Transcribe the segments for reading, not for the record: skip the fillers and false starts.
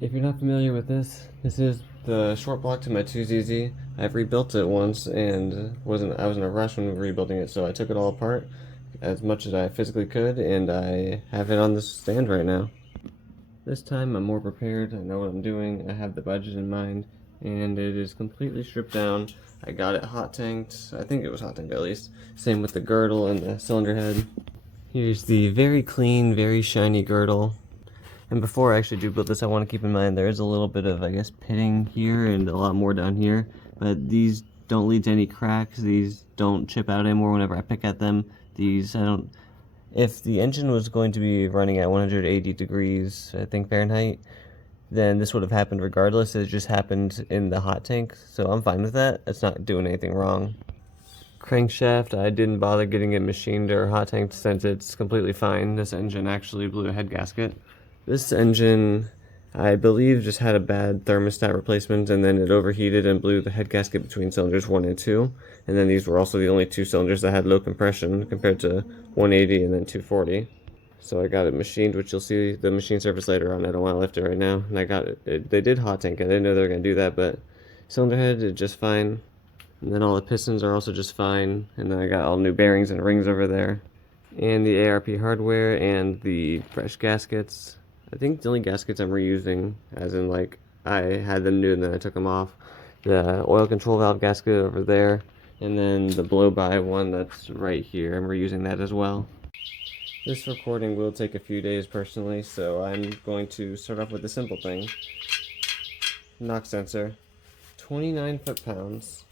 If you're not familiar with this, this is the short block to my 2ZZ. I've rebuilt it once and I was in a rush when rebuilding it, so I took it all apart as much as I physically could, and I have it on this stand right now. This time I'm more prepared, I know what I'm doing, I have the budget in mind, and it is completely stripped down. I got it hot tanked, I think it was hot tanked at least. Same with the girdle and the cylinder head. Here's the very clean, very shiny girdle. And before I actually do build this, I want to keep in mind there is a little bit of, I guess, pitting here and a lot more down here. But these don't lead to any cracks. These don't chip out anymore whenever I pick at them. These, I don't... If the engine was going to be running at 180 degrees, I think Fahrenheit, then this would have happened regardless. It just happened in the hot tank, so I'm fine with that. It's not doing anything wrong. Crankshaft, I didn't bother getting it machined or hot tanked since it's completely fine. This engine actually blew a head gasket. This engine, I believe, just had a bad thermostat replacement, and then it overheated and blew the head gasket between cylinders 1 and 2. And then these were also the only two cylinders that had low compression compared to 180 and then 240. So I got it machined, which you'll see the machine surface later on. I don't want to lift it right now. And I got it. They did hot tank it. I didn't know they were going to do that, but cylinder head is just fine. And then all the pistons are also just fine. And then I got all new bearings and rings over there. And the ARP hardware and the fresh gaskets. I think the only gaskets I'm reusing, as in like I had them new and then I took them off. The oil control valve gasket over there, and then the blow-by one that's right here. I'm reusing that as well. This recording will take a few days personally, so I'm going to start off with a simple thing. Knock sensor, 29 foot-pounds.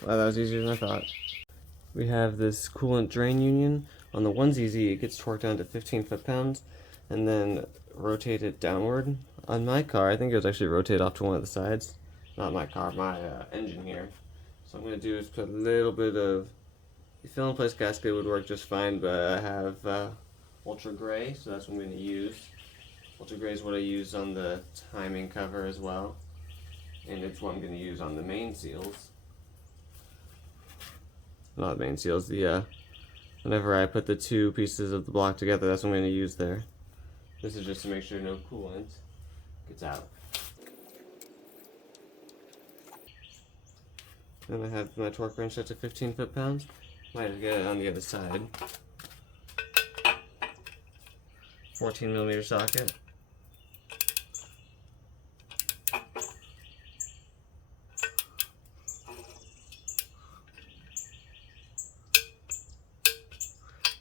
Wow, that was easier than I thought. We have this coolant drain union. On the 1ZZ, it gets torqued down to 15 foot-pounds and then rotated downward. On my car, I think it was actually rotated off to one of the sides. Not my car, my engine here. So what I'm going to do is put a little bit of... The fill-in-place gasket would work just fine, but I have Ultra Gray, so that's what I'm going to use. Ultra Gray is what I use on the timing cover as well. And it's what I'm going to use on the main seals. Not the main seals, whenever I put the two pieces of the block together, that's what I'm going to use there. This is just to make sure no coolant gets out. Then I have my torque wrench set to 15 foot-pounds. Might get it on the other side. 14mm socket.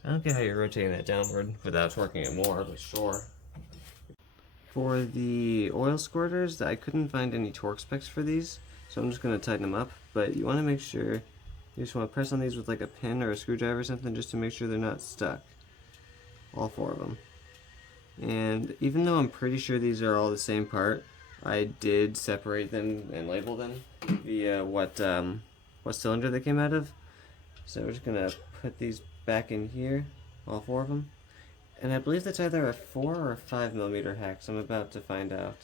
I don't get how you're rotating that downward without torquing it more, but sure. For the oil squirters, I couldn't find any torque specs for these, so I'm just going to tighten them up. But you want to make sure, you just want to press on these with like a pin or a screwdriver or something just to make sure they're not stuck. All four of them. And even though I'm pretty sure these are all the same part, I did separate them and label them via what cylinder they came out of. So we're just going to put these back in here, all four of them, and I believe that's either a 4 or a 5mm hex. I'm about to find out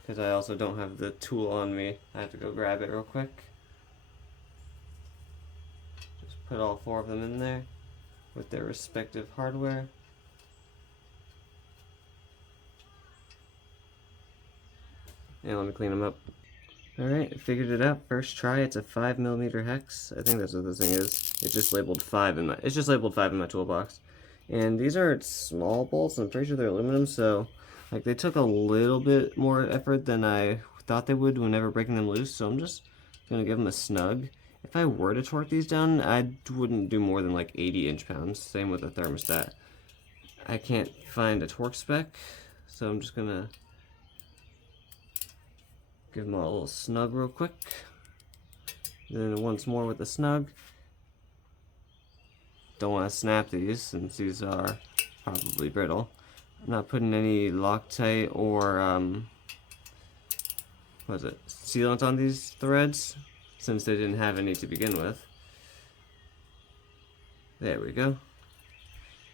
because I also don't have the tool on me. I have to go grab it real quick. Just put all four of them in there with their respective hardware. And let me clean them up. Alright, figured it out. First try, it's a 5mm hex. I think that's what this thing is. It's just labeled 5 in my toolbox. And these are small bolts. I'm pretty sure they're aluminum, so like they took a little bit more effort than I thought they would whenever breaking them loose, so I'm just gonna give them a snug. If I were to torque these down, I wouldn't do more than like 80 inch-pounds. Same with the thermostat. I can't find a torque spec, so I'm just gonna give them all a little snug real quick. Then once more with the snug. Don't want to snap these since these are probably brittle. I'm not putting any Loctite or sealant on these threads since they didn't have any to begin with. There we go.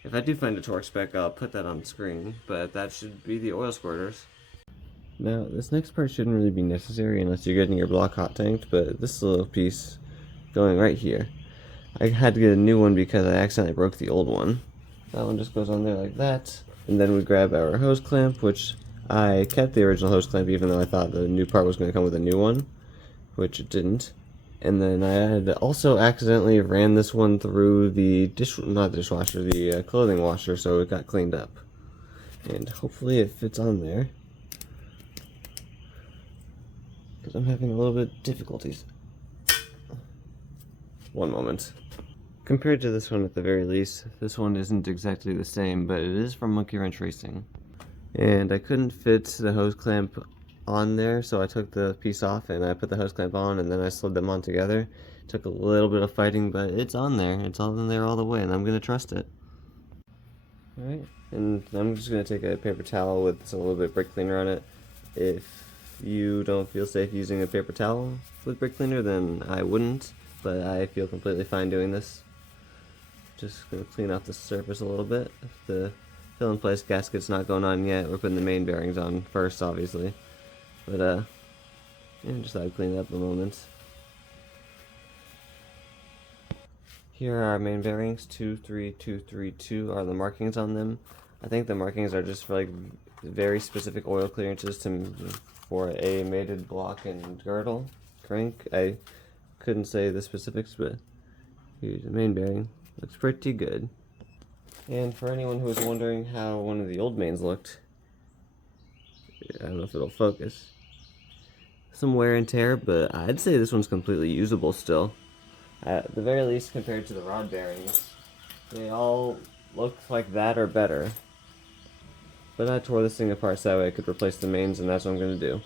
If I do find a torque spec, I'll put that on the screen, but that should be the oil squirters. Now, this next part shouldn't really be necessary unless you're getting your block hot tanked, but this little piece going right here, I had to get a new one because I accidentally broke the old one. That one just goes on there like that. And then we grab our hose clamp, which I kept the original hose clamp even though I thought the new part was going to come with a new one, which it didn't. And then I had also accidentally ran this one through the not dishwasher, the clothing washer, so it got cleaned up. And hopefully it fits on there, because I'm having a little bit of difficulties. One moment. Compared to this one at the very least, this one isn't exactly the same, but it is from Monkey Wrench Racing. And I couldn't fit the hose clamp on there, so I took the piece off and I put the hose clamp on and then I slid them on together. Took a little bit of fighting, but it's on there. It's all in there all the way, and I'm going to trust it. Alright, and I'm just going to take a paper towel with a little bit of brake cleaner on it. If you don't feel safe using a paper towel with brake cleaner, then I wouldn't, but I feel completely fine doing this. Just going to clean off the surface a little bit. If the fill in place gasket's not going on yet, we're putting the main bearings on first, obviously. But, yeah, just thought I'd clean it up a moment. Here are our main bearings, 23232 are the markings on them. I think the markings are just for like very specific oil clearances for a mated block and girdle crank. I couldn't say the specifics, but here's the main bearing. Looks pretty good. And for anyone who was wondering how one of the old mains looked, I don't know if it'll focus. Some wear and tear, but I'd say this one's completely usable still. At the very least, compared to the rod bearings, they all look like that or better. But I tore this thing apart so that way I could replace the mains, and that's what I'm going to do.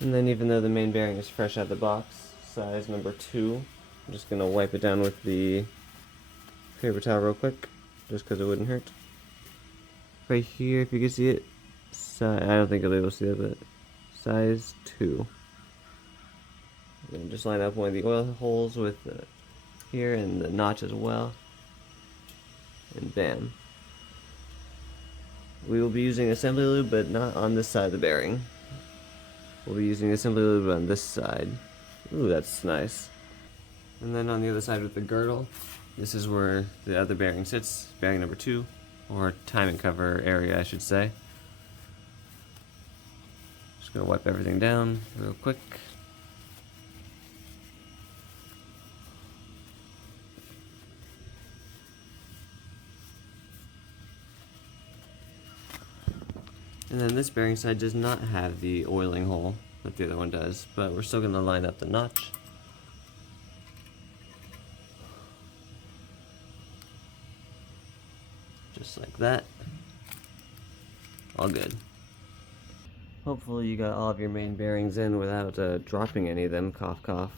And then even though the main bearing is fresh out of the box, size number 2, I'm just going to wipe it down with the paper towel real quick, just because it wouldn't hurt. Right here, if you can see it, I don't think you'll be able to see it, but size 2. And just line up one of the oil holes with here and the notch as well, and bam. We will be using assembly lube, but not on this side of the bearing. We'll be using assembly lube on this side. Ooh, that's nice. And then on the other side with the girdle, this is where the other bearing sits, bearing number 2, or timing cover area, I should say. Just gonna wipe everything down real quick. And then this bearing side does not have the oiling hole that the other one does, but we're still going to line up the notch. Just like that. All good. Hopefully you got all of your main bearings in without dropping any of them, cough cough.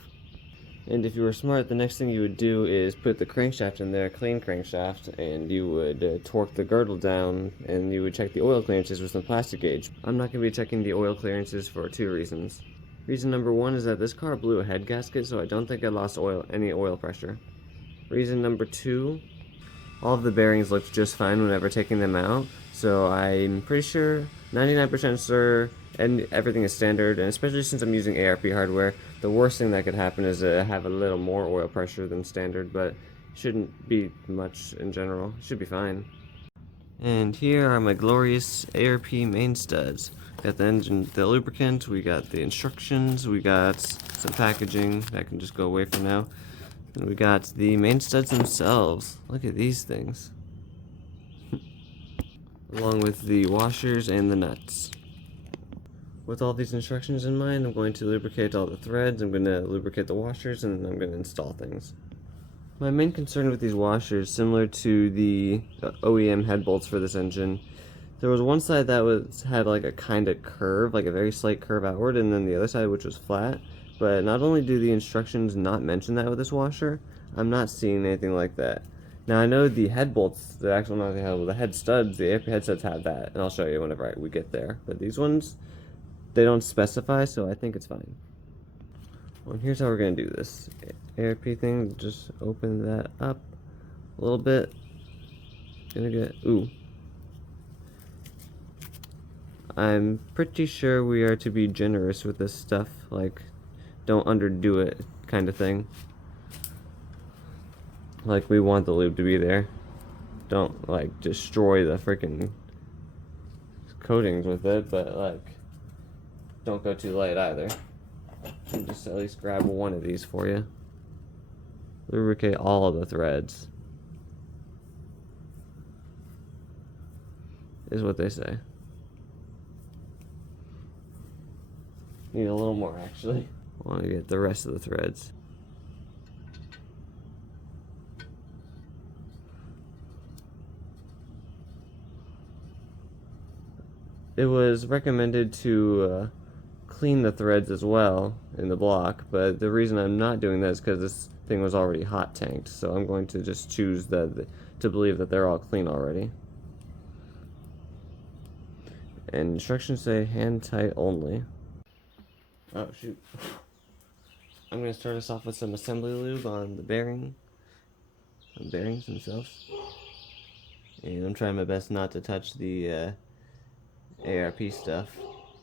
And if you were smart, the next thing you would do is put the crankshaft in there, clean crankshaft, and you would torque the girdle down, and you would check the oil clearances with some plastic gauge. I'm not going to be checking the oil clearances for 2 reasons. Reason number 1 is that this car blew a head gasket, so I don't think I lost any oil pressure. Reason number 2, all of the bearings looked just fine whenever taking them out, so I'm pretty sure, 99% sure, and everything is standard, and especially since I'm using ARP hardware, the worst thing that could happen is to have a little more oil pressure than standard, but shouldn't be much in general. Should be fine. And here are my glorious ARP Main Studs. Got the engine, the lubricant, we got the instructions, we got some packaging that can just go away for now. And we got the main studs themselves. Look at these things. Along with the washers and the nuts. With all these instructions in mind, I'm going to lubricate all the threads, I'm going to lubricate the washers, and I'm going to install things. My main concern with these washers, similar to the OEM head bolts for this engine, there was one side that had like a kind of curve, like a very slight curve outward, and then the other side which was flat. But not only do the instructions not mention that with this washer, I'm not seeing anything like that. Now I know the head bolts, the actual, not the head, well, the head studs, the ARP head studs have that, and I'll show you whenever we get there. But these ones, they don't specify, so I think it's fine. Well, here's how we're going to do this. ARP thing, just open that up a little bit. Gonna get, ooh. I'm pretty sure we are to be generous with this stuff, like, don't underdo it kind of thing. Like, we want the lube to be there. don't like destroy the freaking coatings with it, but like don't go too light either. And just at least grab one of these for you. Lubricate all of the threads, is what they say. Need a little more actually. I want to get the rest of the threads. It was recommended to clean the threads as well in the block, but the reason I'm not doing that is because this thing was already hot tanked, so I'm going to just choose to believe that they're all clean already. And instructions say hand tight only. Oh shoot. I'm going to start us off with some assembly lube on the bearings themselves. And I'm trying my best not to touch the ARP stuff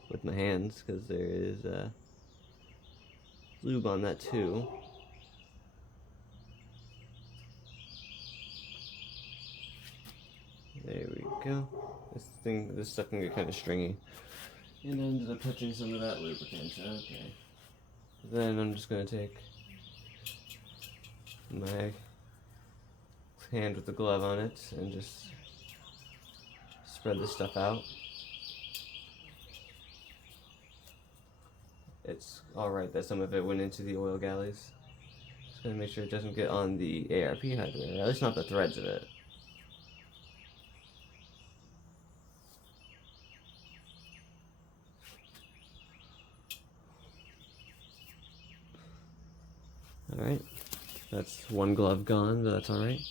with my hands, because there is lube on that too. There we go. This stuff can get kind of stringy. And I ended up touching some of that lubricant. Okay. Then I'm just going to take my hand with the glove on it and just spread this stuff out. It's alright that some of it went into the oil galleys. Just going to make sure it doesn't get on the ARP hardware, at least not the threads of it. Alright, that's one glove gone, but that's alright.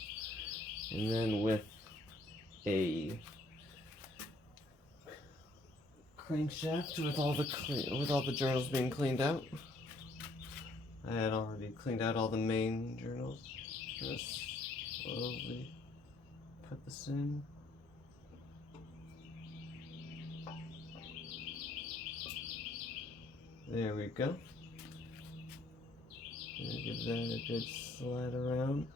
And then with a crankshaft with all the journals being cleaned out. I had already cleaned out all the main journals. Just slowly put this in. There we go. Gonna give that a good slide around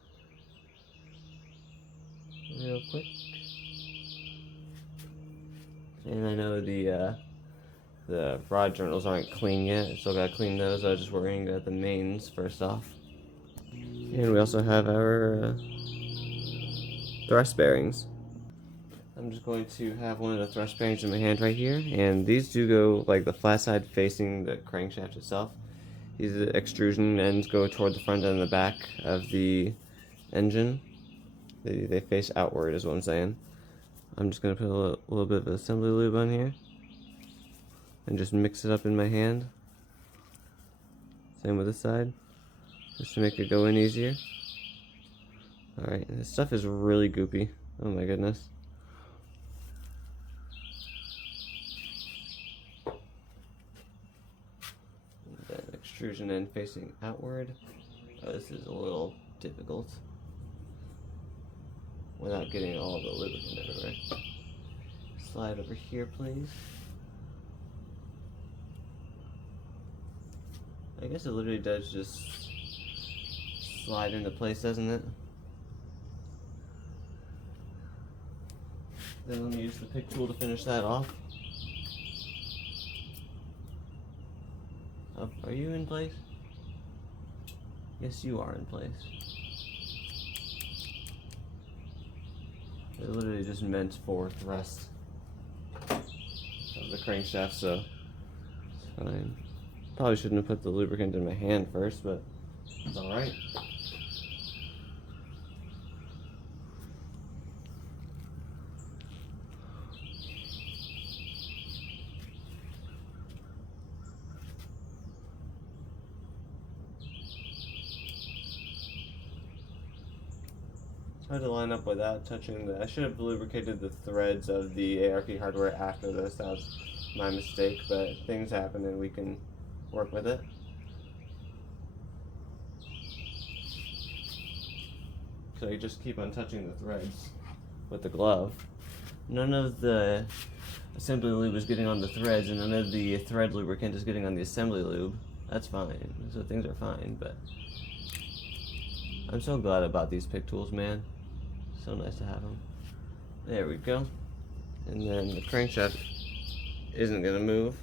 real quick. And I know the rod journals aren't clean yet. I still gotta clean those. I was just worrying about the mains first off. And we also have our thrust bearings. I'm just going to have one of the thrust bearings in my hand right here, and these do go like the flat side facing the crankshaft itself. These extrusion ends go toward the front and the back of the engine. They face outward is what I'm saying. I'm just going to put a little bit of assembly lube on here and just mix it up in my hand. Same with this side, just to make it go in easier. Alright, this stuff is really goopy. Oh my goodness. That extrusion end facing outward. Oh, this is a little difficult without getting all the lubricant everywhere. Slide over here, please. I guess it literally does just slide into place, doesn't it? Then let me use the pick tool to finish that off. Oh, are you in place? Yes, you are in place. They're literally just meant for thrust of the crankshaft, so it's fine. Probably shouldn't have put the lubricant in my hand first, but it's alright. Tried to line up without touching the. I should have lubricated the threads of the ARP hardware after this. That was my mistake, but things happen and we can work with it. So you just keep on touching the threads with the glove. None of the assembly lube is getting on the threads, and none of the thread lubricant is getting on the assembly lube. That's fine. So things are fine, but I'm so glad about these pick tools, man. So nice to have them. There we go. And then the crankshaft isn't gonna move.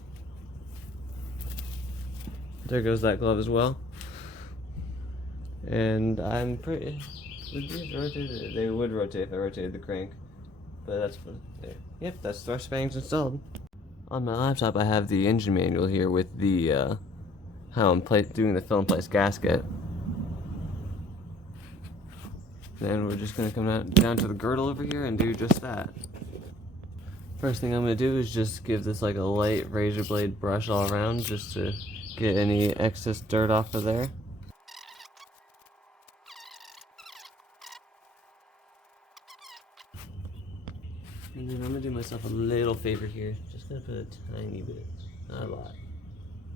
There goes that glove as well. And I'm pretty, would these rotate? They would rotate if I rotated the crank. But that's what, there. Yep, that's thrust bearings installed. On my laptop I have the engine manual here with the, how I'm doing the fill in place gasket. Then we're just gonna come down to the girdle over here and do just that. First thing I'm gonna do is just give this like a light razor blade brush all around just to get any excess dirt off of there. And then I'm gonna do myself a little favor here. Just gonna put a tiny bit, not a lot.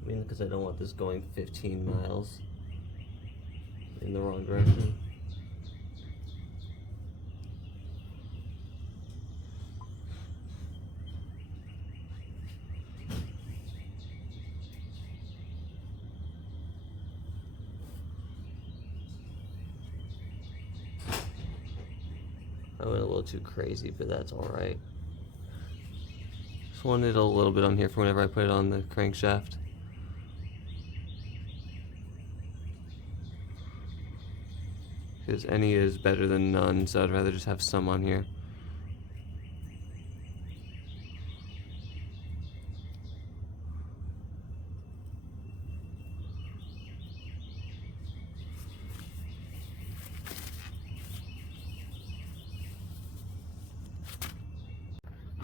I mean, because I don't want this going 15 miles in the wrong direction. I went a little too crazy, but that's alright. Just wanted a little bit on here for whenever I put it on the crankshaft. Because any is better than none, so I'd rather just have some on here.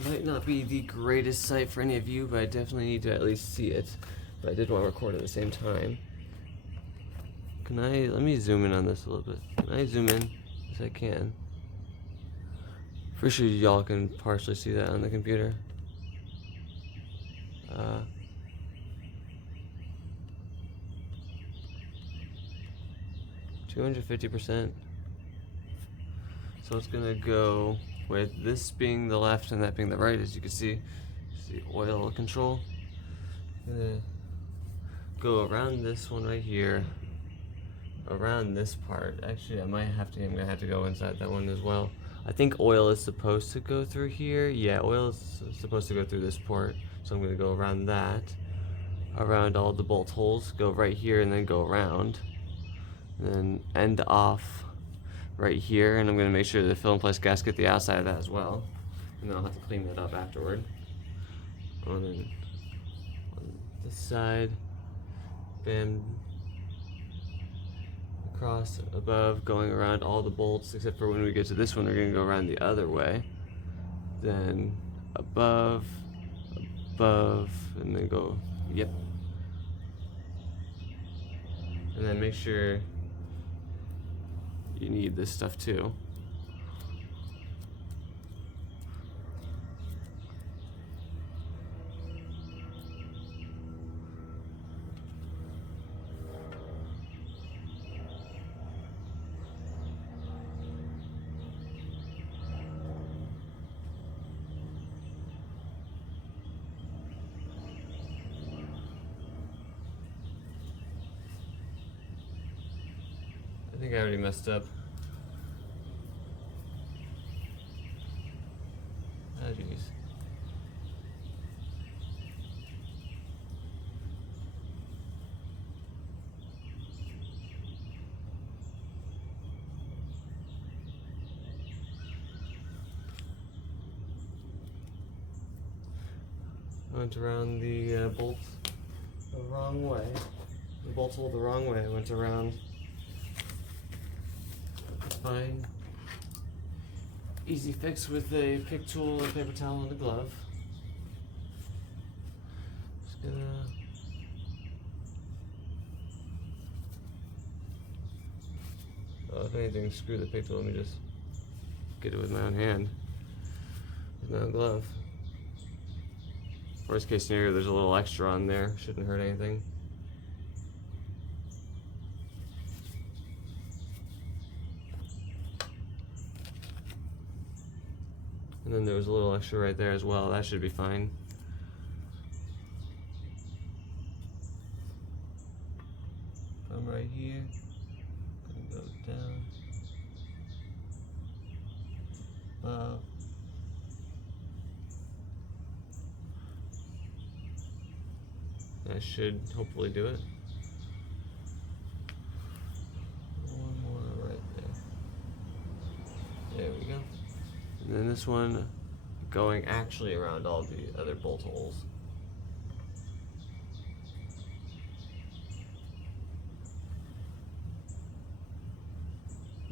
Might not be the greatest sight for any of you, but I definitely need to at least see it. But I did want to record at the same time. Let me zoom in on this a little bit. Can I zoom in? Yes, I can. For sure y'all can partially see that on the computer. 250%. So it's gonna go with this being the left and that being the right, as you can see. See oil control. I'm gonna go around this one right here, around this part. Actually, I'm gonna have to go inside that one as well. I think oil is supposed to go through here. Yeah, oil is supposed to go through this port. So I'm gonna go around that, around all the bolt holes, go right here and then go around, and then end off right here. And I'm gonna make sure to fill in place gasket the outside of that as well. And then I'll have to clean that up afterward. On this side, bam, across above, going around all the bolts, except for when we get to this one, they're gonna go around the other way. Then above, and then go, yep. And then make sure you need this stuff too. I think I already messed up. Oh jeez. I went around the bolt the wrong way. The bolt hole the wrong way. I went around. Fine. Easy fix with a pick tool and paper towel and a glove. Just gonna if anything, screw the pick tool. Let me just get it with my own hand with my own glove. Worst case scenario, there's a little extra on there. Shouldn't hurt anything. And then there was a little extra right there as well. That should be fine. Come right here. Gonna go down. Up. That should hopefully do it. One more right there. There we go. And then this one going actually around all the other bolt holes.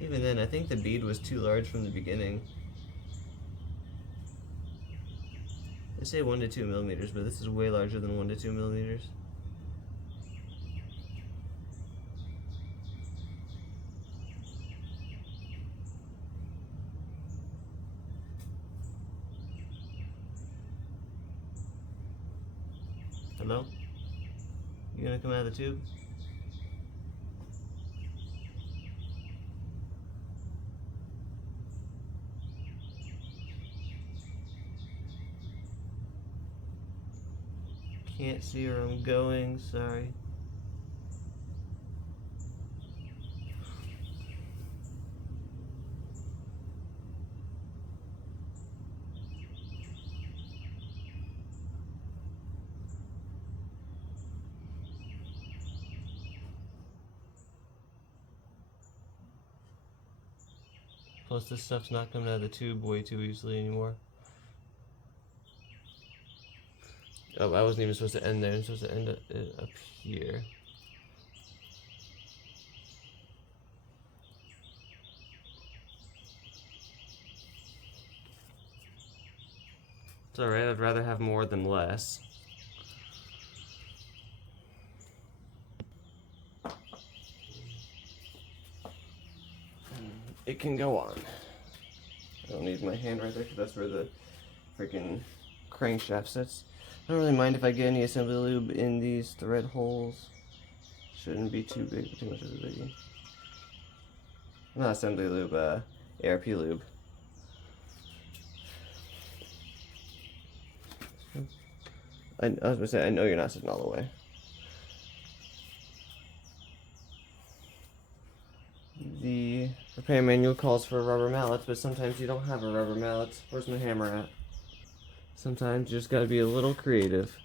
Even then, I think the bead was too large from the beginning. They say 1 to 2 millimeters, but this is way larger than 1 to 2 millimeters. Hello? You gonna come out of the tube? Can't see where I'm going, sorry. Plus this stuff's not coming out of the tube way too easily anymore. Oh, I wasn't even supposed to end there. I'm supposed to end it up here. It's alright, I'd rather have more than less. It can go on. I don't need my hand right there because that's where the freaking crankshaft sits. I don't really mind if I get any assembly lube in these thread holes. Shouldn't be too big, too much of a biggie. Not assembly lube, ARP lube. I was gonna say, I know you're not sitting all the way. The repair manual calls for rubber mallets, but sometimes you don't have a rubber mallet. Where's my hammer at? Sometimes you just gotta be a little creative.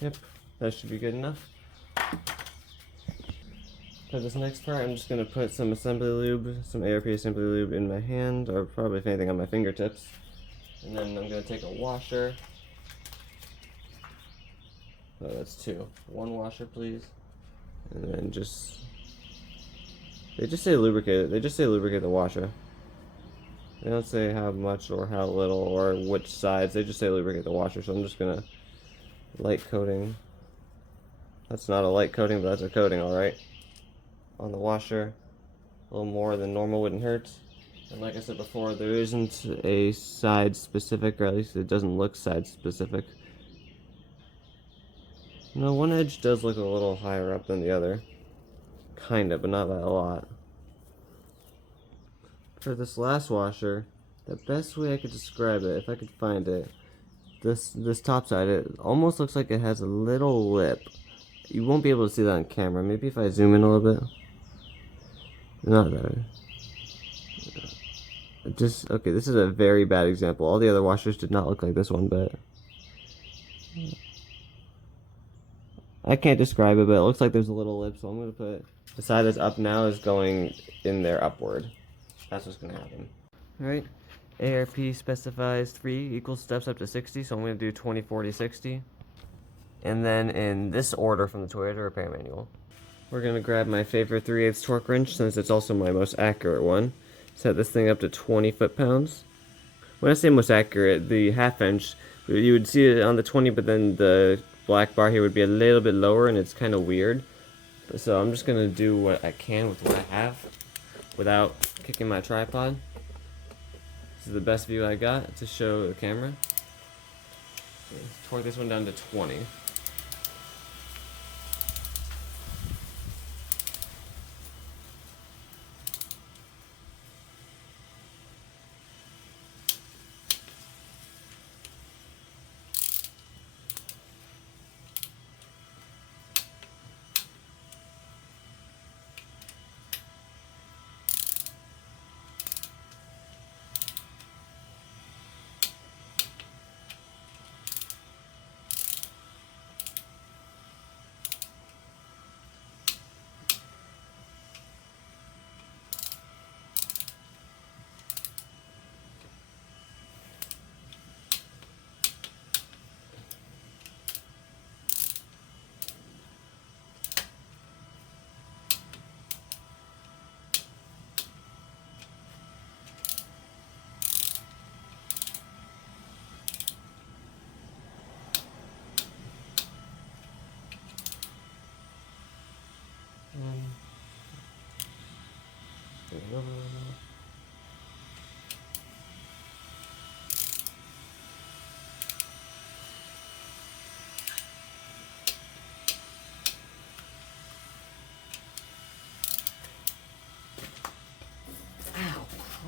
Yep, that should be good enough. For this next part, I'm just going to put some assembly lube, some ARP assembly lube in my hand, or probably if anything on my fingertips. And then I'm going to take a washer. Oh, that's 2. 1 washer, please. And then just... They just say lubricate it. They just say lubricate the washer. They don't say how much or how little or which sides. They just say lubricate the washer, so I'm just going to light coating. That's not a light coating, but that's a coating, alright. On the washer. A little more than normal wouldn't hurt. And like I said before, there isn't a side specific, or at least it doesn't look side specific. No, one edge does look a little higher up than the other. Kinda, but not by a lot. For this last washer, the best way I could describe it, if I could find it, this top side, it almost looks like it has a little lip. You won't be able to see that on camera. Maybe if I zoom in a little bit. Not better. Just, okay, this is a very bad example. All the other washers did not look like this one, but I can't describe it, but it looks like there's a little lip, so I'm going to put the side that's up now is going in there upward. That's what's going to happen. Alright. ARP specifies 3 equal steps up to 60, so I'm going to do 20, 40, 60. And then in this order from the Toyota repair manual, we're going to grab my favorite 3/8 torque wrench, since it's also my most accurate one. Set this thing up to 20 foot-pounds. When I say most accurate, the half inch, you would see it on the 20, but then the black bar here would be a little bit lower, and it's kind of weird. So I'm just going to do what I can with what I have without kicking my tripod. This is the best view I got to show the camera. Torque this one down to 20.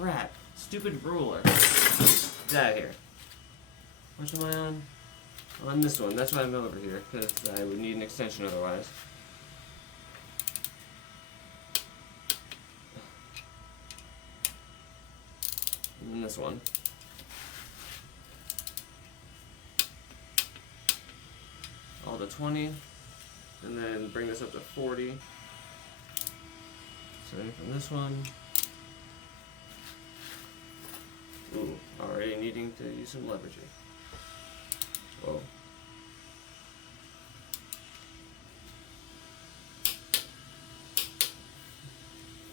crap. Stupid ruler. Get out of here. Which am I on? On this one. That's why I'm over here, because I would need an extension otherwise. And this one. All to 20. And then bring this up to 40. Starting from this one. Ooh, already needing to use some leveraging. Whoa.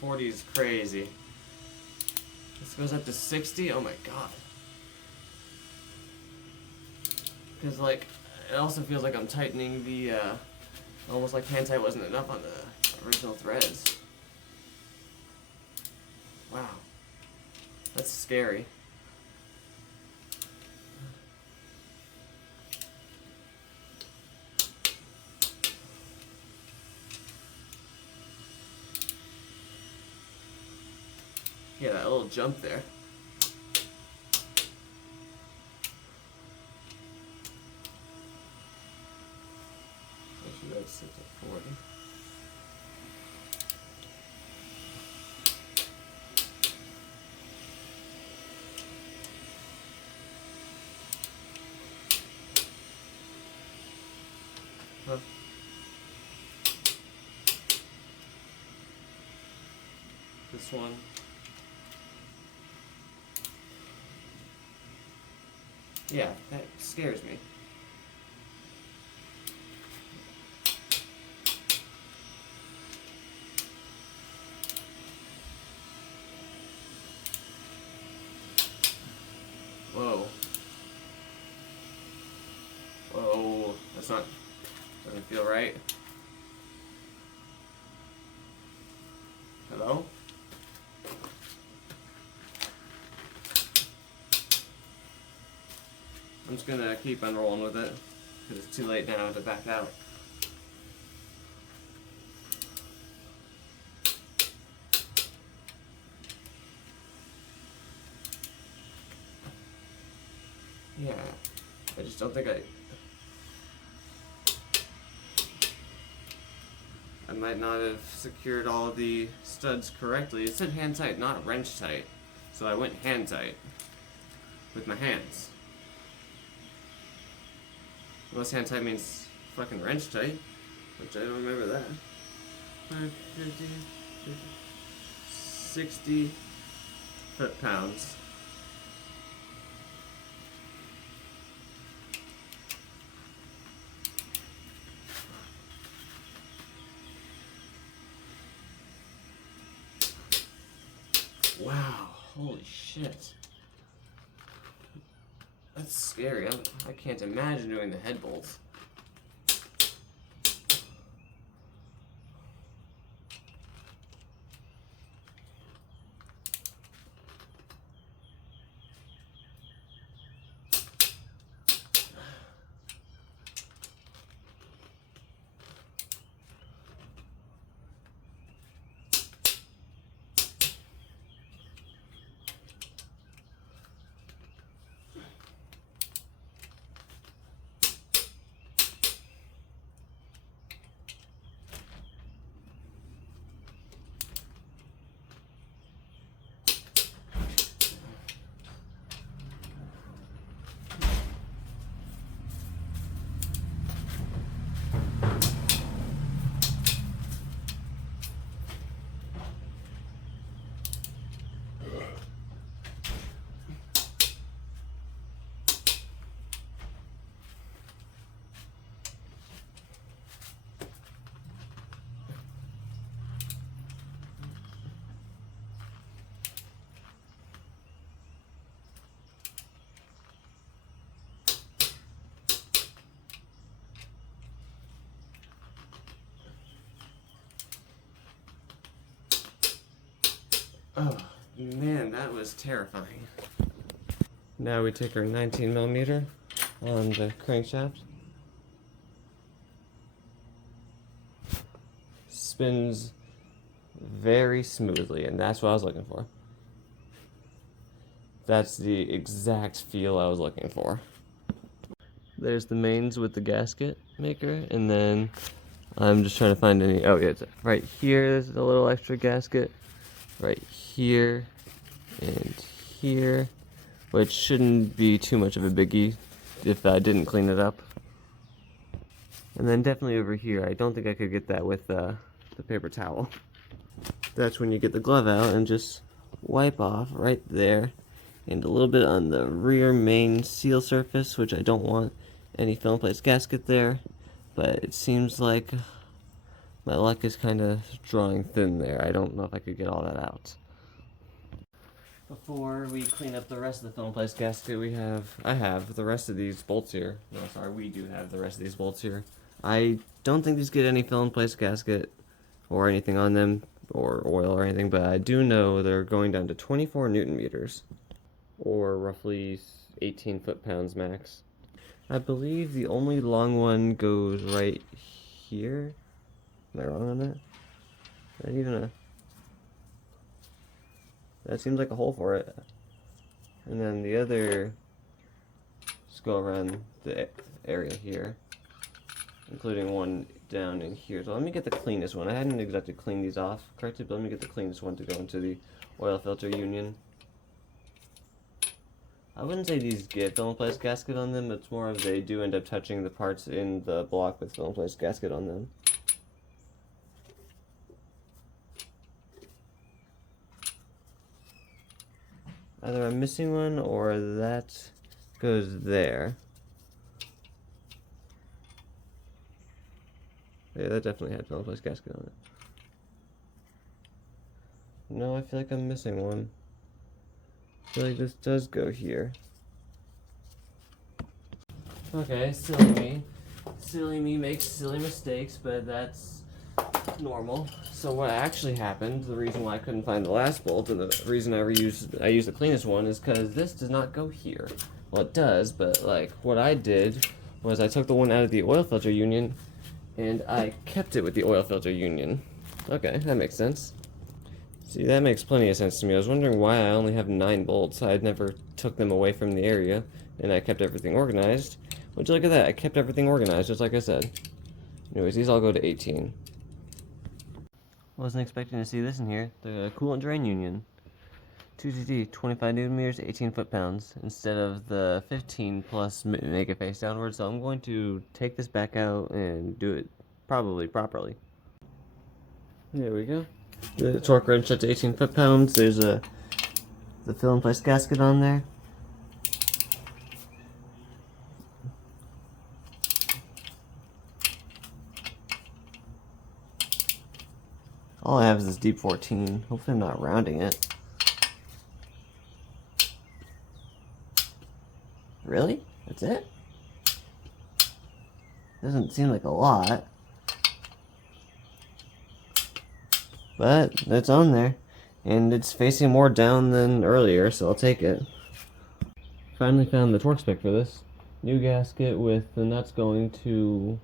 $40 is crazy. This goes up to 60. Oh my god. Because like, it also feels like I'm tightening the, almost like hand tight wasn't enough on the original threads. Wow. That's scary. Yeah, that little jump there. Actually, that's set to 40. Huh. This one. Yeah, that scares me. Whoa. Whoa, that's not, doesn't feel right. Hello? I'm just gonna keep on rolling with it, because it's too late now to back out. Yeah, I just don't think I might not have secured all of the studs correctly. It said hand tight, not wrench tight, so I went hand tight with my hands. Unless hand tight means fucking wrench tight, which I don't remember that. 50, 60 foot-pounds. Wow, holy shit. That's scary. I can't imagine doing the head bolts. Oh, man, that was terrifying. Now we take our 19mm on the crankshaft. Spins very smoothly, and that's what I was looking for. That's the exact feel I was looking for. There's the mains with the gasket maker, and then I'm just trying to find any. Oh, yeah, it's right here. There's a little extra gasket. Right here and here, which shouldn't be too much of a biggie if I didn't clean it up. And then definitely over here, I don't think I could get that with the paper towel. That's when you get the glove out and just wipe off right there, and a little bit on the rear main seal surface, which I don't want any fill in place gasket there, but it seems like my luck is kind of drawing thin there. I don't know if I could get all that out. Before we clean up the rest of the fill in place gasket, I have the rest of these bolts here. No, sorry, we do have the rest of these bolts here. I don't think these get any fill in place gasket or anything on them, or oil or anything, but I do know they're going down to 24 Newton meters, or roughly 18 foot-pounds max. I believe the only long one goes right here. Am I wrong on that? Not even a... That seems like a hole for it. And then the other just go around the area here, including one down in here. So let me get the cleanest one. I hadn't exactly cleaned these off correctly, but let me get the cleanest one to go into the oil filter union. I wouldn't say these get fill in place gasket on them, it's more of they do end up touching the parts in the block with fill in place gasket on them. Either I'm missing one or that goes there. Yeah, that definitely had fill in place gasket on it. No, I feel like I'm missing one. I feel like this does go here. Okay, silly me. Silly me makes silly mistakes, but that's normal. So what actually happened, the reason why I couldn't find the last bolt, and the reason I used the cleanest one, is because this does not go here. Well, it does, but like what I did was I took the one out of the oil filter union and I kept it with the oil filter union. Okay, that makes sense. See, that makes plenty of sense to me. I was wondering why I only have 9 bolts. I never took them away from the area, and I kept everything organized. Would you look at that? I kept everything organized, just like I said. Anyways, these all go to 18. Wasn't expecting to see this in here. The coolant drain union. 2GD, 25 Newton meters, 18 foot-pounds, instead of the 15 plus make it face downward. So I'm going to take this back out and do it probably properly. There we go. The torque wrench up to 18 foot-pounds. There's the fill in place gasket on there. All I have is this deep 14. Hopefully I'm not rounding it. Really? That's it? Doesn't seem like a lot. But it's on there. And it's facing more down than earlier, so I'll take it. Finally found the torque spec for this. New gasket with the nuts going to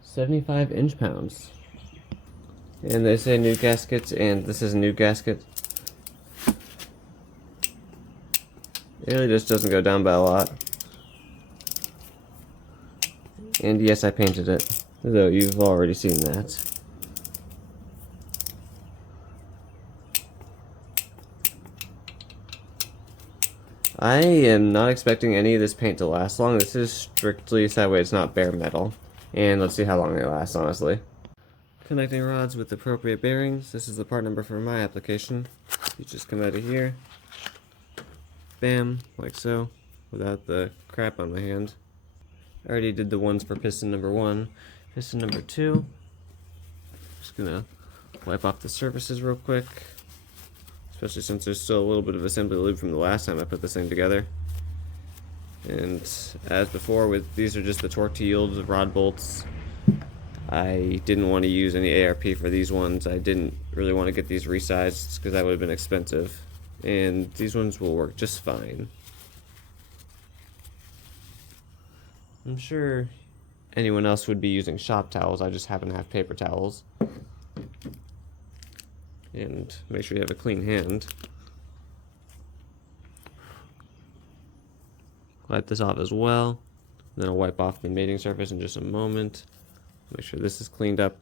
75 inch-pounds. And they say new gaskets, and this is a new gasket. It really just doesn't go down by a lot. And yes, I painted it, though you've already seen that. I am not expecting any of this paint to last long. This is strictly so that way it's not bare metal. And let's see how long they last, honestly. Connecting rods with appropriate bearings. This is the part number for my application. You just come out of here. Bam, like so, without the crap on my hand. I already did the ones for piston number 1. Piston number 2. Just gonna wipe off the surfaces real quick. Especially since there's still a little bit of assembly lube from the last time I put this thing together. And as before, these are just the torque to yield rod bolts. I didn't want to use any ARP for these ones. I didn't really want to get these resized because that would have been expensive. And these ones will work just fine. I'm sure anyone else would be using shop towels. I just happen to have paper towels. And make sure you have a clean hand. Wipe this off as well. Then I'll wipe off the mating surface in just a moment. Make sure this is cleaned up.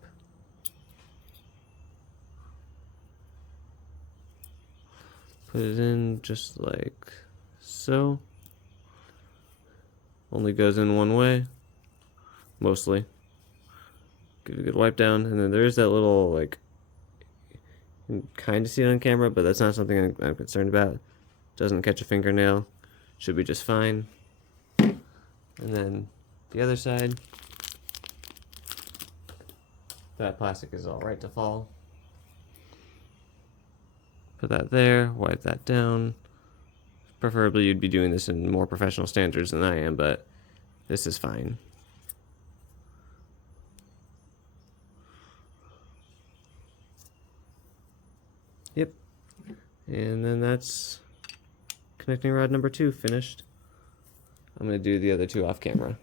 Put it in just like so. Only goes in one way, mostly. Give it a good wipe down, and then there's that little, like, you can kind of see it on camera, but that's not something I'm concerned about. Doesn't catch a fingernail, should be just fine. And then the other side, that plastic is all right to fall. Put that there, wipe that down. Preferably you'd be doing this in more professional standards than I am, but this is fine. Yep. And then that's connecting rod number 2 finished. I'm going to do the other 2 off camera.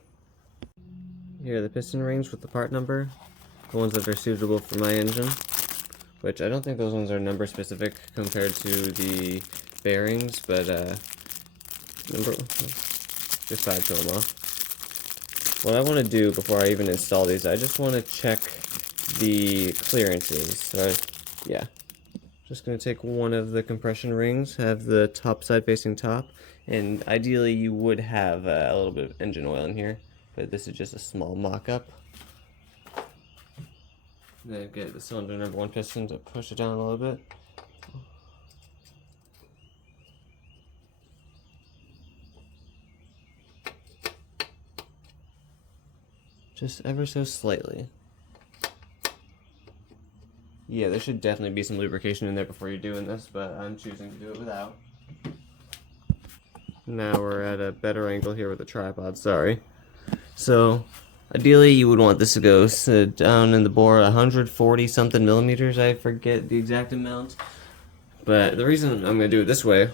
Here are the piston rings with the part number, the ones that are suitable for my engine, which I don't think those ones are number specific compared to the bearings, but just side to them off. What I want to do before I even install these, I just want to check the clearances. So yeah, just going to take one of the compression rings, have the top side facing top, and ideally you would have a little bit of engine oil in here, but this is just a small mock-up. Then get the cylinder number 1 piston to push it down a little bit. Just ever so slightly. Yeah, there should definitely be some lubrication in there before you're doing this, but I'm choosing to do it without. Now we're at a better angle here with the tripod, sorry. So, ideally you would want this to go down in the bore 140 something millimeters, I forget the exact amount. But the reason I'm going to do it this way,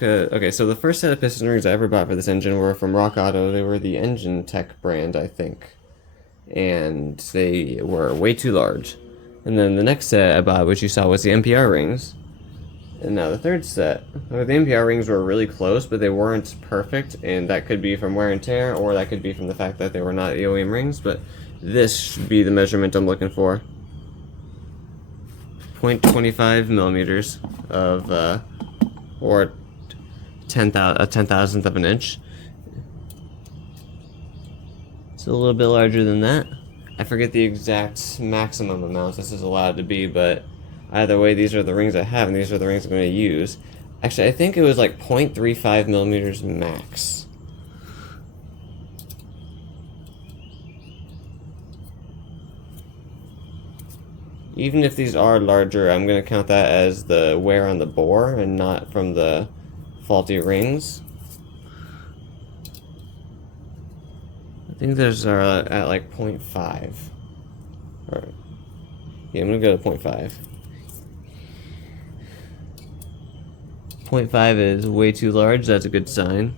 okay, so the first set of piston rings I ever bought for this engine were from Rock Auto. They were the Engine Tech brand, I think. And they were way too large. And then the next set I bought, which you saw, was the NPR rings. And now the third set, the NPR rings were really close, but they weren't perfect, and that could be from wear and tear, or that could be from the fact that they were not the OEM rings, but this should be the measurement I'm looking for. 0.25 millimeters of, or a 10,000th of an inch. It's a little bit larger than that. I forget the exact maximum amount this is allowed to be, but either way, these are the rings I have, and these are the rings I'm going to use. Actually, I think it was like 0.35 millimeters max. Even if these are larger, I'm going to count that as the wear on the bore and not from the faulty rings. I think those are at like 0.5. Or, yeah, I'm going to go to 0.5. 0.5 is way too large, that's a good sign.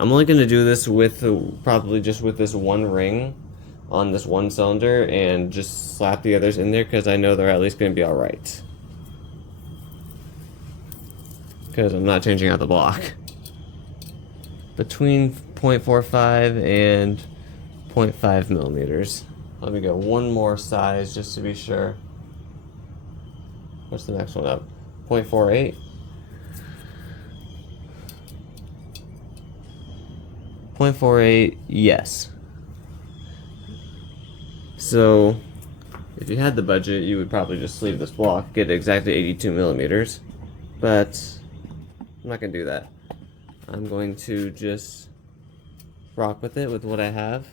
I'm only going to do this with probably just with this one ring on this one cylinder and just slap the others in there because I know they're at least going to be alright. Because I'm not changing out the block. Between 0.45 and 0.5 millimeters. Let me go one more size just to be sure. What's the next one up? 0.48? 0.48, yes. So, if you had the budget, you would probably just sleeve this block, get exactly 82 millimeters. But I'm not going to do that. I'm going to just rock with it with what I have.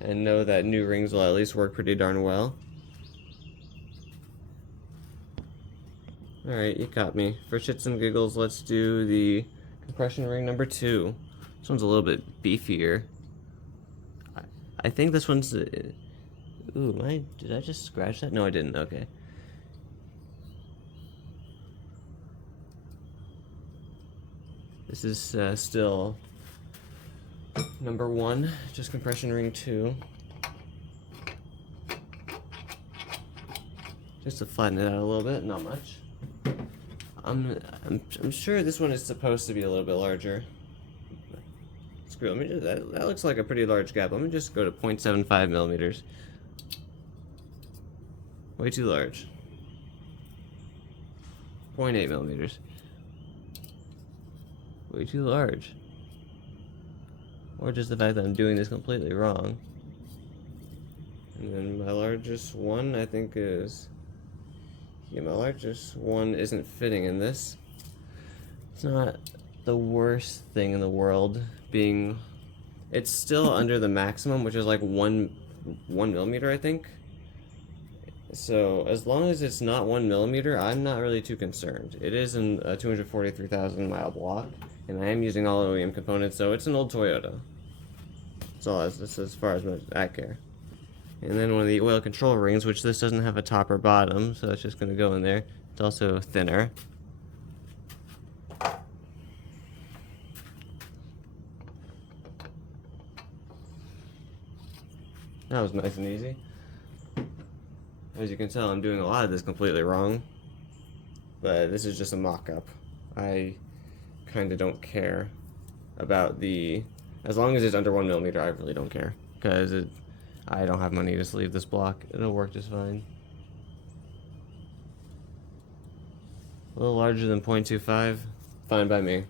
And know that new rings will at least work pretty darn well. Alright, you caught me. For shits and giggles, let's do the compression ring number 2. This one's a little bit beefier. I think this one's... Ooh, did I just scratch that? No, I didn't. Okay. This is still number 1, just compression ring 2. Just to flatten it out a little bit, not much. I'm sure this one is supposed to be a little bit larger. Screw it, let me just, that looks like a pretty large gap. Let me just go to 0.75 millimeters. Way too large. 0.8 millimeters. Way too large. Or just the fact that I'm doing this completely wrong. And then my largest one, I think, is... Yeah, my largest one isn't fitting in this. It's not the worst thing in the world, being... It's still under the maximum, which is like one millimeter, I think. So, as long as it's not 1 millimeter, I'm not really too concerned. It is in a 243,000 mile block, and I am using all OEM components, so it's an old Toyota. That's as far as I care. And then one of the oil control rings, which this doesn't have a top or bottom, so it's just going to go in there. It's also thinner. That was nice and easy. As you can tell, I'm doing a lot of this completely wrong, but this is just a mock-up. I kind of don't care about as long as it's under 1 millimeter, I really don't care, because I don't have money to sleeve this block. It'll work just fine. A little larger than 0.25, fine by me.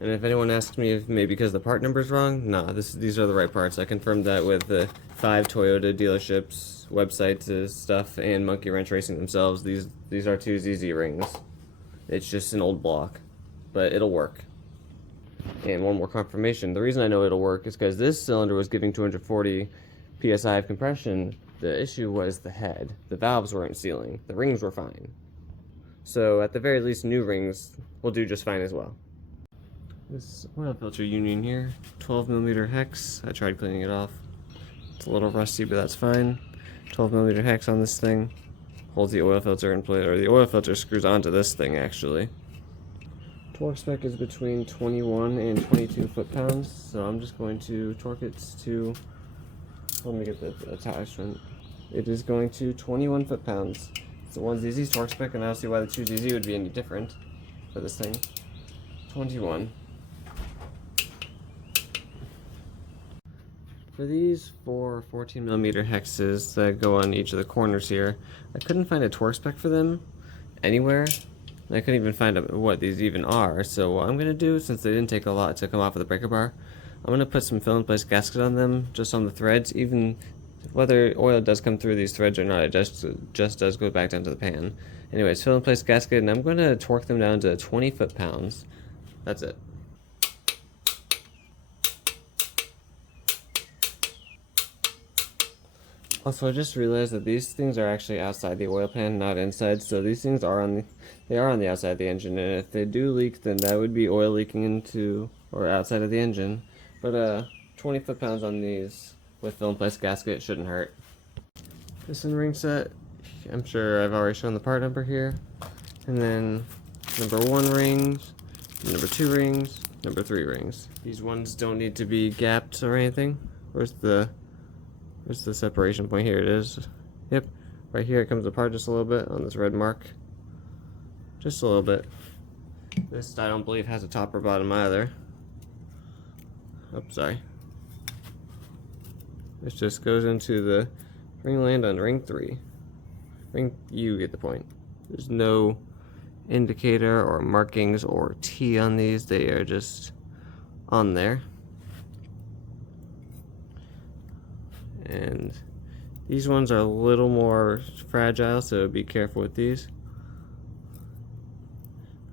And if anyone asks me if maybe because the part number's wrong, nah, these are the right parts. I confirmed that with the 5 Toyota dealerships, websites, stuff, and Monkey Wrench Racing themselves. These are 2 ZZ rings. It's just an old block, but it'll work. And one more confirmation. The reason I know it'll work is because this cylinder was giving 240 psi of compression. The issue was the head. The valves weren't sealing. The rings were fine. So at the very least, new rings will do just fine as well. This oil filter union here, 12mm hex. I tried cleaning it off. It's a little rusty, but that's fine. 12mm hex on this thing. Holds the oil filter in place, or the oil filter screws onto this thing actually. Torque spec is between 21 and 22 foot-pounds, so I'm just going to torque it to, let me get the attachment. It is going to 21 foot-pounds. It's the 1ZZ torque spec, and I don't see why the 2ZZ would be any different for this thing. 21. For these 4 14mm hexes that go on each of the corners here, I couldn't find a torque spec for them anywhere. I couldn't even find out what these even are, so what I'm going to do, since they didn't take a lot to come off of the breaker bar, I'm going to put some fill-in-place gasket on them, just on the threads. Even whether oil does come through these threads or not, it just does go back down to the pan. Anyways, fill-in-place gasket, and I'm going to torque them down to 20 foot-pounds. That's it. Also, I just realized that these things are actually outside the oil pan, not inside, so these things are on the outside of the engine, and if they do leak, then that would be oil leaking into or outside of the engine. But 20 foot-pounds on these with fill-in-place gasket shouldn't hurt. Piston ring set, I'm sure I've already shown the part number here. And then number 1 rings, number 2 rings, number 3 rings. These ones don't need to be gapped or anything. Where's the separation point? Here it is. Yep, right here it comes apart just a little bit on this red mark. Just a little bit. This I don't believe has a top or bottom either. Oops, sorry. This just goes into the ring land on ring 3. You get the point. There's no indicator or markings or T on these. They are just on there. And these ones are a little more fragile, so be careful with these.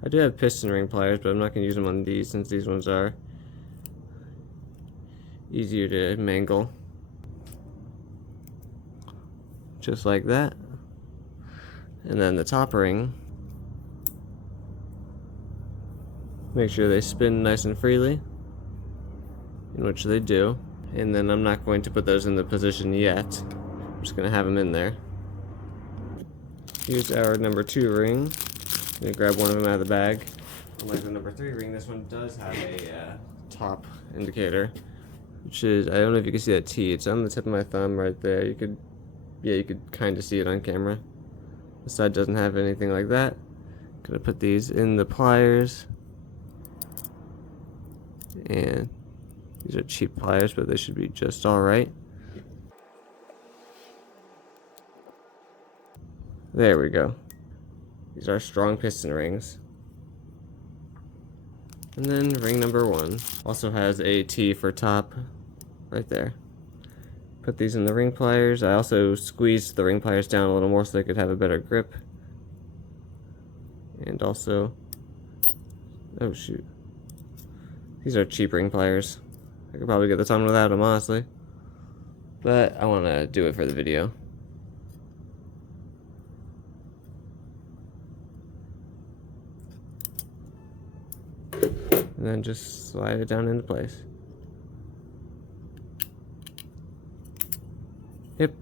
I do have piston ring pliers, but I'm not going to use them on these since these ones are easier to mangle. Just like that. And then the top ring, make sure they spin nice and freely, in which they do. And then I'm not going to put those in the position yet. I'm just going to have them in there. Here's our number 2 ring. I'm going to grab one of them out of the bag. Unlike the number 3 ring, this one does have a top indicator, which is, I don't know if you can see that T. It's on the tip of my thumb right there. You could kind of see it on camera. The side doesn't have anything like that. Gonna put these in the pliers, and these are cheap pliers, but they should be just alright. There we go. These are strong piston rings. And then ring number 1 also has a T for top right there. Put these in the ring pliers. I also squeezed the ring pliers down a little more so they could have a better grip. And also, oh shoot, these are cheap ring pliers. I could probably get this on without them, honestly, but I want to do it for the video. And then just slide it down into place. Yep.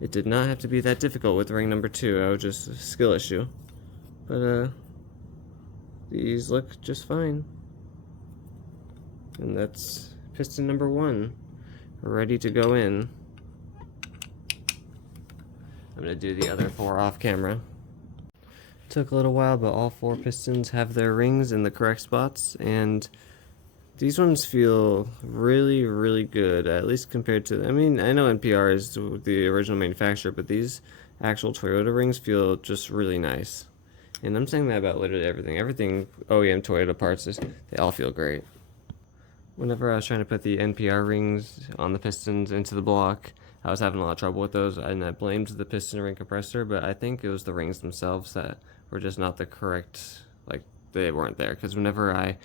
It did not have to be that difficult with ring number 2. I was just a skill issue. But these look just fine. And that's piston number 1 ready to go in. I'm gonna do the other 4 off camera. Took a little while, but all 4 pistons have their rings in the correct spots, and these ones feel really, really good, at least compared to, I mean, I know NPR is the original manufacturer, but these actual Toyota rings feel just really nice. And I'm saying that about literally everything. Everything OEM Toyota parts, they all feel great. Whenever I was trying to put the NPR rings on the pistons into the block, I was having a lot of trouble with those, and I blamed the piston ring compressor, but I think it was the rings themselves that were just not the correct, like, they weren't there. Because whenever I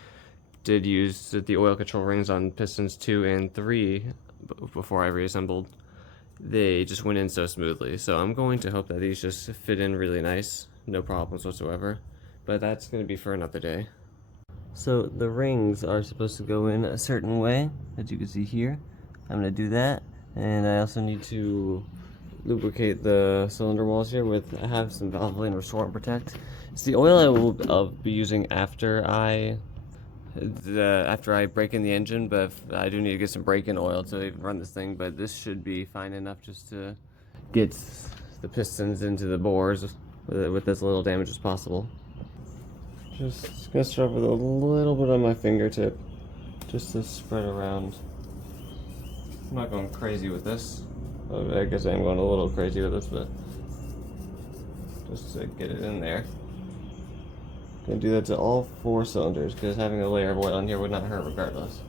did use the oil control rings on pistons 2 and 3 before I reassembled, they just went in so smoothly. So I'm going to hope that these just fit in really nice, no problems whatsoever. But that's going to be for another day. So the rings are supposed to go in a certain way, as you can see here. I'm going to do that. And I also need to lubricate the cylinder walls here with, I have some Valvoline Restore and Protect. It's the oil I'll be using after I break in the engine, but I do need to get some break-in oil to even run this thing, but this should be fine enough just to get the pistons into the bores with as little damage as possible. Just gonna start with a little bit on my fingertip, just to spread around. I'm not going crazy with this. I guess I am going a little crazy with this, but just to get it in there. Gonna do that to all 4 cylinders, because having a layer of oil in here would not hurt regardless.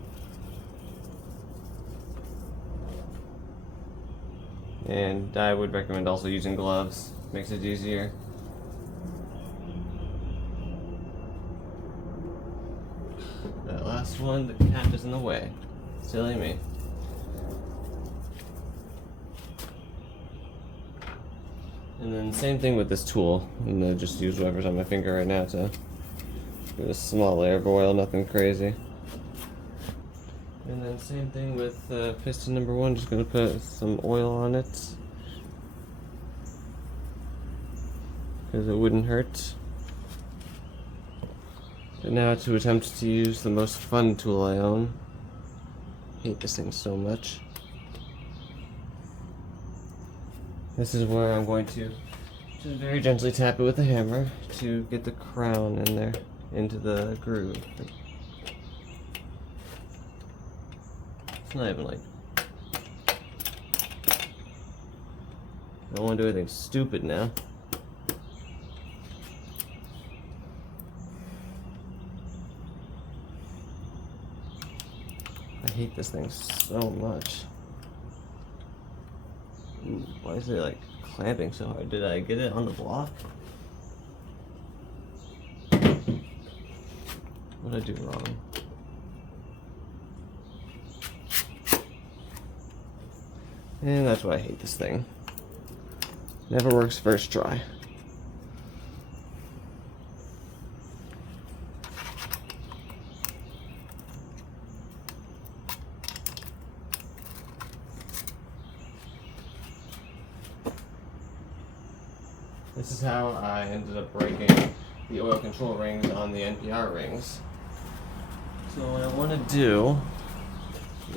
And I would recommend also using gloves, makes it easier. That last one, the cap is in the way. Silly me. And then same thing with this tool. I'm gonna just use whatever's on my finger right now to do a small layer of oil, nothing crazy. And then same thing with piston number 1, just gonna put some oil on it, because it wouldn't hurt. But now to attempt to use the most fun tool I own. I hate this thing so much. This is where I'm going to just very gently tap it with a hammer to get the crown in there, into the groove. It's not even like, I don't want to do anything stupid now. I hate this thing so much. Ooh, why is it like clamping so hard? Did I get it on the block? What did I do wrong? And that's why I hate this thing. Never works first try. This is how I ended up breaking the oil control rings on the NPR rings. So what I want to do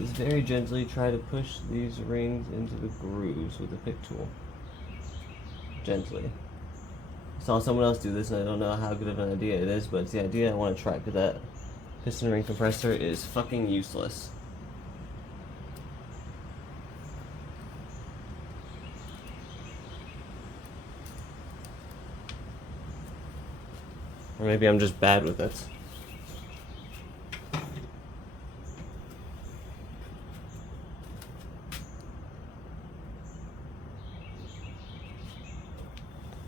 is very gently try to push these rings into the grooves with the pick tool. Gently. saw someone else do this, and I don't know how good of an idea it is, but it's the idea I want to try, because that piston ring compressor is fucking useless. Or maybe I'm just bad with it.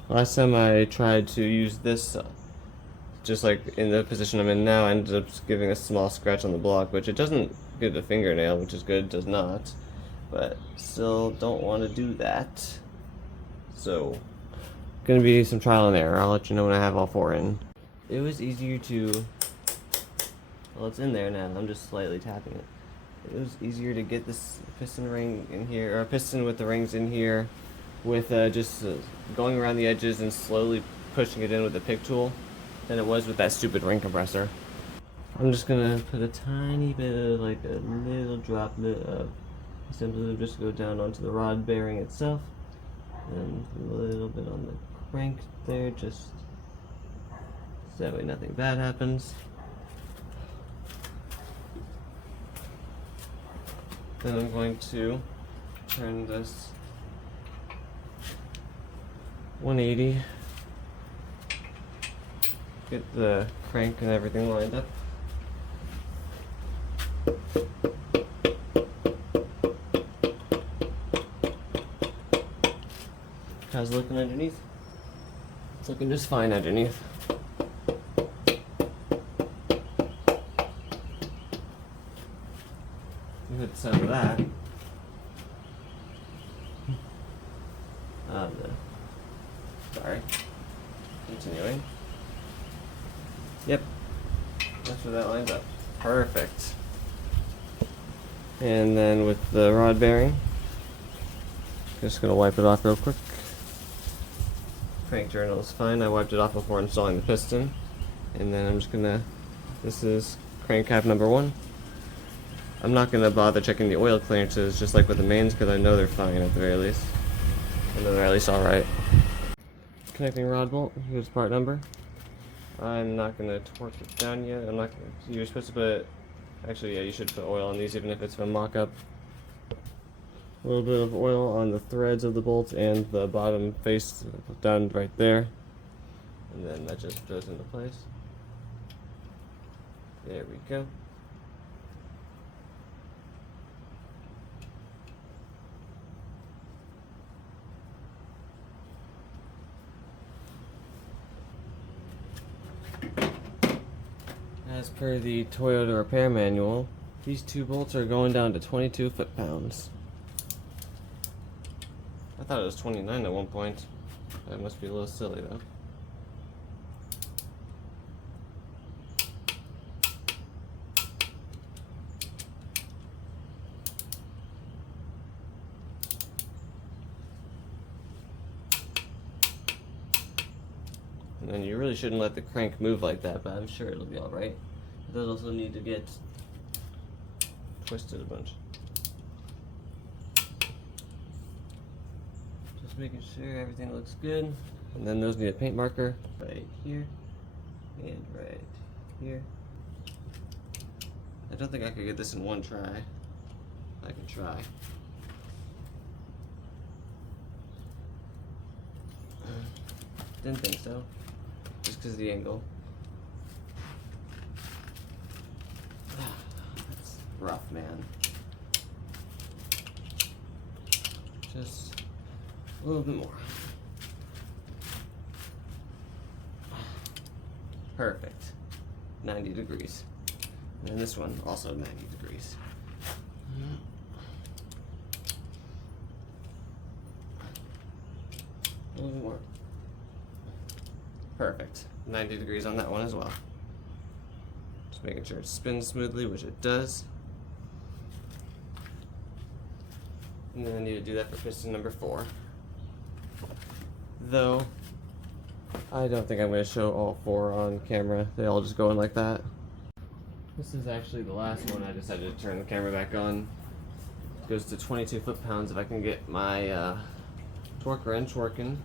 Last time I tried to use this, just like in the position I'm in now, I ended up giving a small scratch on the block, which it doesn't get a fingernail, which is good, it does not. But still don't want to do that. So, gonna be some trial and error. I'll let you know when I have all four in. It was easier to, well, it's in there now, I'm just slightly tapping it. It was easier to get this piston ring in here, or a piston with the rings in here, with just going around the edges and slowly pushing it in with the pick tool than it was with that stupid ring compressor. I'm just gonna put a tiny bit of, like a little droplet of assembly just go down onto the rod bearing itself, and a little bit on the crank there, just so that way nothing bad happens. Then I'm going to turn this 180, get the crank and everything lined up. How's it looking underneath? It's looking just fine underneath. You heard the sound of that. Sorry. Continuing. Yep. That's where that lines up. Perfect. And then with the rod bearing, just gonna wipe it off real quick. Crank journal is fine. I wiped it off before installing the piston. And then I'm just gonna, this is crank cap number 1. I'm not gonna bother checking the oil clearances just like with the mains, because I know they're fine at the very least. I know they're at least alright. Connecting rod bolt, here's part number. I'm not gonna torque it down yet. I'm not gonna, you're supposed to put, actually yeah, you should put oil on these even if it's a mock-up. A little bit of oil on the threads of the bolt and the bottom face down right there. And then that just goes into place. There we go. As per the Toyota repair manual, these two bolts are going down to 22 foot-pounds. I thought it was 29 at one point. That must be a little silly though. And then you really shouldn't let the crank move like that, but I'm sure it'll be alright. It does also need to get twisted a bunch. Just making sure everything looks good. And then those need a paint marker right here and right here. I don't think I could get this in one try. I can try. Didn't think so. Just because of the angle. That's rough, man. Just a little bit more. Perfect. 90 degrees. And this one also 90 degrees. A little bit more. Perfect. 90 degrees on that one as well. Just making sure it spins smoothly, which it does. And then I need to do that for piston number 4. Though, I don't think I'm going to show all 4 on camera. They all just go in like that. This is actually the last one. I decided to turn the camera back on. It goes to 22 foot-pounds if I can get my torque wrench working.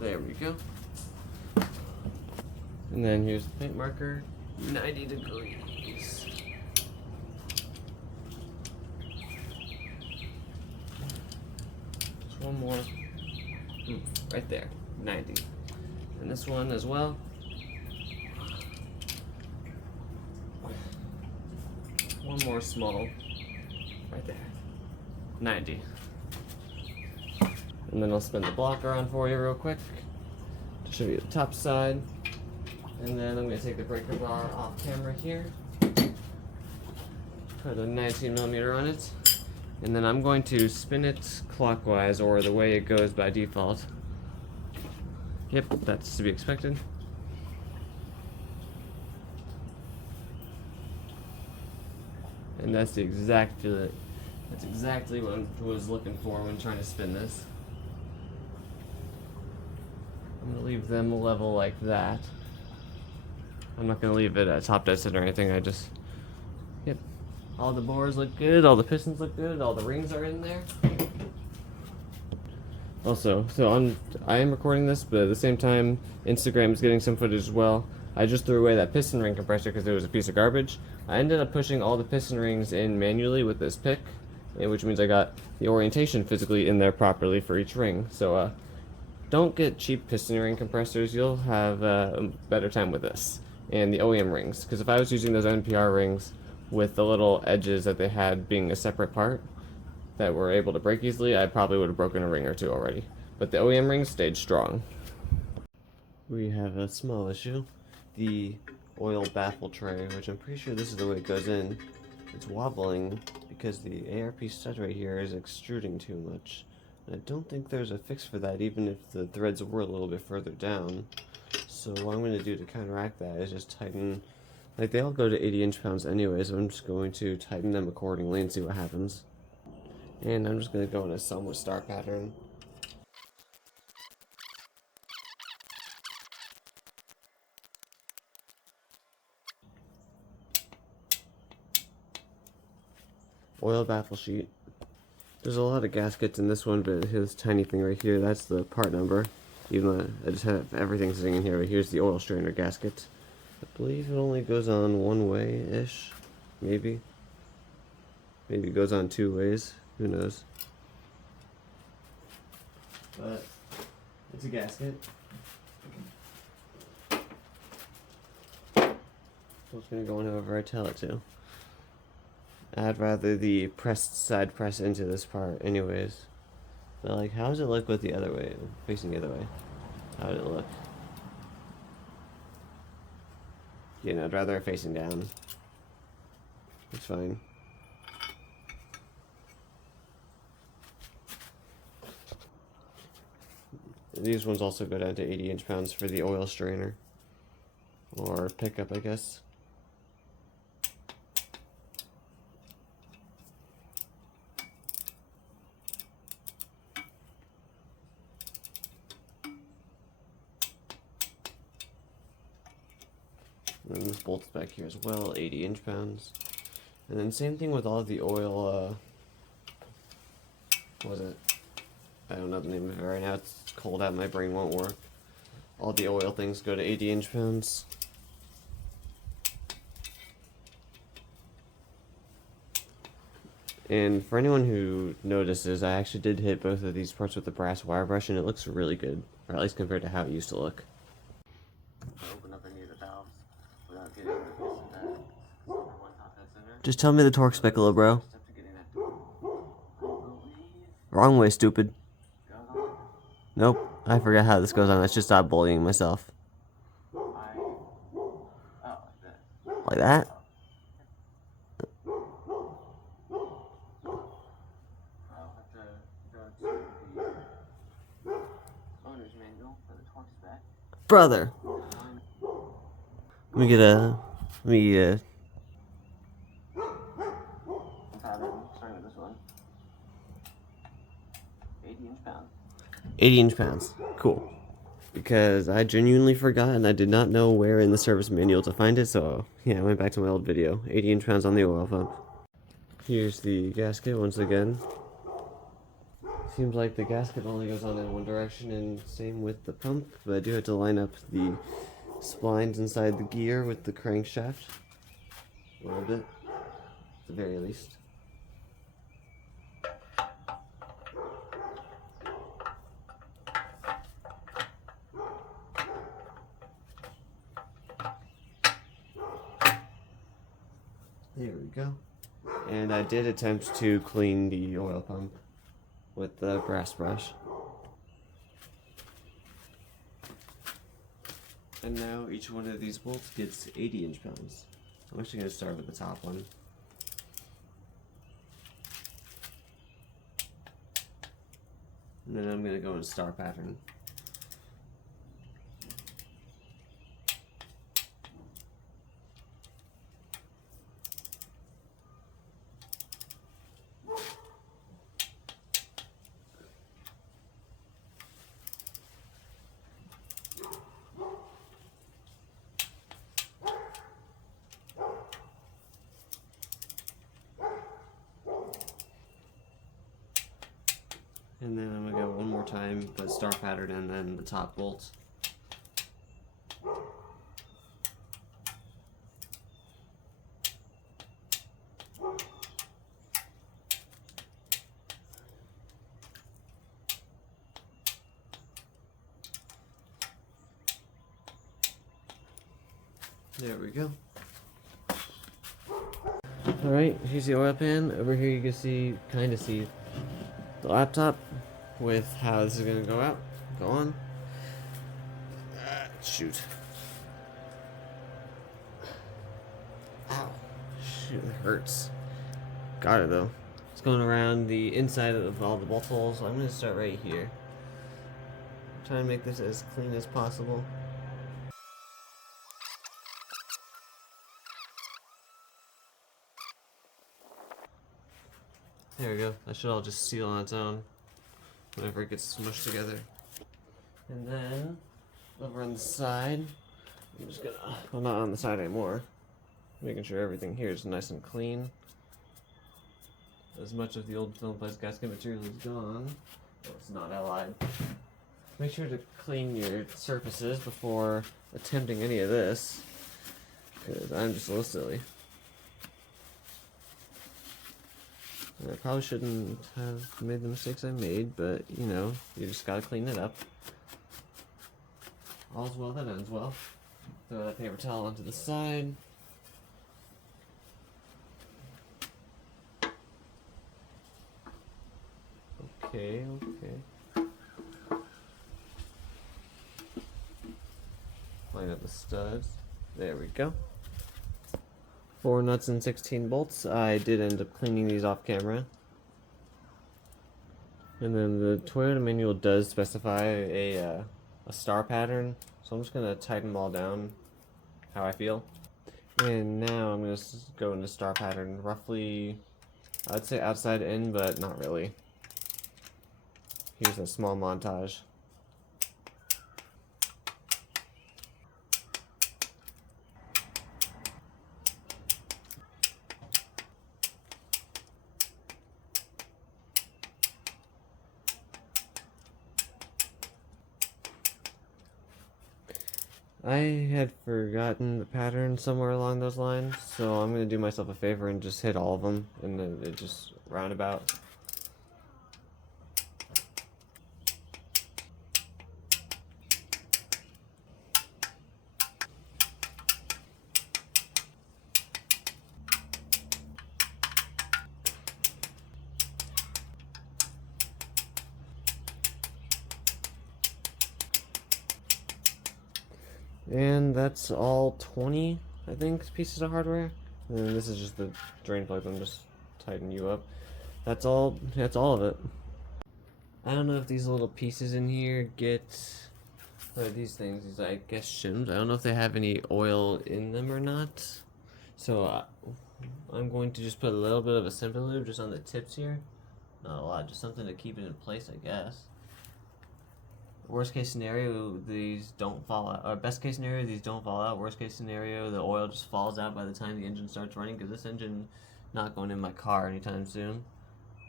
There we go. And then here's the paint marker, 90 degrees. Just one more, right there, 90. And this one as well. One more small, right there, 90. And then I'll spin the blocker on for you real quick to show you the top side. And then I'm going to take the breaker bar off camera here. Put a 19mm on it. And then I'm going to spin it clockwise, or the way it goes by default. Yep, that's to be expected. And that's exactly what I was looking for when trying to spin this. I'm going to leave them level like that. I'm not going to leave it at top dead center or anything. Yep. All the bores look good, all the pistons look good, all the rings are in there. Also, I am recording this, but at the same time, Instagram is getting some footage as well. I just threw away that piston ring compressor because it was a piece of garbage. I ended up pushing all the piston rings in manually with this pick, which means I got the orientation physically in there properly for each ring. So don't get cheap piston ring compressors. You'll have a better time with this. And the OEM rings, because if I was using those NPR rings with the little edges that they had being a separate part that were able to break easily, I probably would have broken a ring or two already. But the OEM rings stayed strong. We have a small issue. The oil baffle tray, which I'm pretty sure this is the way it goes in. It's wobbling because the ARP stud right here is extruding too much. And I don't think there's a fix for that, even if the threads were a little bit further down. So what I'm going to do to counteract that is just tighten, like they all go to 80 inch-pounds anyway, so I'm just going to tighten them accordingly and see what happens. And I'm just going to go in a somewhat star pattern. Oil baffle sheet. There's a lot of gaskets in this one, but his tiny thing right here, that's the part number. Even though I just have everything sitting in here, but here's the oil strainer gasket. I believe it only goes on one way-ish, maybe. Maybe it goes on 2 ways, who knows. But it's a gasket. So it's going to go in however I tell it to. I'd rather the pressed side press into this part anyways. But like, how does it look with the other way, facing the other way? How would it look? You know, I'd rather it facing down. It's fine. These ones also go down to 80 inch-pounds for the oil strainer. Or pickup, I guess. And this bolt's back here as well, 80 inch-pounds. And then same thing with all the oil, what was it? I don't know the name of it right now, it's cold out, my brain won't work. All the oil things go to 80 inch-pounds. And for anyone who notices, I actually did hit both of these parts with the brass wire brush, and it looks really good, or at least compared to how it used to look. Open up any of the valves without getting the Just tell me the torque spec, little bro. Wrong way, stupid. Nope, I forgot how this goes on. Let's just stop bullying myself. Like that? Brother! Let me get a... Starting with this one. 80 inch-pounds. 80 inch-pounds. Cool. Because I genuinely forgot and I did not know where in the service manual to find it, so yeah, I went back to my old video. 80 inch-pounds on the oil pump. Here's the gasket once again. Seems like the gasket only goes on in one direction, and same with the pump, but I do have to line up the splines inside the gear with the crankshaft a little bit, at the very least. There we go. And I did attempt to clean the oil pump with the brass brush. And now each one of these bolts gets 80 inch-pounds. I'm actually going to start with the top one. And then I'm going to go in star pattern. And then I'm going to go one more time, put star pattern and then the top bolt. There we go. Alright, here's the oil pan. Over here you can kind of see the laptop with how this is going to go out. Go on. Shoot. Ow. Shoot, it hurts. Got it though. It's going around the inside of all the bolt holes, so I'm going to start right here. Try to make this as clean as possible. There we go. That should all just seal on its own whenever it gets smushed together. And then over on the side, I'm just gonna, well, not on the side anymore, making sure everything here is nice and clean. As much of the old film place gasket material is gone, well, it's not allied. Make sure to clean your surfaces before attempting any of this, because I'm just a little silly. I probably shouldn't have made the mistakes I made, but you know, you just gotta clean it up. All's well that ends well. Throw that paper towel onto the side. Okay. Line up the studs. There we go. 4 nuts and 16 bolts. I did end up cleaning these off camera. And then the Toyota manual does specify a star pattern, so I'm just going to tighten them all down how I feel. And now I'm going to go into star pattern roughly, I would say outside in, but not really. Here's a small montage. I had forgotten the pattern somewhere along those lines, so I'm going to do myself a favor and just hit all of them, and then it just roundabout. And that's all 20, I think, pieces of hardware. And then this is just the drain plug. I'm just tightening you up. That's all of it. I don't know if these little pieces in here get, what are these things? These, I guess, shims. I don't know if they have any oil in them or not. So I'm going to just put a little bit of a simple lube just on the tips here. Not a lot, just something to keep it in place, I guess. Worst case scenario, these don't fall out. Or best case scenario, these don't fall out. Worst case scenario, the oil just falls out by the time the engine starts running, because this engine not going in my car anytime soon.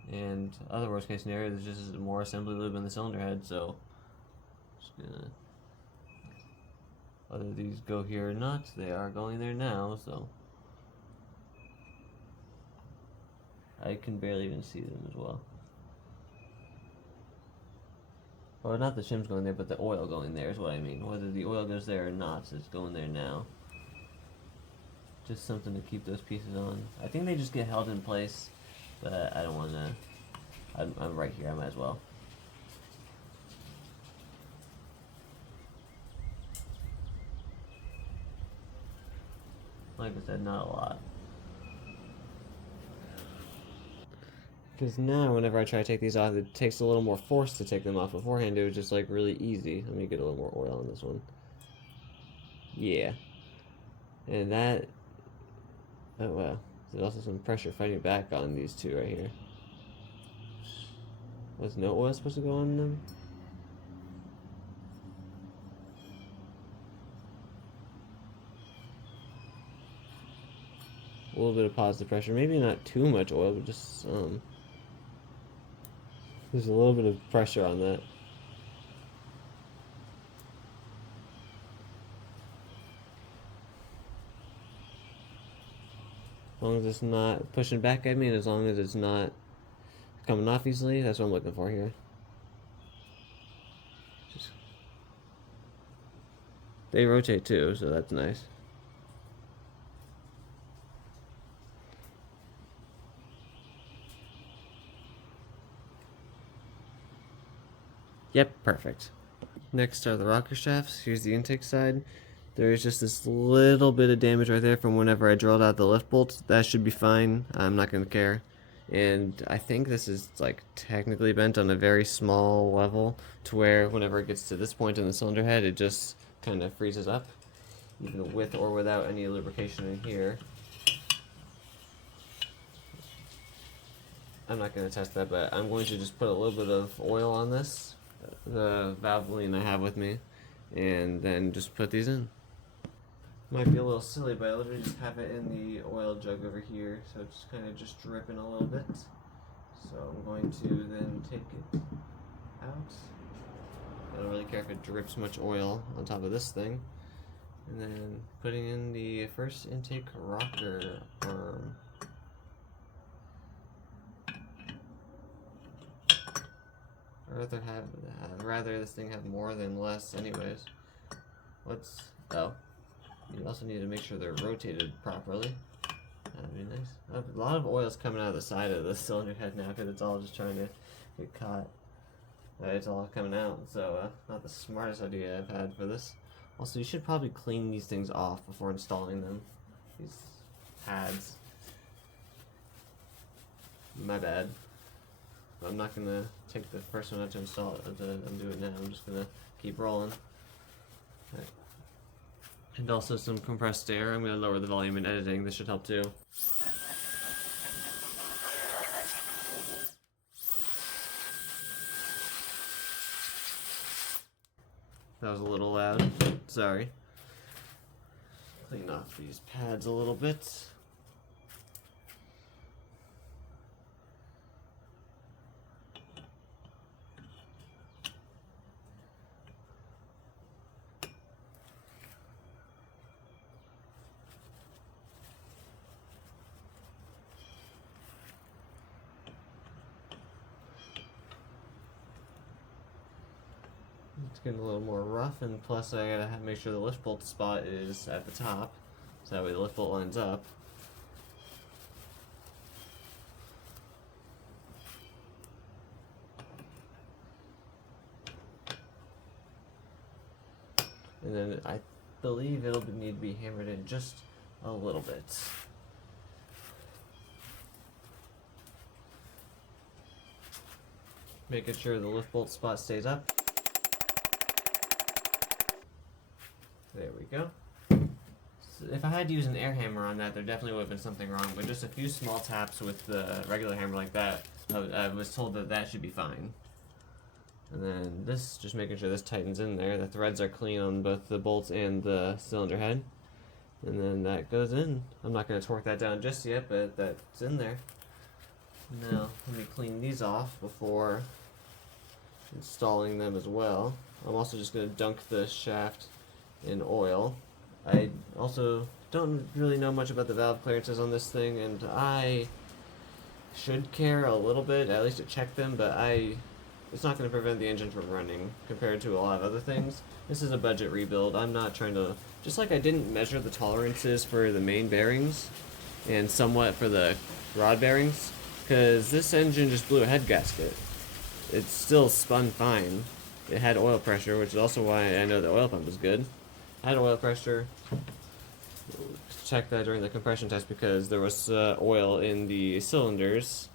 And other worst case scenario, there's just more assembly lube in the cylinder head, so just gonna, whether these go here or not, they are going there now, so I can barely even see them as well. Or not the shims going there, but the oil going there is what I mean. Whether the oil goes there or not, it's going there now. Just something to keep those pieces on. I think they just get held in place, but I don't want to. I'm right here, I might as well. Like I said, not a lot. Because now whenever I try to take these off, it takes a little more force to take them off. Beforehand it was just like really easy. Let me get a little more oil on this one. Yeah. And that, oh wow, there's also some pressure fighting back on these two right here. Was no oil supposed to go on them? A little bit of positive pressure, maybe not too much oil, but just some. There's a little bit of pressure on that. As long as it's not pushing back at me, and as long as it's not coming off easily, that's what I'm looking for here. They rotate too, so that's nice. Yep, perfect. Next are the rocker shafts. Here's the intake side. There's just this little bit of damage right there from whenever I drilled out the lift bolts. That should be fine. I'm not going to care. And I think this is like technically bent on a very small level to where whenever it gets to this point in the cylinder head, it just kind of freezes up, even with or without any lubrication in here. I'm not going to test that, but I'm going to just put a little bit of oil on this, the Valvoline I have with me, and then just put these in. Might be a little silly, but I literally just have it in the oil jug over here, so it's kind of just dripping a little bit. So I'm going to then take it out. I don't really care if it drips much oil on top of this thing. And then putting in the first intake rocker arm. I'd rather this thing have more than less anyways. Oh, you also need to make sure they're rotated properly. That'd be nice. A lot of oil's coming out of the side of the cylinder head now because it's all just trying to get caught. It's all coming out, so not the smartest idea I've had for this. Also, you should probably clean these things off before installing them. These pads. My bad. I'm not going to take the first one out to install it, undo it now. I'm just going to keep rolling. Right. And also some compressed air. I'm going to lower the volume in editing. This should help too. That was a little loud. Sorry. Clean off these pads a little bit. It's getting a little more rough, and plus I gotta make sure the lift bolt spot is at the top, so that way the lift bolt lines up. And then I believe it'll need to be hammered in just a little bit. Making sure the lift bolt spot stays up. There we go. So if I had to use an air hammer on that, there definitely would have been something wrong, but just a few small taps with the regular hammer like that, I was told that that should be fine. And then this, just making sure this tightens in there. The threads are clean on both the bolts and the cylinder head. And then that goes in. I'm not going to torque that down just yet, but that's in there. Now, let me clean these off before installing them as well. I'm also just going to dunk the shaft in oil. I also don't really know much about the valve clearances on this thing, and I should care a little bit, at least to check them, but it's not going to prevent the engine from running compared to a lot of other things. This is a budget rebuild. I'm not trying to, just like I didn't measure the tolerances for the main bearings and somewhat for the rod bearings, because this engine just blew a head gasket. It still spun fine. It had oil pressure, which is also why I know the oil pump is good. I had oil pressure. Check that during the compression test because there was oil in the cylinders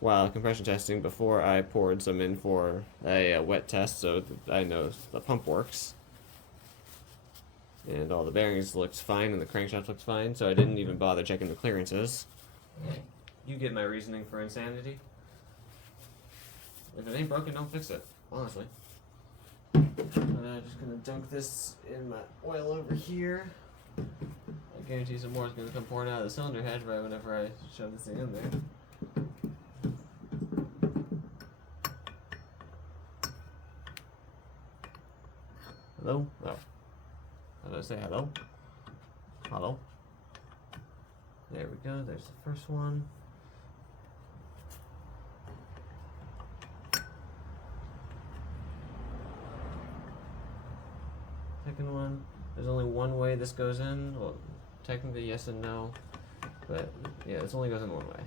while compression testing before I poured some in for a wet test, so I know the pump works. And all the bearings looked fine and the crankshaft looked fine, so I didn't even bother checking the clearances. You get my reasoning for insanity. If it ain't broken, don't fix it, honestly. I'm just gonna dunk this in my oil over here. I guarantee some more is gonna come pouring out of the cylinder head right whenever I shove this thing in there. Hello? Oh. How did I say hello? Hello? There we go, there's the first one. Second one. There's only one way this goes in. Well, technically yes and no, but yeah, this only goes in one way.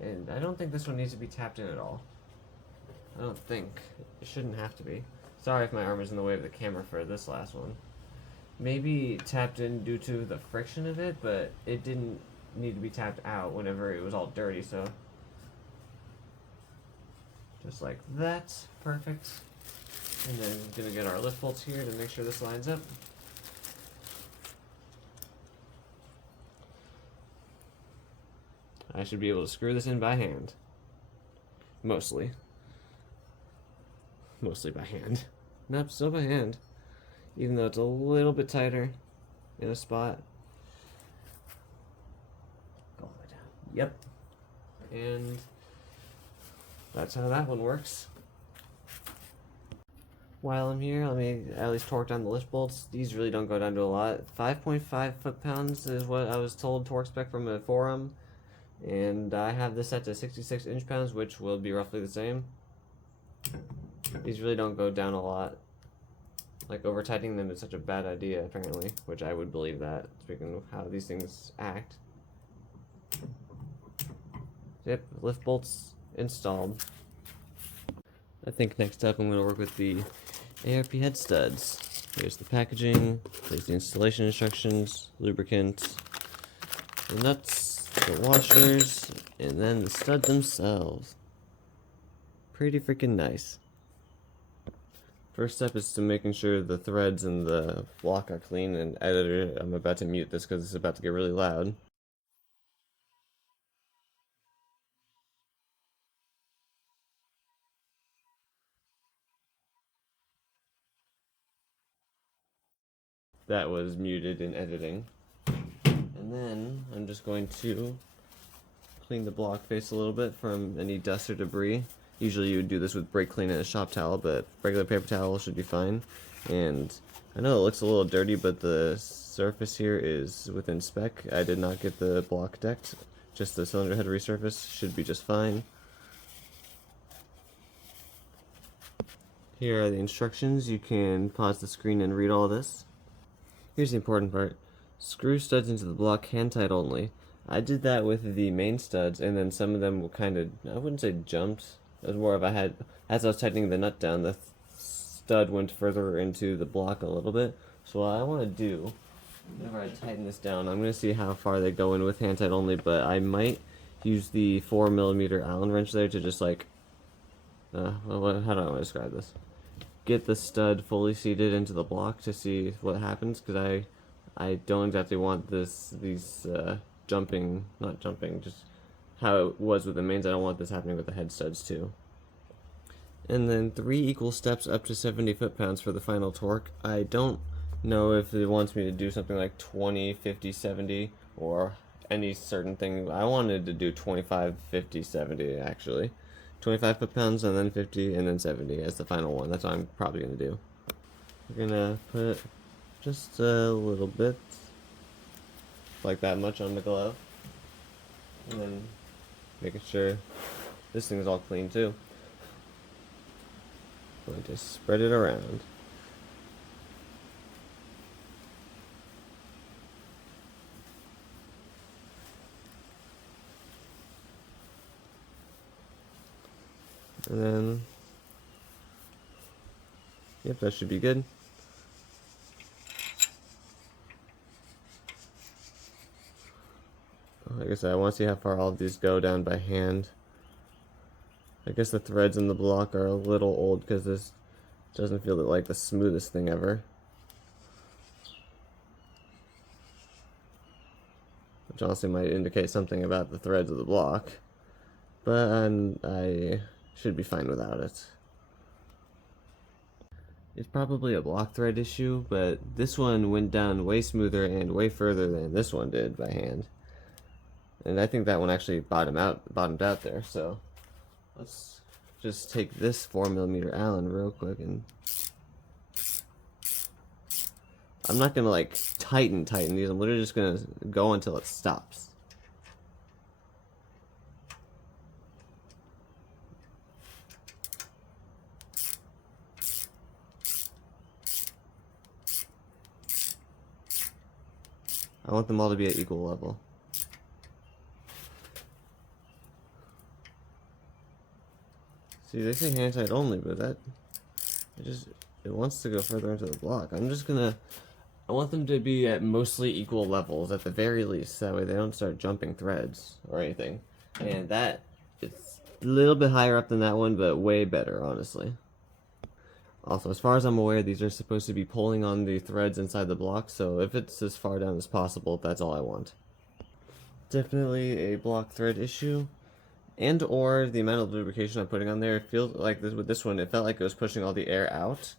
And I don't think this one needs to be tapped in at all. I don't think. It shouldn't have to be. Sorry if my arm is in the way of the camera for this last one. Maybe tapped in due to the friction of it, but it didn't need to be tapped out whenever it was all dirty, so. Just like that. Perfect. And then I'm gonna get our lift bolts here to make sure this lines up. I should be able to screw this in by hand. Mostly. Mostly by hand. Nope, still by hand. Even though it's a little bit tighter in a spot. Go all the way down. Yep. And that's how that one works. While I'm here, let me at least torque down the lift bolts. These really don't go down to a lot. 5.5 foot-pounds is what I was told torque spec from a forum. And I have this set to 66 inch-pounds, which will be roughly the same. These really don't go down a lot. Like, over-tightening them is such a bad idea, apparently. Which I would believe that, speaking of how these things act. Yep, lift bolts installed. I think next up I'm going to work with the ARP Head Studs. Here's the packaging, there's the installation instructions, lubricant, the nuts, the washers, and then the studs themselves. Pretty freaking nice. First step is to making sure the threads and the block are clean, and editor, I'm about to mute this because it's about to get really loud. That was muted in editing. And then I'm just going to clean the block face a little bit from any dust or debris. Usually you would do this with brake clean and a shop towel, but regular paper towel should be fine. And I know it looks a little dirty, but the surface here is within spec. I did not get the block decked, just the cylinder head resurface should be just fine. Here are the instructions. You can pause the screen and read all this. Here's the important part. Screw studs into the block hand tight only. I did that with the main studs, and then some of them were kind of, I wouldn't say jumped. It was more of as I was tightening the nut down, the stud went further into the block a little bit. So what I want to do, whenever I tighten this down, I'm going to see how far they go in with hand tight only, but I might use the 4mm Allen wrench there to just like, how do I want to describe this? Get the stud fully seated into the block to see what happens, because I don't exactly want these jumping, not jumping, just how it was with the mains. I don't want this happening with the head studs too. And then 3 equal steps up to 70 foot-pounds for the final torque. I don't know if it wants me to do something like 20, 50, 70, or any certain thing. I wanted to do 25, 50, 70 actually. 25 foot-pounds and then 50 and then 70 as the final one. That's what I'm probably going to do. We're going to put just a little bit, like that much on the glove. And then making sure this thing is all clean too. I'm going to spread it around. And then, yep, that should be good. Like I said, I want to see how far all of these go down by hand. I guess the threads in the block are a little old because this doesn't feel like the smoothest thing ever. Which honestly might indicate something about the threads of the block. But I should be fine without it. It's probably a block thread issue, but this one went down way smoother and way further than this one did by hand. And I think that one actually bottomed out there, so let's just take this 4mm Allen real quick, and I'm not gonna like tighten these, I'm literally just gonna go until it stops. I want them all to be at equal level. See, they say hand tight only, but it wants to go further into the block. I want them to be at mostly equal levels at the very least. That way they don't start jumping threads or anything. And that, it's a little bit higher up than that one, but way better, honestly. Also, as far as I'm aware, these are supposed to be pulling on the threads inside the block, so if it's as far down as possible, that's all I want. Definitely a block thread issue, and or the amount of lubrication I'm putting on there. It feels like with this one, it felt like it was pushing all the air out.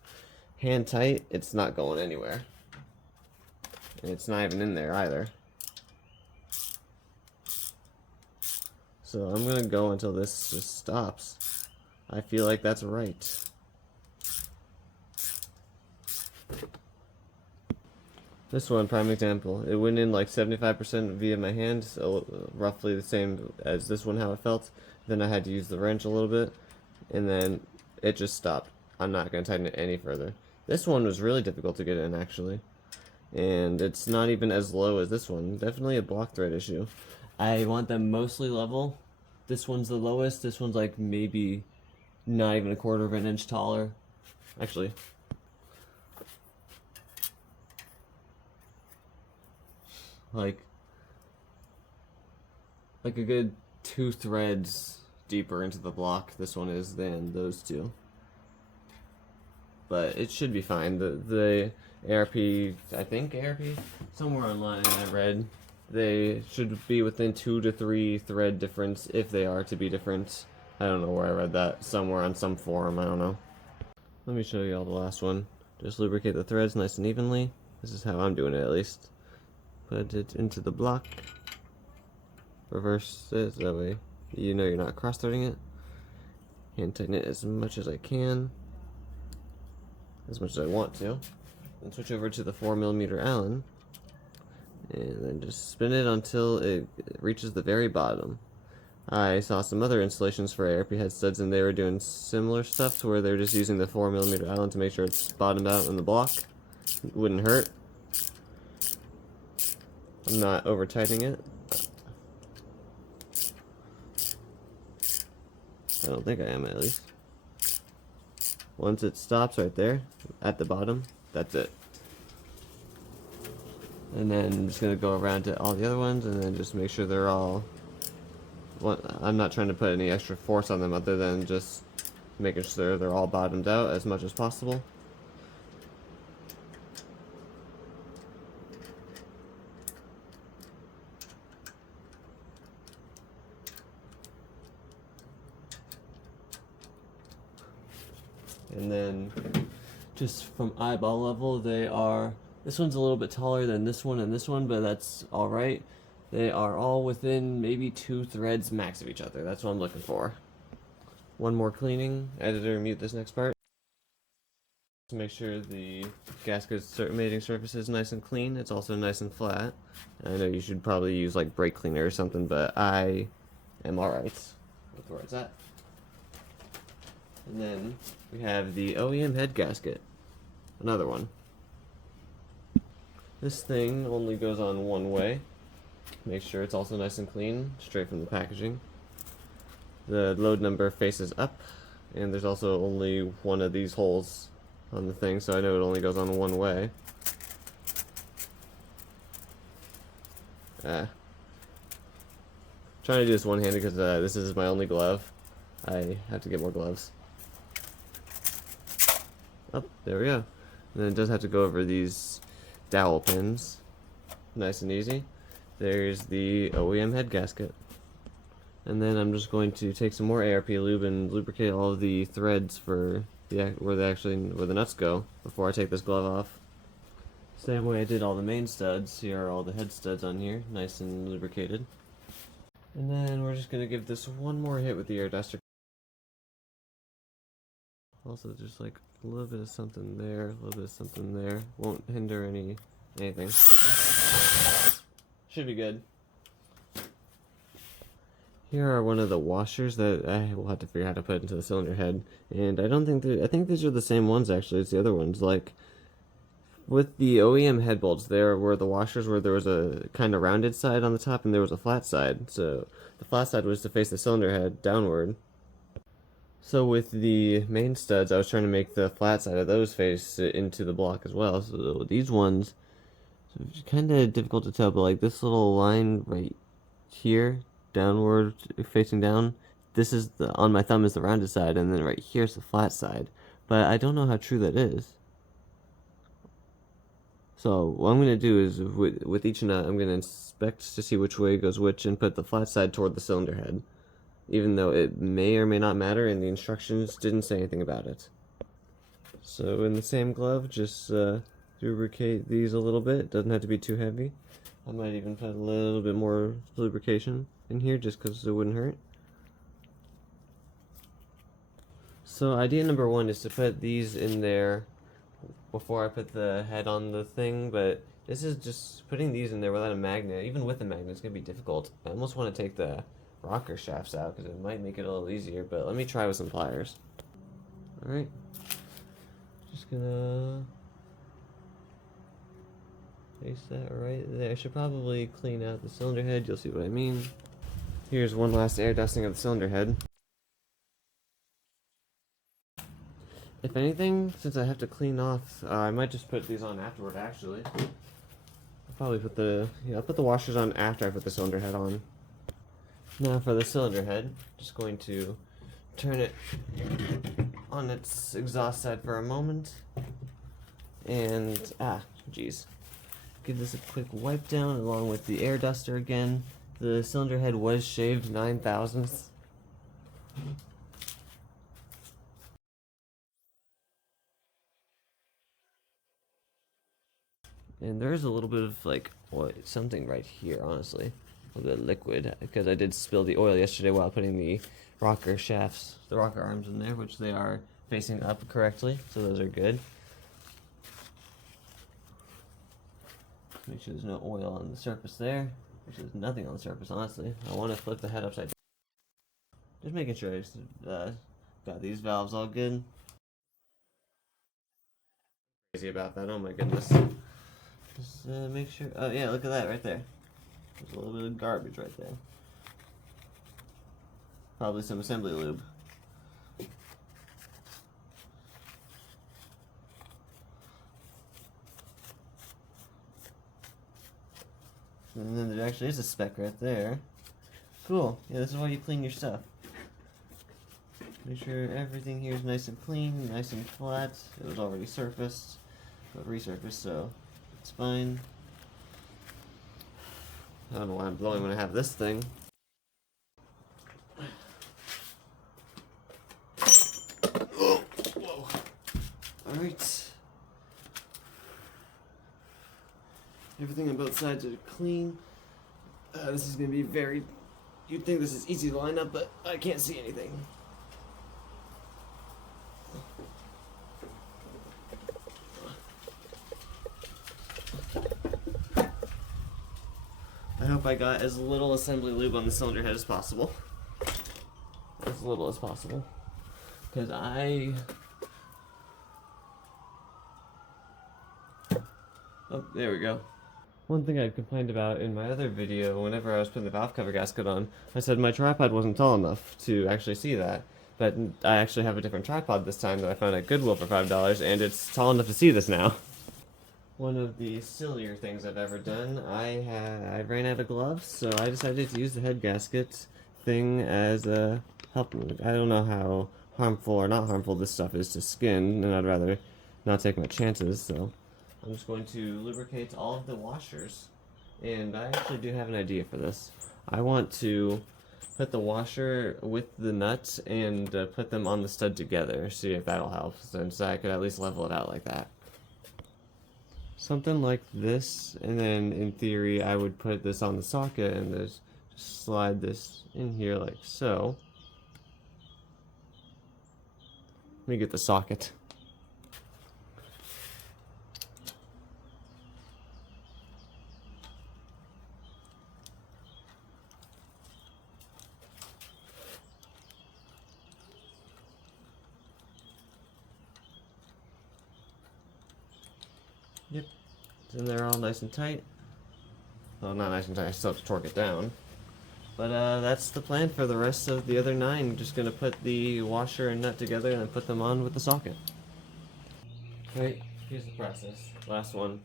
Hand tight, it's not going anywhere. And it's not even in there either. So I'm gonna go until this just stops. I feel like that's right. This one, prime example, it went in like 75% via my hand, so roughly the same as this one, how it felt. Then I had to use the wrench a little bit, and then it just stopped. I'm not going to tighten it any further. This one was really difficult to get in, actually. And it's not even as low as this one. Definitely a block thread issue. I want them mostly level. This one's the lowest. This one's like maybe not even a quarter of an inch taller. Actually, like a good 2 threads deeper into the block this one is than those two, but it should be fine. The ARP, I think ARP, somewhere online I read they should be within 2 to 3 thread difference if they are to be different. I don't know where I read that, somewhere on some forum, I don't know. Let me show you all the last one. Just lubricate the threads nice and evenly. This is how I'm doing it, at least. Put it into the block, reverse it, that way you know you're not cross-threading it. Hand tighten it as much as I can, as much as I want to. Then switch over to the 4mm Allen, and then just spin it until it reaches the very bottom. I saw some other installations for ARP Head Studs, and they were doing similar stuff to where they're just using the 4mm Allen to make sure it's bottomed out in the block. It wouldn't hurt. I'm not over tightening it. I don't think I am, at least. Once it stops right there at the bottom, that's it. And then I'm just gonna go around to all the other ones and then just make sure they're all. I'm not trying to put any extra force on them other than just making sure they're all bottomed out as much as possible. And then just from eyeball level, they are, this one's a little bit taller than this one and this one, but that's alright. They are all within maybe 2 threads max of each other. That's what I'm looking for. One more cleaning. Editor, mute this next part. To make sure the gasket mating surface is nice and clean. It's also nice and flat. I know you should probably use like brake cleaner or something, but I am alright with where it's at. And then we have the OEM Head Gasket. Another one. This thing only goes on one way. Make sure it's also nice and clean, straight from the packaging. The load number faces up, and there's also only one of these holes on the thing, so I know it only goes on one way. Trying to do this one-handed because this is my only glove. I have to get more gloves. Oh, there we go. And then it does have to go over these dowel pins. Nice and easy. There's the OEM head gasket. And then I'm just going to take some more ARP lube and lubricate all of the threads for where the nuts go before I take this glove off. Same way I did all the main studs. Here are all the head studs on here, nice and lubricated. And then we're just going to give this one more hit with the air duster. Also just like a little bit of something there, a little bit of something there. Won't hinder anything. Should be good. Here are one of the washers that I will have to figure out how to put into the cylinder head. And I think these are the same ones actually as the other ones. Like with the OEM head bolts, there were the washers where there was a kind of rounded side on the top and there was a flat side. So the flat side was to face the cylinder head downward. So with the main studs, I was trying to make the flat side of those face into the block as well. So these ones, it's kind of difficult to tell, but like this little line right here, downward facing down, this is on my thumb is the rounded side, and then right here is the flat side. But I don't know how true that is. So what I'm going to do is with each nut, I'm going to inspect to see which way goes which and put the flat side toward the cylinder head. Even though it may or may not matter and the instructions didn't say anything about it. So in the same glove, just lubricate these a little bit. Doesn't have to be too heavy. I might even put a little bit more lubrication in here just because it wouldn't hurt. So idea number one is to put these in there before I put the head on the thing, but this is just putting these in there without a magnet. Even with a magnet, it's going to be difficult. I almost want to take the rocker shafts out because it might make it a little easier, but let me try with some pliers. Alright, just gonna place that right there. I should probably clean out the cylinder head, you'll see what I mean. Here's one last air dusting of the cylinder head. If anything, since I have to clean off, I might just put these on afterward actually. I'll probably put I'll put the washers on after I put the cylinder head on. Now for the cylinder head, just going to turn it on its exhaust side for a moment, and geez, give this a quick wipe down along with the air duster again. The cylinder head was shaved 9 thousandths. And there is a little bit of like something right here, honestly. A little bit of liquid, because I did spill the oil yesterday while putting the rocker shafts, the rocker arms in there, which they are facing up correctly, so those are good. Make sure there's no oil on the surface there, which there's nothing on the surface, honestly. I want to flip the head upside down. Just making sure I got these valves all good. Crazy about that, oh my goodness. Just make sure, oh yeah, look at that right there. There's a little bit of garbage right there. Probably some assembly lube. And then there actually is a speck right there. Cool. Yeah, this is why you clean your stuff. Make sure everything here is nice and clean, nice and flat. It was already surfaced, but resurfaced, so it's fine. I don't know why I'm blowing when I have this thing. Whoa. Alright. Everything on both sides are clean. This is going to be very... You'd think this is easy to line up, but I can't see anything. I hope I got as little assembly lube on the cylinder head as possible. As little as possible. Because Oh, there we go. One thing I complained about in my other video, whenever I was putting the valve cover gasket on, I said my tripod wasn't tall enough to actually see that. But I actually have a different tripod this time that I found at Goodwill for $5, and it's tall enough to see this now. One of the sillier things I've ever done, I ran out of gloves, so I decided to use the head gasket thing as a help. I don't know how harmful or not harmful this stuff is to skin, and I'd rather not take my chances, so I'm just going to lubricate all of the washers. And I actually do have an idea for this. I want to put the washer with the nuts and put them on the stud together, see if that'll help, since I could at least level it out like that. Something like this, and then in theory I would put this on the socket and just slide this in here like so. Let me get the socket. Yep, it's in there all nice and tight. Well, not nice and tight, I still have to torque it down. But that's the plan for the rest of the other 9. Just gonna put the washer and nut together and then put them on with the socket. Right, here's the process. Last one.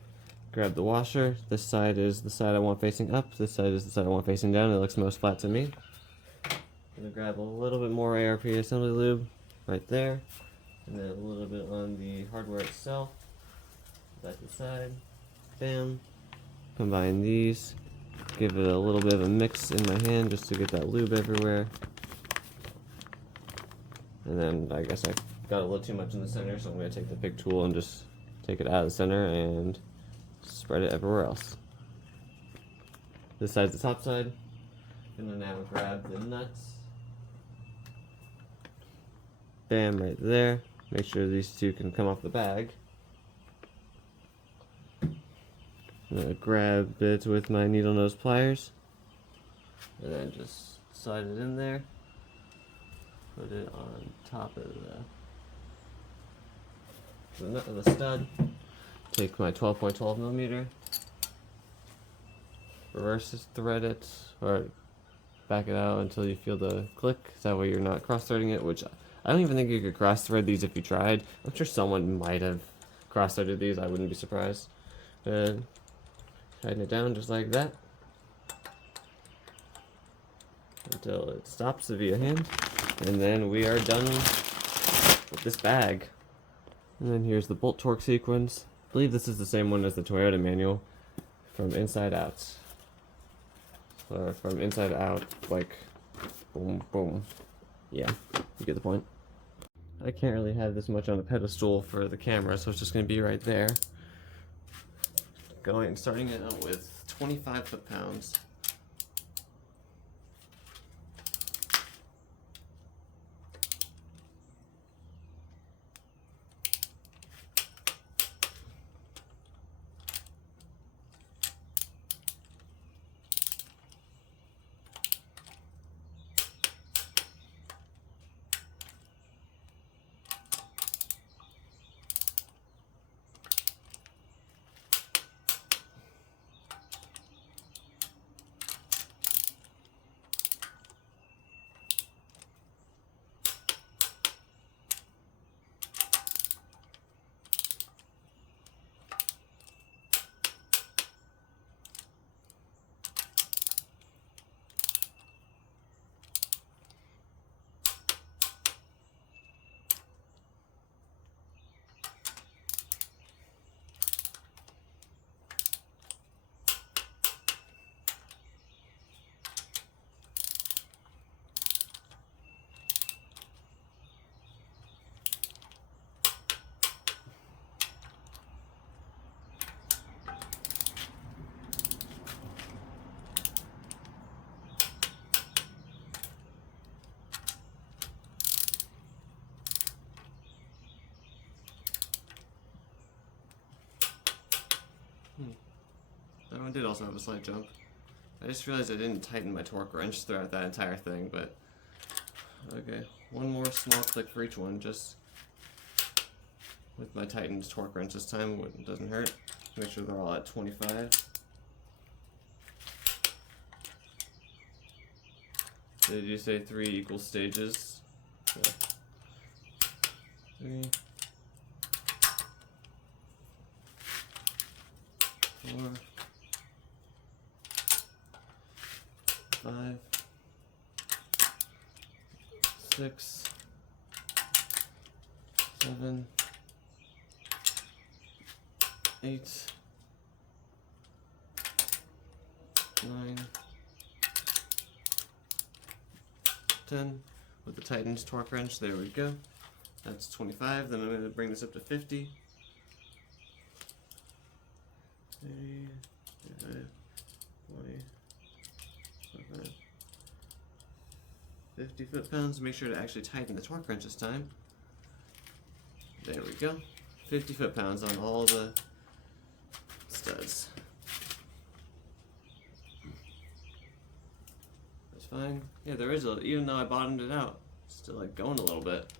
Grab the washer. This side is the side I want facing up. This side is the side I want facing down. It looks most flat to me. I'm gonna grab a little bit more ARP assembly lube right there. And then a little bit on the hardware itself. Side to side. Bam. Combine these. Give it a little bit of a mix in my hand just to get that lube everywhere. And then I guess I got a little too much in the center, so I'm going to take the big tool and just take it out of the center and spread it everywhere else. This side's the top side. Gonna now grab the nuts. Bam, right there. Make sure these two can come off the bag. I'm gonna grab it with my needle nose pliers and then just slide it in there. Put it on top of the nut of the stud. Take my 12.12 millimeter, reverse thread it, or back it out until you feel the click. That way you're not cross-threading it, which I don't even think you could cross-thread these if you tried. I'm sure someone might have cross-threaded these, I wouldn't be surprised. Tighten it down just like that until it stops via hand, and then we are done with this bag. And then here's the bolt torque sequence. I believe this is the same one as the Toyota manual, from inside out. Or from inside out, like boom, boom. Yeah, you get the point. I can't really have this much on a pedestal for the camera, so it's just going to be right there. Starting it out with 25 foot-pounds. That one did also have a slight jump. I just realized I didn't tighten my torque wrench throughout that entire thing, but okay. One more small click for each one, just with my tightened torque wrench this time. It doesn't hurt. Make sure they're all at 25. Did you say 3 equal stages? Yeah. 3, 4, 5, 6, 7, 8, 9, 10 with the tightened torque wrench. There we go. That's 25. Then I'm going to bring this up to 50. 30, 35, 40, 45, 50 foot-pounds. Make sure to actually tighten the torque wrench this time. There we go. 50 foot-pounds on all the studs. That's fine. Yeah, there is a, even though I bottomed it out, it's still like going a little bit.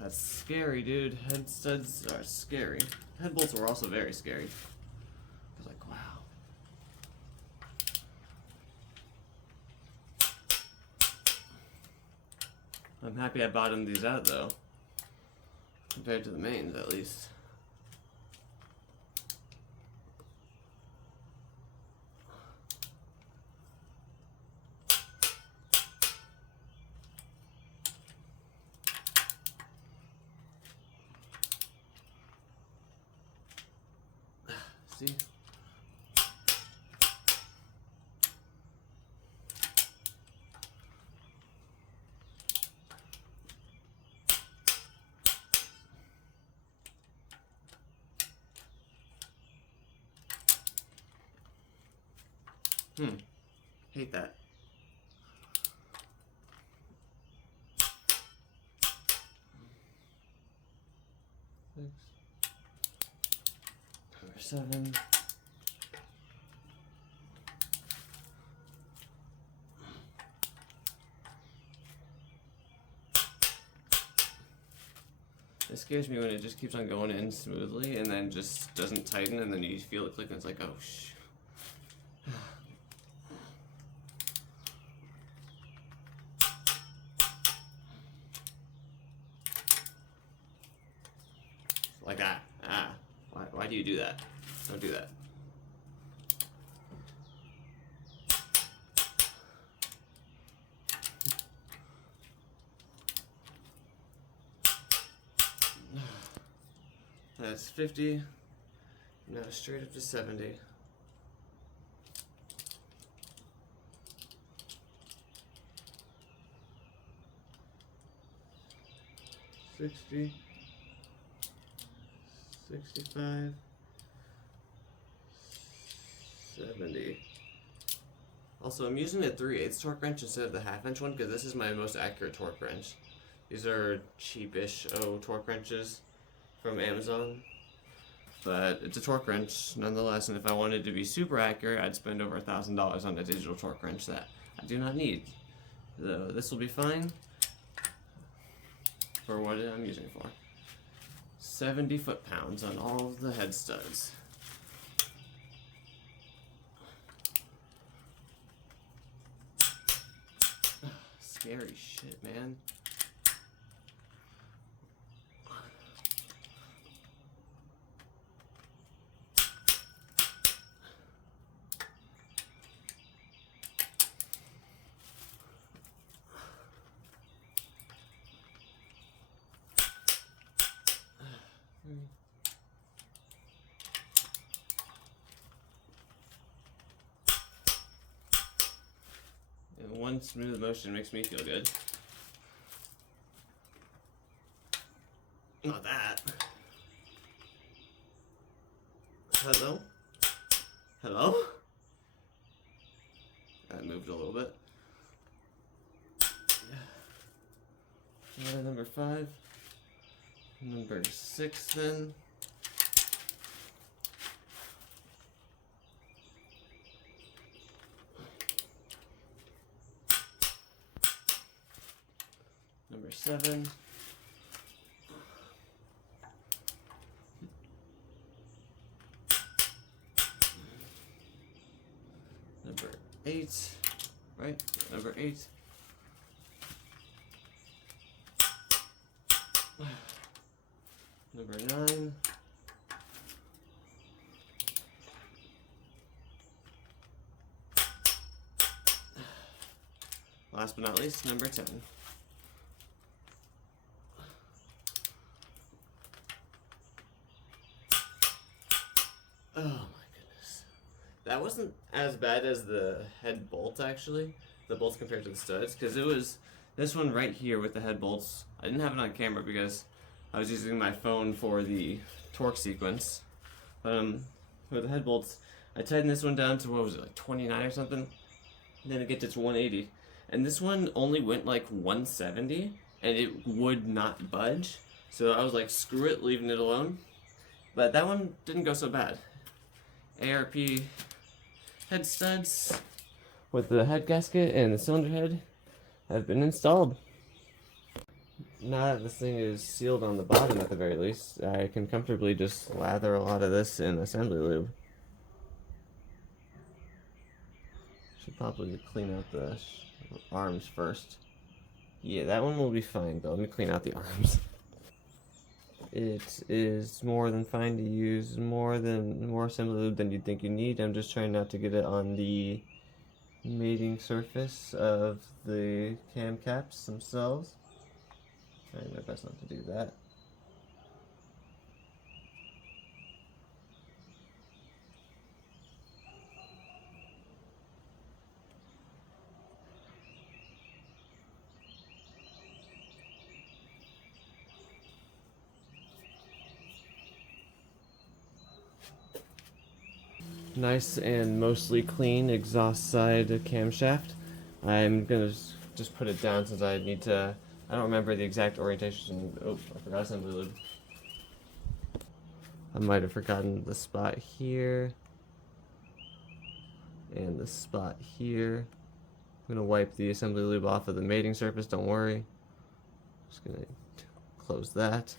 That's scary, dude. Head studs are scary. Head bolts were also very scary. I was like, wow. I'm happy I bottomed these out though, compared to the mains at least. See? Hate that. Six. Number 7. It scares me when it just keeps on going in smoothly and then just doesn't tighten, and then you feel it click and it's like, oh shh. Like that. Why do you do that? Don't do that. That's 50. Now straight up to 70. 60. 65, 70. Also, I'm using a 3/8 torque wrench instead of the 1/2 inch one because this is my most accurate torque wrench. These are cheapish torque wrenches from Amazon, but it's a torque wrench nonetheless. And if I wanted to be super accurate, I'd spend over $1,000 on a digital torque wrench that I do not need. So this will be fine for what I'm using it for. 70 foot-pounds on all of the head studs. Scary shit, man. And one smooth motion makes me feel good. Not that. Hello? Hello? That moved a little bit. Yeah. Number 5. Number 6 then. Number 7. Number 8, right? Number 8. Number 9. Last but not least, number 10. Oh my goodness. That wasn't as bad as the head bolt actually, the bolts compared to the studs, because it was this one right here with the head bolts. I didn't have it on camera because I was using my phone for the torque sequence. For the head bolts, I tightened this one down to, what was it, like 29 or something? And then it gets to 180. And this one only went like 170, and it would not budge. So I was like, screw it, leaving it alone. But that one didn't go so bad. ARP Head Studs with the head gasket and the cylinder head have been installed. Now that this thing is sealed on the bottom at the very least, I can comfortably just lather a lot of this in assembly lube. Should probably clean out the arms first. Yeah, that one will be fine, but let me clean out the arms. It is more than fine to use more assembly lube than you'd think you need. I'm just trying not to get it on the mating surface of the cam caps themselves. Trying my best not to do that. Nice and mostly clean exhaust side camshaft. I'm gonna just put it down since I need to. I don't remember the exact orientation. Oh, I forgot assembly lube. I might have forgotten the spot here and the spot here. I'm gonna wipe the assembly lube off of the mating surface. Don't worry. Just gonna close that.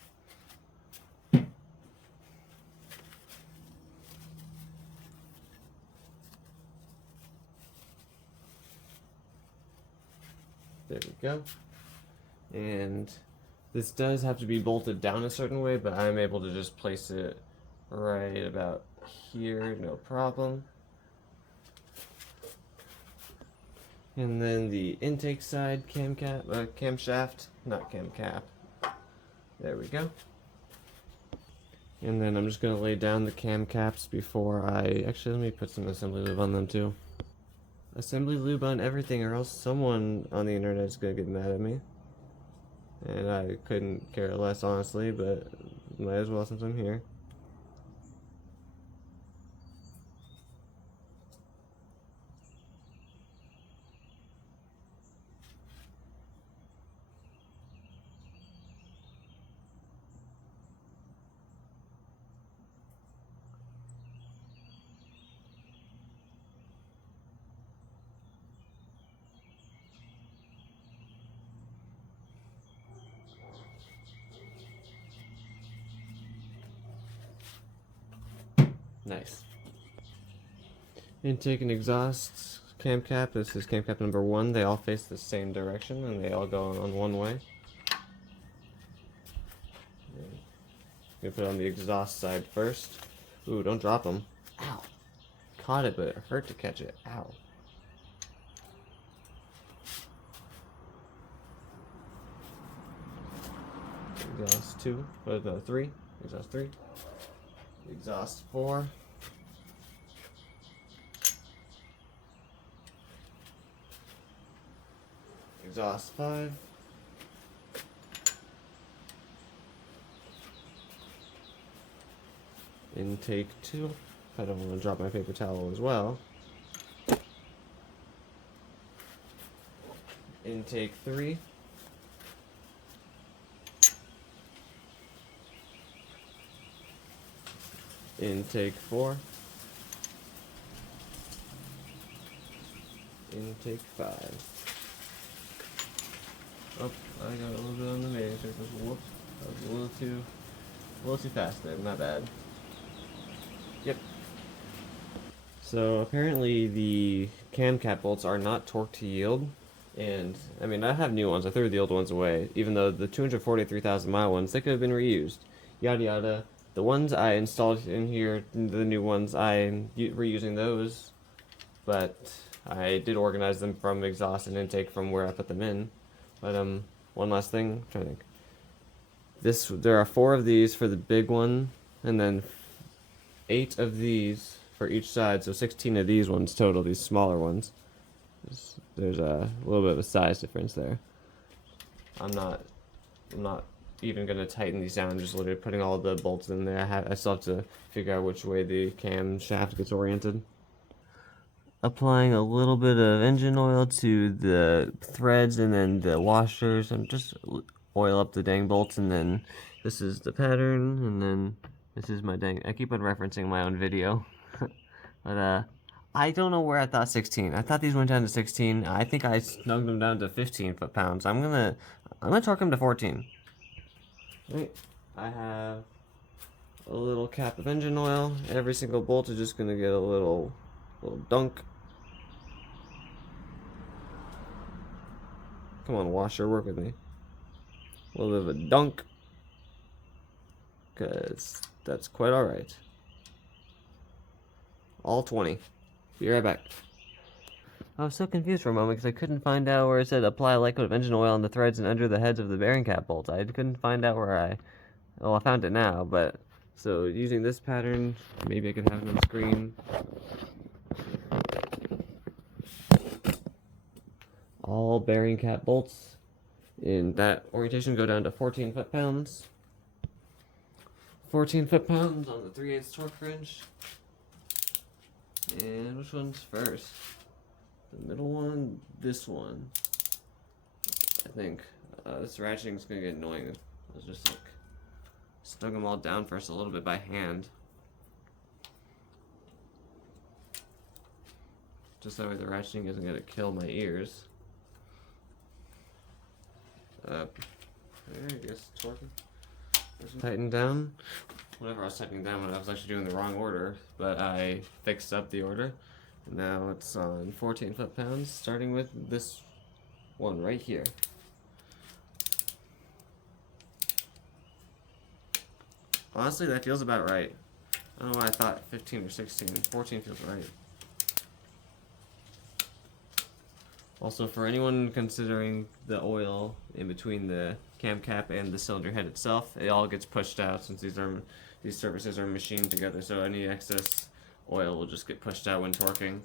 There we go. And this does have to be bolted down a certain way, but I'm able to just place it right about here, no problem. And then the intake side camshaft, not cam cap. There we go. And then I'm just gonna lay down the cam caps before actually let me put some assembly lube on them too. Assembly lube on everything, or else someone on the internet is gonna get mad at me. And I couldn't care less, honestly, but might as well since I'm here. Nice. Intake and exhaust cam cap. This is cam cap number 1. They all face the same direction and they all go on one way. I'm gonna put it on the exhaust side first. Ooh, don't drop them. Ow. Caught it, but it hurt to catch it. Ow. Exhaust 2. What is 3? Exhaust 3. Exhaust 4. Exhaust 5. Intake 2. I don't want to drop my paper towel as well. Intake 3. Intake 4. Intake 5. Oh, I got a little bit on the matrix. Whoops. That was a little too fast there. My bad. Yep. So apparently the cam cap bolts are not torqued to yield. And, I mean, I have new ones. I threw the old ones away. Even though the 243,000 mile ones, they could have been reused. Yada yada. The ones I installed in here, the new ones, I'm reusing those. But I did organize them from exhaust and intake from where I put them in. But, one last thing. I'm trying to think. There are 4 of these for the big one. And then 8 of these for each side. So 16 of these ones total, these smaller ones. There's a little bit of a size difference there. I'm not even gonna tighten these down. I'm just literally putting all the bolts in there. I still have to figure out which way the cam shaft gets oriented. Applying a little bit of engine oil to the threads and then the washers, and just oil up the dang bolts. And then this is the pattern, and then this is my dang. I keep on referencing my own video, but I don't know where I thought 16. I thought these went down to 16. I think I snugged them down to 15 foot-pounds. I'm gonna torque them to 14. Right. I have a little cap of engine oil. Every single bolt is just gonna get a little dunk. Come on, washer, work with me. A little bit of a dunk, cause that's quite all right. All 20. Be right back. I was so confused for a moment because I couldn't find out where it said apply a light coat of engine oil on the threads and under the heads of the bearing cap bolts. I couldn't find out where well, I found it now, but so using this pattern, maybe I can have it on screen. All bearing cap bolts in that orientation go down to 14 foot-pounds. 14 foot-pounds on the 3/8 torque wrench. And which one's first? The middle one, this one. I think this ratcheting is gonna get annoying. I was just like snug them all down first a little bit by hand, just that way the ratcheting isn't gonna kill my ears. I guess torque. Tighten down. Whatever I was typing down when I was actually doing the wrong order, but I fixed up the order. Now it's on 14 foot-pounds, starting with this one right here. Honestly, that feels about right. I don't know why I thought 15 or 16. 14 feels right. Also, for anyone considering the oil in between the cam cap and the cylinder head itself, it all gets pushed out since these surfaces are machined together, so any excess oil will just get pushed out when torquing.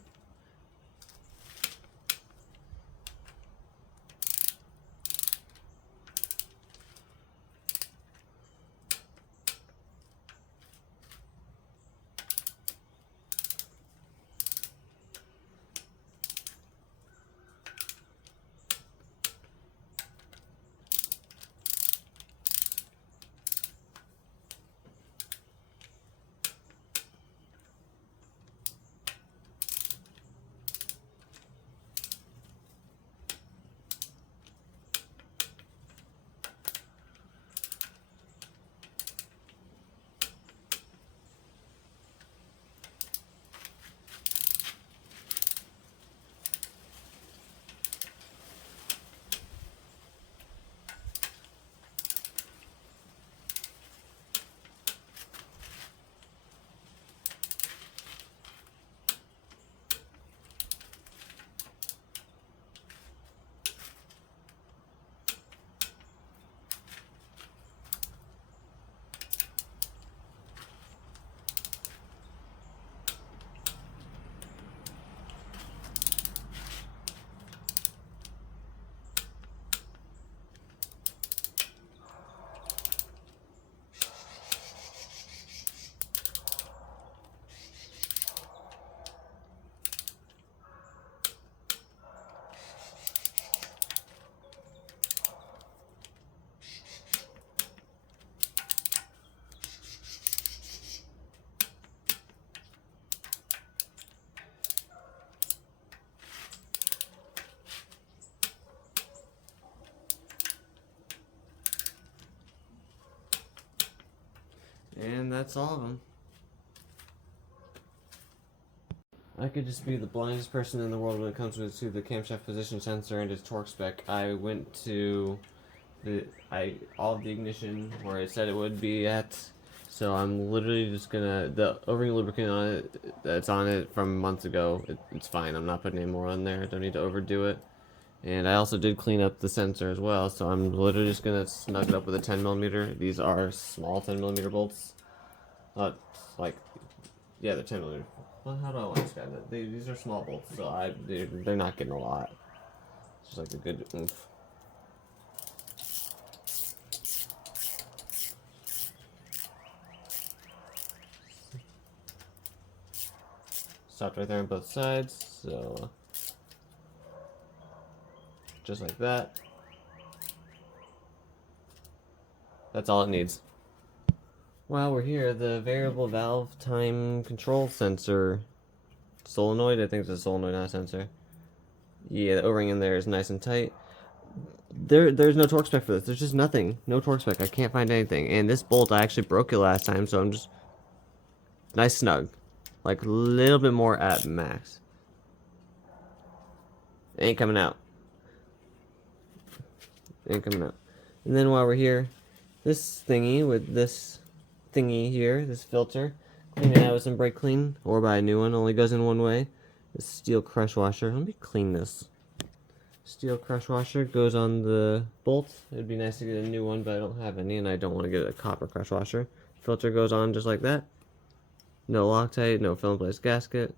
And that's all of them. I could just be the blindest person in the world when it comes to the camshaft position sensor and its torque spec. I went to all of the ignition where it said it would be at, so I'm literally just gonna, the O-ring lubricant on it, that's on it from months ago, it's fine. I'm not putting any more on there. I don't need to overdo it. And I also did clean up the sensor as well, so I'm literally just gonna snug it up with a 10mm. These are small 10mm bolts. Not like, yeah, they're 10mm. Well, how do I want to describe that? These are small bolts, so they're not getting a lot. It's just like a good oomph. Stopped right there on both sides, so just like that. That's all it needs. While we're here, the variable valve time control sensor solenoid, I think it's a solenoid, not a sensor. Yeah, the O-ring in there is nice and tight. There's no torque spec for this. There's just nothing. No torque spec. I can't find anything. And this bolt, I actually broke it last time, so I'm just nice snug. Like a little bit more at max. It ain't coming out. It ain't coming out. And then while we're here, this thingy with this thingy here, this filter, clean it out with some brake clean or buy a new one. Only goes in one way. This steel crush washer. Let me clean this. Steel crush washer goes on the bolt. It'd be nice to get a new one, but I don't have any, and I don't want to get a copper crush washer. Filter goes on just like that. No Loctite, no fill in place gasket.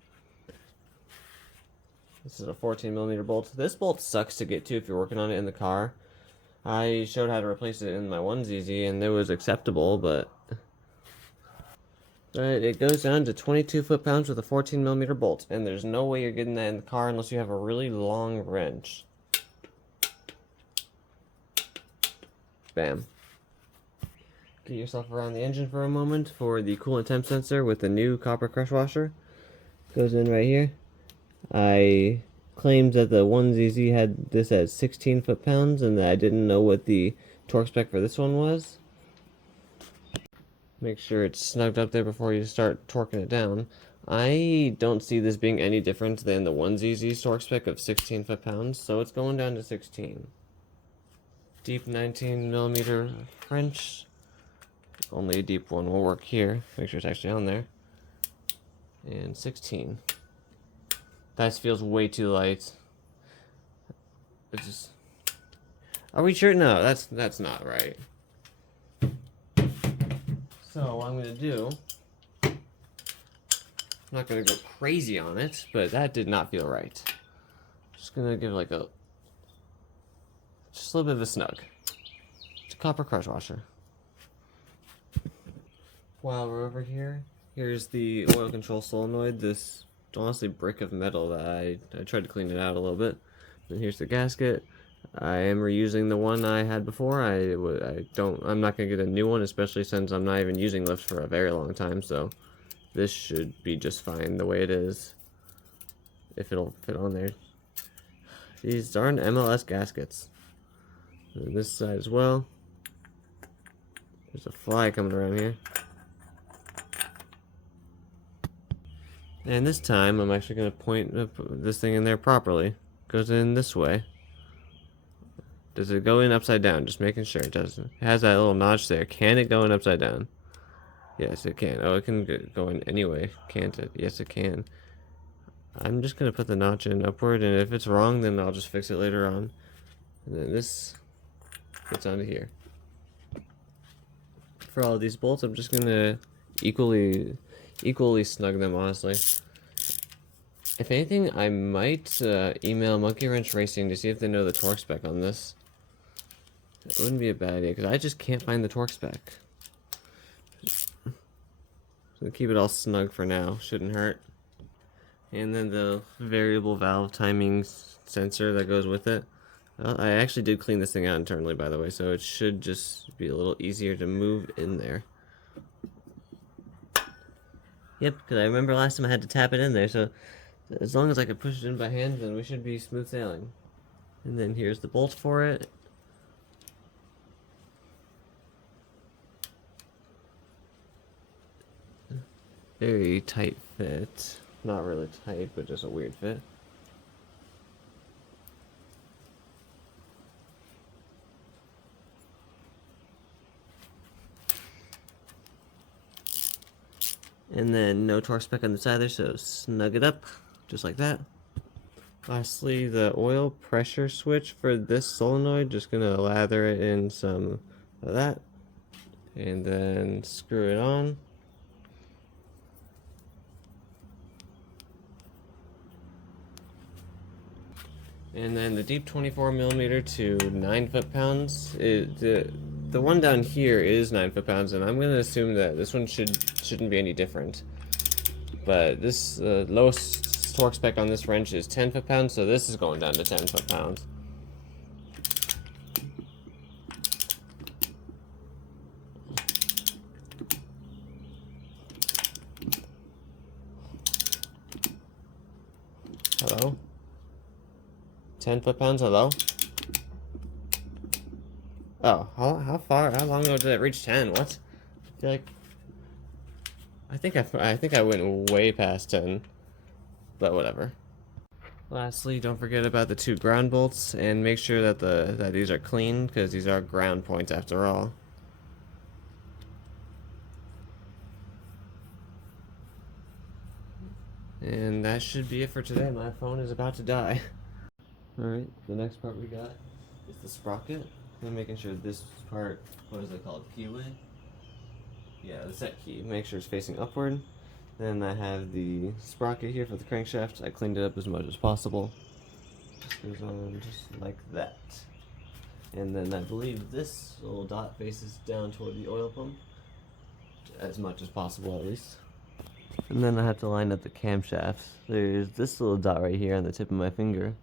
This is a 14mm bolt. This bolt sucks to get to if you're working on it in the car. I showed how to replace it in my 1ZZ, and it was acceptable, but it goes down to 22 foot-pounds with a 14mm bolt, and there's no way you're getting that in the car unless you have a really long wrench. Bam. Get yourself around the engine for a moment for the coolant temp sensor with the new copper crush washer. Goes in right here. I claimed that the 1ZZ had this at 16 foot-pounds and that I didn't know what the torque spec for this one was. Make sure it's snugged up there before you start torquing it down. I don't see this being any different than the 1ZZ torque spec of 16 foot-pounds, so it's going down to 16. Deep 19mm wrench. Only a deep one will work here. Make sure it's actually on there. And 16. That feels way too light. It's just... Are we sure? No, that's not right. So what I'm gonna do... I'm not gonna go crazy on it, but that did not feel right. Just gonna give like a... Just a little bit of a snug. It's a copper crush washer. While we're over here, here's the oil control solenoid, this honestly brick of metal that I tried to clean it out a little bit. And here's the gasket. I am reusing the one I had before. I'm not gonna get a new one, especially since I'm not even using lift for a very long time, so this should be just fine the way it is. If it'll fit on there. These darn MLS gaskets. And this side as well. There's a fly coming around here. And this time, I'm actually going to point this thing in there properly. Goes in this way. Does it go in upside down? Just making sure it doesn't. It has that little notch there. Can it go in upside down? Yes, it can. Oh, it can go in any way. Can't it? Yes, it can. I'm just going to put the notch in upward, and if it's wrong, then I'll just fix it later on. And then this gets onto here. For all of these bolts, I'm just going to equally snug them, honestly. If anything, I might email Monkey Wrench Racing to see if they know the torque spec on this. It wouldn't be a bad idea, because I just can't find the torque spec. So keep it all snug for now, shouldn't hurt. And then the variable valve timing sensor that goes with it. Well, I actually did clean this thing out internally, by the way, so it should just be a little easier to move in there. Yep, because I remember last time I had to tap it in there, so as long as I could push it in by hand, then we should be smooth sailing. And then here's the bolt for it. very tight fit. Not really tight, but just a weird fit. And then no torque spec on the side there, so snug it up, just like that. Lastly, the oil pressure switch for this solenoid, just gonna lather it in some of that, and then screw it on. And then the deep 24mm to 9 foot-pounds, the one down here is 9 foot-pounds, and I'm gonna assume that this one shouldn't be any different. But this lowest torque spec on this wrench is 10 foot-pounds, so this is going down to 10 foot-pounds. Hello? 10 foot-pounds, hello? Oh, how long ago did it reach 10? What? I feel like I think I went way past 10, but whatever. Lastly, don't forget about the 2 ground bolts, and make sure that that these are clean, because these are ground points after all. And that should be it for today. My phone is about to die. Alright, the next part we got is the sprocket. I'm making sure this part, what is it called, keyway? Yeah, the set key. Make sure it's facing upward. Then I have the sprocket here for the crankshaft. I cleaned it up as much as possible. Just goes on just like that. And then I believe this little dot faces down toward the oil pump, as much as possible at least. And then I have to line up the camshafts. There's this little dot right here on the tip of my finger.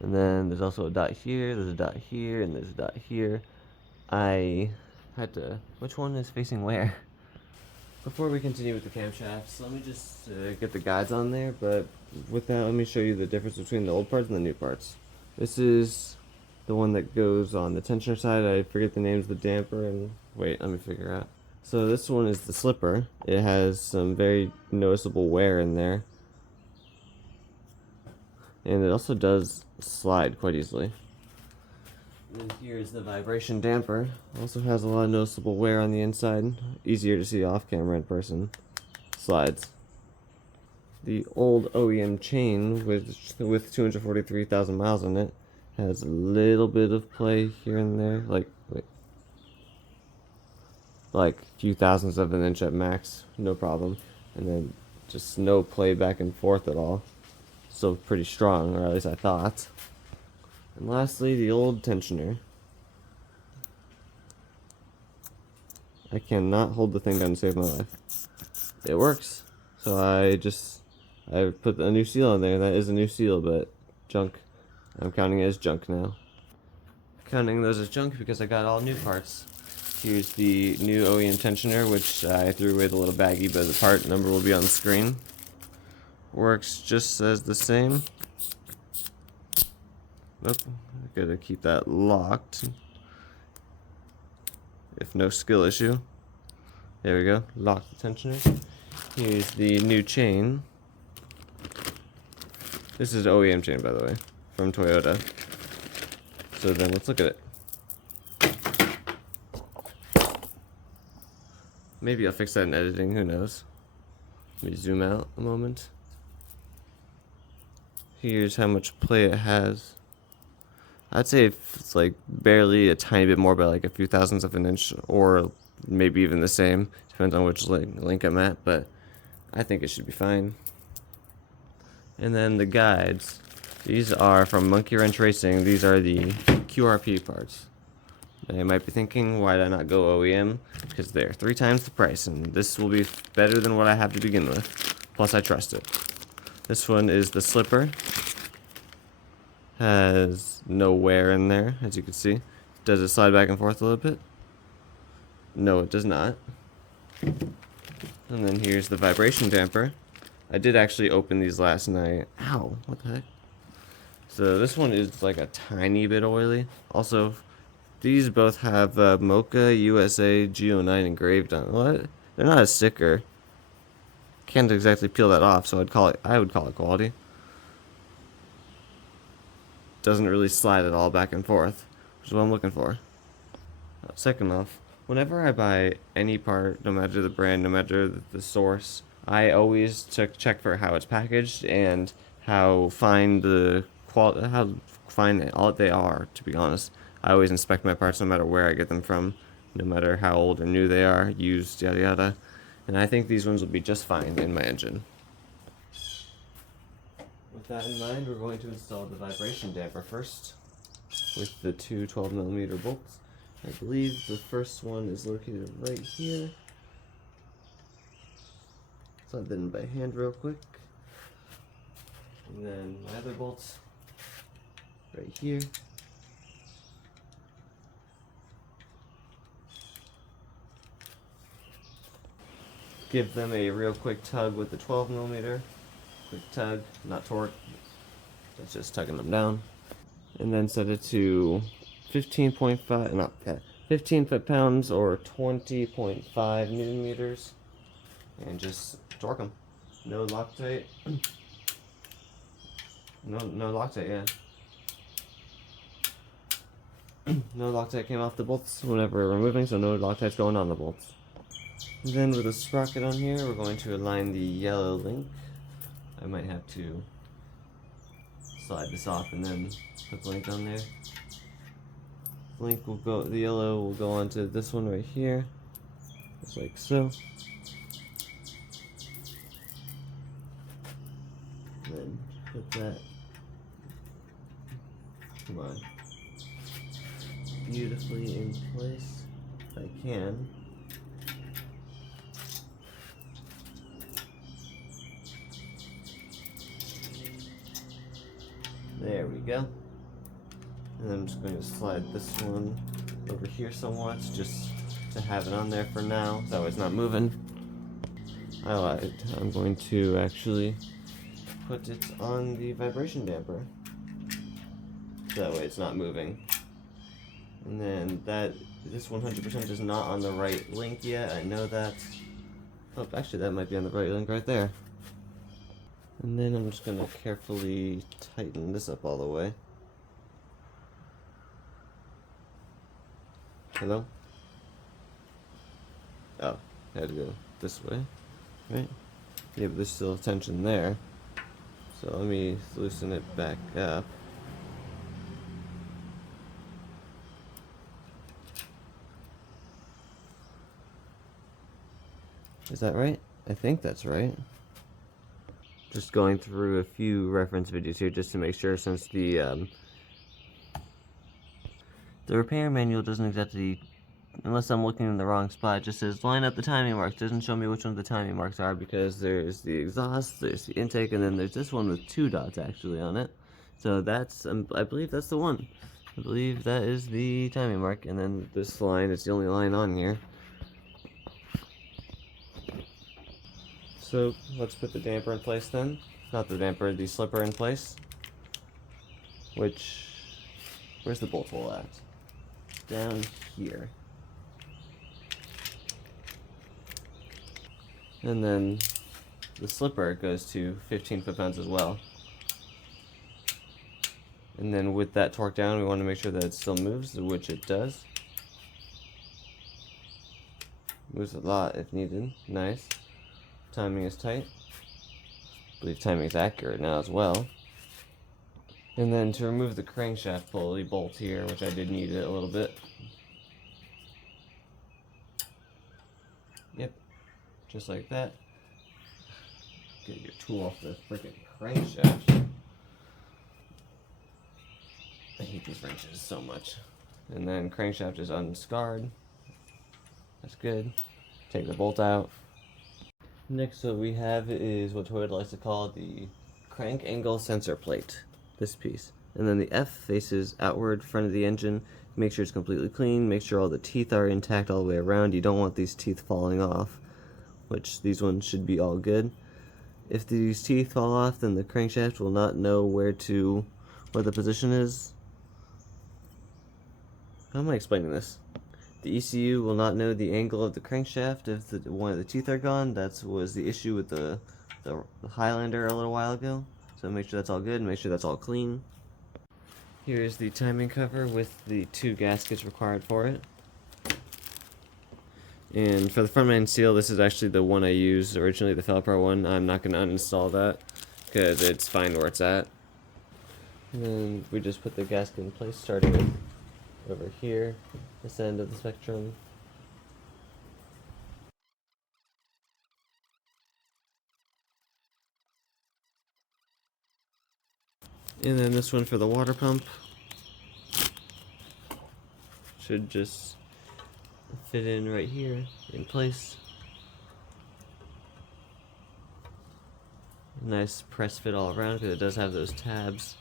And then there's also a dot here, there's a dot here, and there's a dot here. I had to... Which one is facing where? Before we continue with the camshafts, let me just get the guides on there, but with that, let me show you the difference between the old parts and the new parts. This is the one that goes on the tensioner side. I forget the names of the damper, and wait, let me figure out. So this one is the slipper. It has some very noticeable wear in there. And it also does slide quite easily. And here's the vibration damper. Also has a lot of noticeable wear on the inside. Easier to see off camera in person. Slides. The old OEM chain with 243,000 miles on it has a little bit of play here and there. Like a few thousandths of an inch at max. No problem. And then just no play back and forth at all. Still pretty strong, or at least I thought. And lastly, the old tensioner. I cannot hold the thing down to save my life. It works. So I put a new seal on there. That is a new seal, but junk. I'm counting it as junk now. Counting those as junk because I got all new parts. Here's the new OEM tensioner, which I threw away the little baggie, but the part number will be on the screen. Works just as the same. Nope, gotta keep that locked. If no skill issue. There we go, lock the tensioner. Here's the new chain. This is an OEM chain, by the way, from Toyota. So then let's look at it. Maybe I'll fix that in editing, who knows. Let me zoom out a moment. Here's how much play it has. I'd say it's like barely a tiny bit more by like a few thousandths of an inch, or maybe even the same. Depends on which link I'm at, but I think it should be fine. And then the guides. These are from Monkey Wrench Racing. These are the QRP parts. Now you might be thinking, why did I not go OEM? Because they're 3 times the price, and this will be better than what I have to begin with. Plus, I trust it. This one is the slipper. Has no wear in there, as you can see. Does it slide back and forth a little bit? No, it does not. And then here's the vibration damper. I did actually open these last night. Ow, what the heck? So this one is like a tiny bit oily. Also, these both have Mocha USA G09 engraved on. What? they're not a sticker. Can't exactly peel that off, so I would call it quality. Doesn't really slide at all back and forth, which is what I'm looking for. Second off, whenever I buy any part, no matter the brand, no matter the source, I always check for how it's packaged and how fine how fine all they are. To be honest, I always inspect my parts no matter where I get them from, no matter how old or new they are, used, yada yada. And I think these ones will be just fine in my engine. With that in mind, we're going to install the vibration damper first with the two 12mm bolts. I believe the first one is located right here. Slide that in by hand real quick. And then my other bolts right here. Give them a real quick tug with the 12mm. Quick tug, not torque. That's just tugging them down. And then set it to 15 foot-pounds or 20.5 Newton meters. And just torque them. No Loctite. No Loctite, yeah. No Loctite came off the bolts whenever we're moving, so no Loctite's going on the bolts. And then with a sprocket on here, we're going to align the yellow link. I might have to slide this off and then put the link on there. Link will go, the yellow will go onto this one right here, just like so. Then put that, come on, beautifully in place if I can. There we go. And then I'm just going to slide this one over here somewhat, just to have it on there for now, that way it's not moving. I lied. I'm going to actually put it on the vibration damper, so that way it's not moving. And then this 100% is not on the right link yet, I know that. Oh, actually that might be on the right link right there. And then I'm just going to carefully tighten this up all the way. Hello? Oh, I had to go this way, right? Yeah, but there's still tension there. So let me loosen it back up. Is that right? I think that's right. Just going through a few reference videos here just to make sure, since the repair manual doesn't exactly, unless I'm looking in the wrong spot, it just says line up the timing marks. It doesn't show me which one the timing marks are, because there's the exhaust, there's the intake, and then there's this one with 2 dots actually on it. So that's, I believe that's the one. I believe that is the timing mark, and then this line is the only line on here. So let's put the damper in place then. Not the damper, the slipper in place. Which, where's the bolt hole at? Down here. And then the slipper goes to 15 foot-pounds as well. And then with that torque down, we want to make sure that it still moves, which it does. Moves a lot if needed. Nice. Timing is tight. I believe timing is accurate now as well. And then to remove the crankshaft pulley bolt here, which I did need it a little bit. Yep, just like that. Get your tool off the freaking crankshaft. I hate these wrenches so much. And then crankshaft is unscarred. That's good. Take the bolt out. Next, what we have is what Toyota likes to call the crank angle sensor plate. This piece. And then the F faces outward, front of the engine. Make sure it's completely clean. Make sure all the teeth are intact all the way around. You don't want these teeth falling off, which these ones should be all good. If these teeth fall off, then the crankshaft will not know where the position is. How am I explaining this? The ECU will not know the angle of the crankshaft if one of the teeth are gone. That was the issue with the Highlander a little while ago. So make sure that's all good and make sure that's all clean. Here's the timing cover with the 2 gaskets required for it. And for the front main seal, this is actually the one I used originally, the Felpro one. I'm not going to uninstall that because it's fine where it's at. And then we just put the gasket in place, starting over here, this end of the spectrum. And then this one for the water pump should just fit in right here in place. Nice press fit all around because it does have those tabs.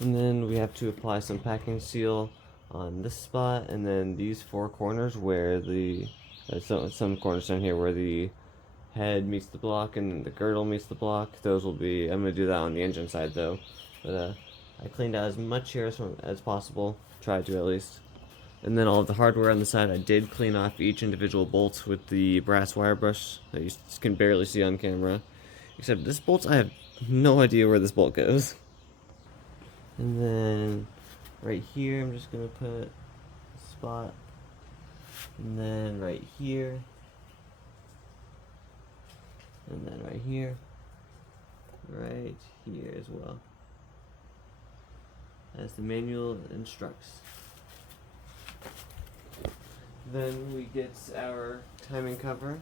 And then we have to apply some packing seal on this spot, and then these 4 corners where the some corners down here where the head meets the block and the girdle meets the block. Those will be, I'm going to do that on the engine side though, but I cleaned out as much here as possible, tried to at least. And then all of the hardware on the side, I did clean off each individual bolt with the brass wire brush that you can barely see on camera. Except this bolt, I have no idea where this bolt goes. And then right here, I'm just going to put a spot. And then right here. And then right here. Right here as well. As the manual instructs. Then we get our timing cover.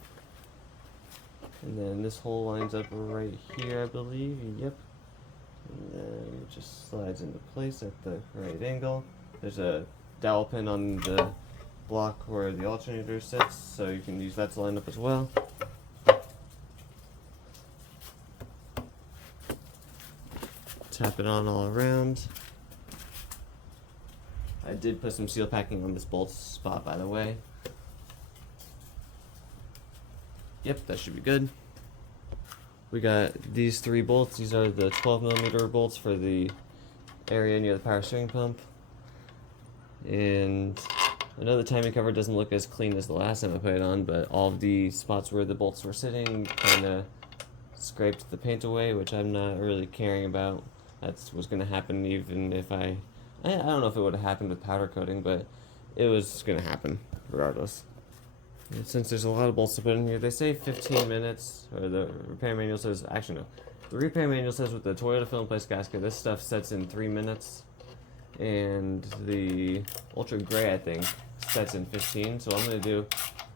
And then this hole lines up right here, I believe. Yep. And then it just slides into place at the right angle. There's a dowel pin on the block where the alternator sits, so you can use that to line up as well. Tap it on all around. I did put some seal packing on this bolt spot, by the way. Yep, that should be good. We got these 3 bolts. These are the 12mm bolts for the area near the power steering pump. And I know the timing cover doesn't look as clean as the last time I put it on, but all of the spots where the bolts were sitting kind of scraped the paint away, which I'm not really caring about. That's what's going to happen even if I don't know if it would have happened with powder coating, but it was going to happen regardless. And since there's a lot of bolts to put in here, they say 15 minutes, or the repair manual says, actually no, the repair manual says with the Toyota fill in place gasket, this stuff sets in 3 minutes, and the Ultra Gray, I think, sets in 15, so what I'm going to do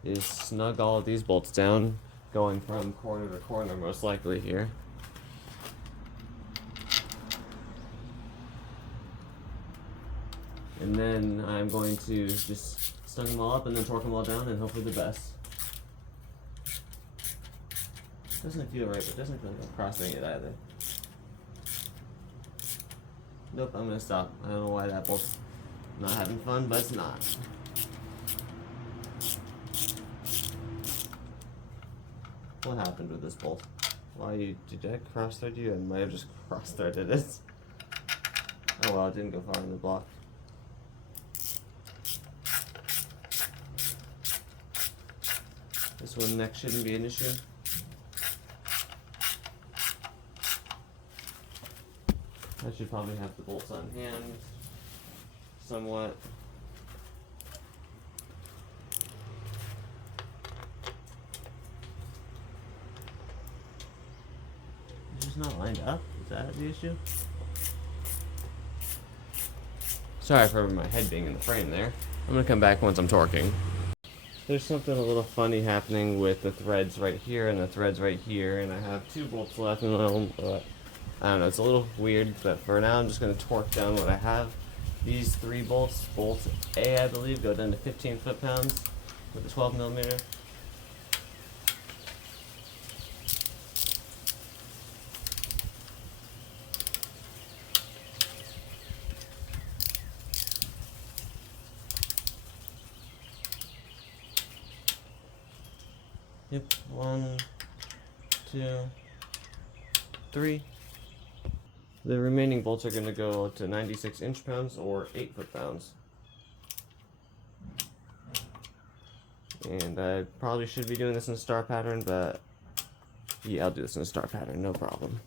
is snug all of these bolts down, going from corner to corner most likely here. And then I'm going to just snug them all up and then torque them all down and hope for the best. Doesn't feel right, but doesn't feel like I'm crossing it either. Nope, I'm gonna stop. I don't know why that bolt's not having fun, but it's not. What happened with this bolt? Did I cross thread you? I might have just cross threaded it. Oh well, it didn't go far in the block. This one next shouldn't be an issue. I should probably have the bolts on hand somewhat. It's just not lined up. Is that the issue? Sorry for my head being in the frame there. I'm gonna come back once I'm torquing. There's something a little funny happening with the threads right here and the threads right here, and I have 2 bolts left, and I don't know, it's a little weird, but for now I'm just going to torque down what I have. These 3 bolts, bolt A I believe, go down to 15 foot-pounds with the 12mm. Yep, 1, 2, 3. The remaining bolts are going to go to 96 inch-pounds or 8 foot-pounds. And I probably should be doing this in a star pattern, but yeah, I'll do this in a star pattern, no problem.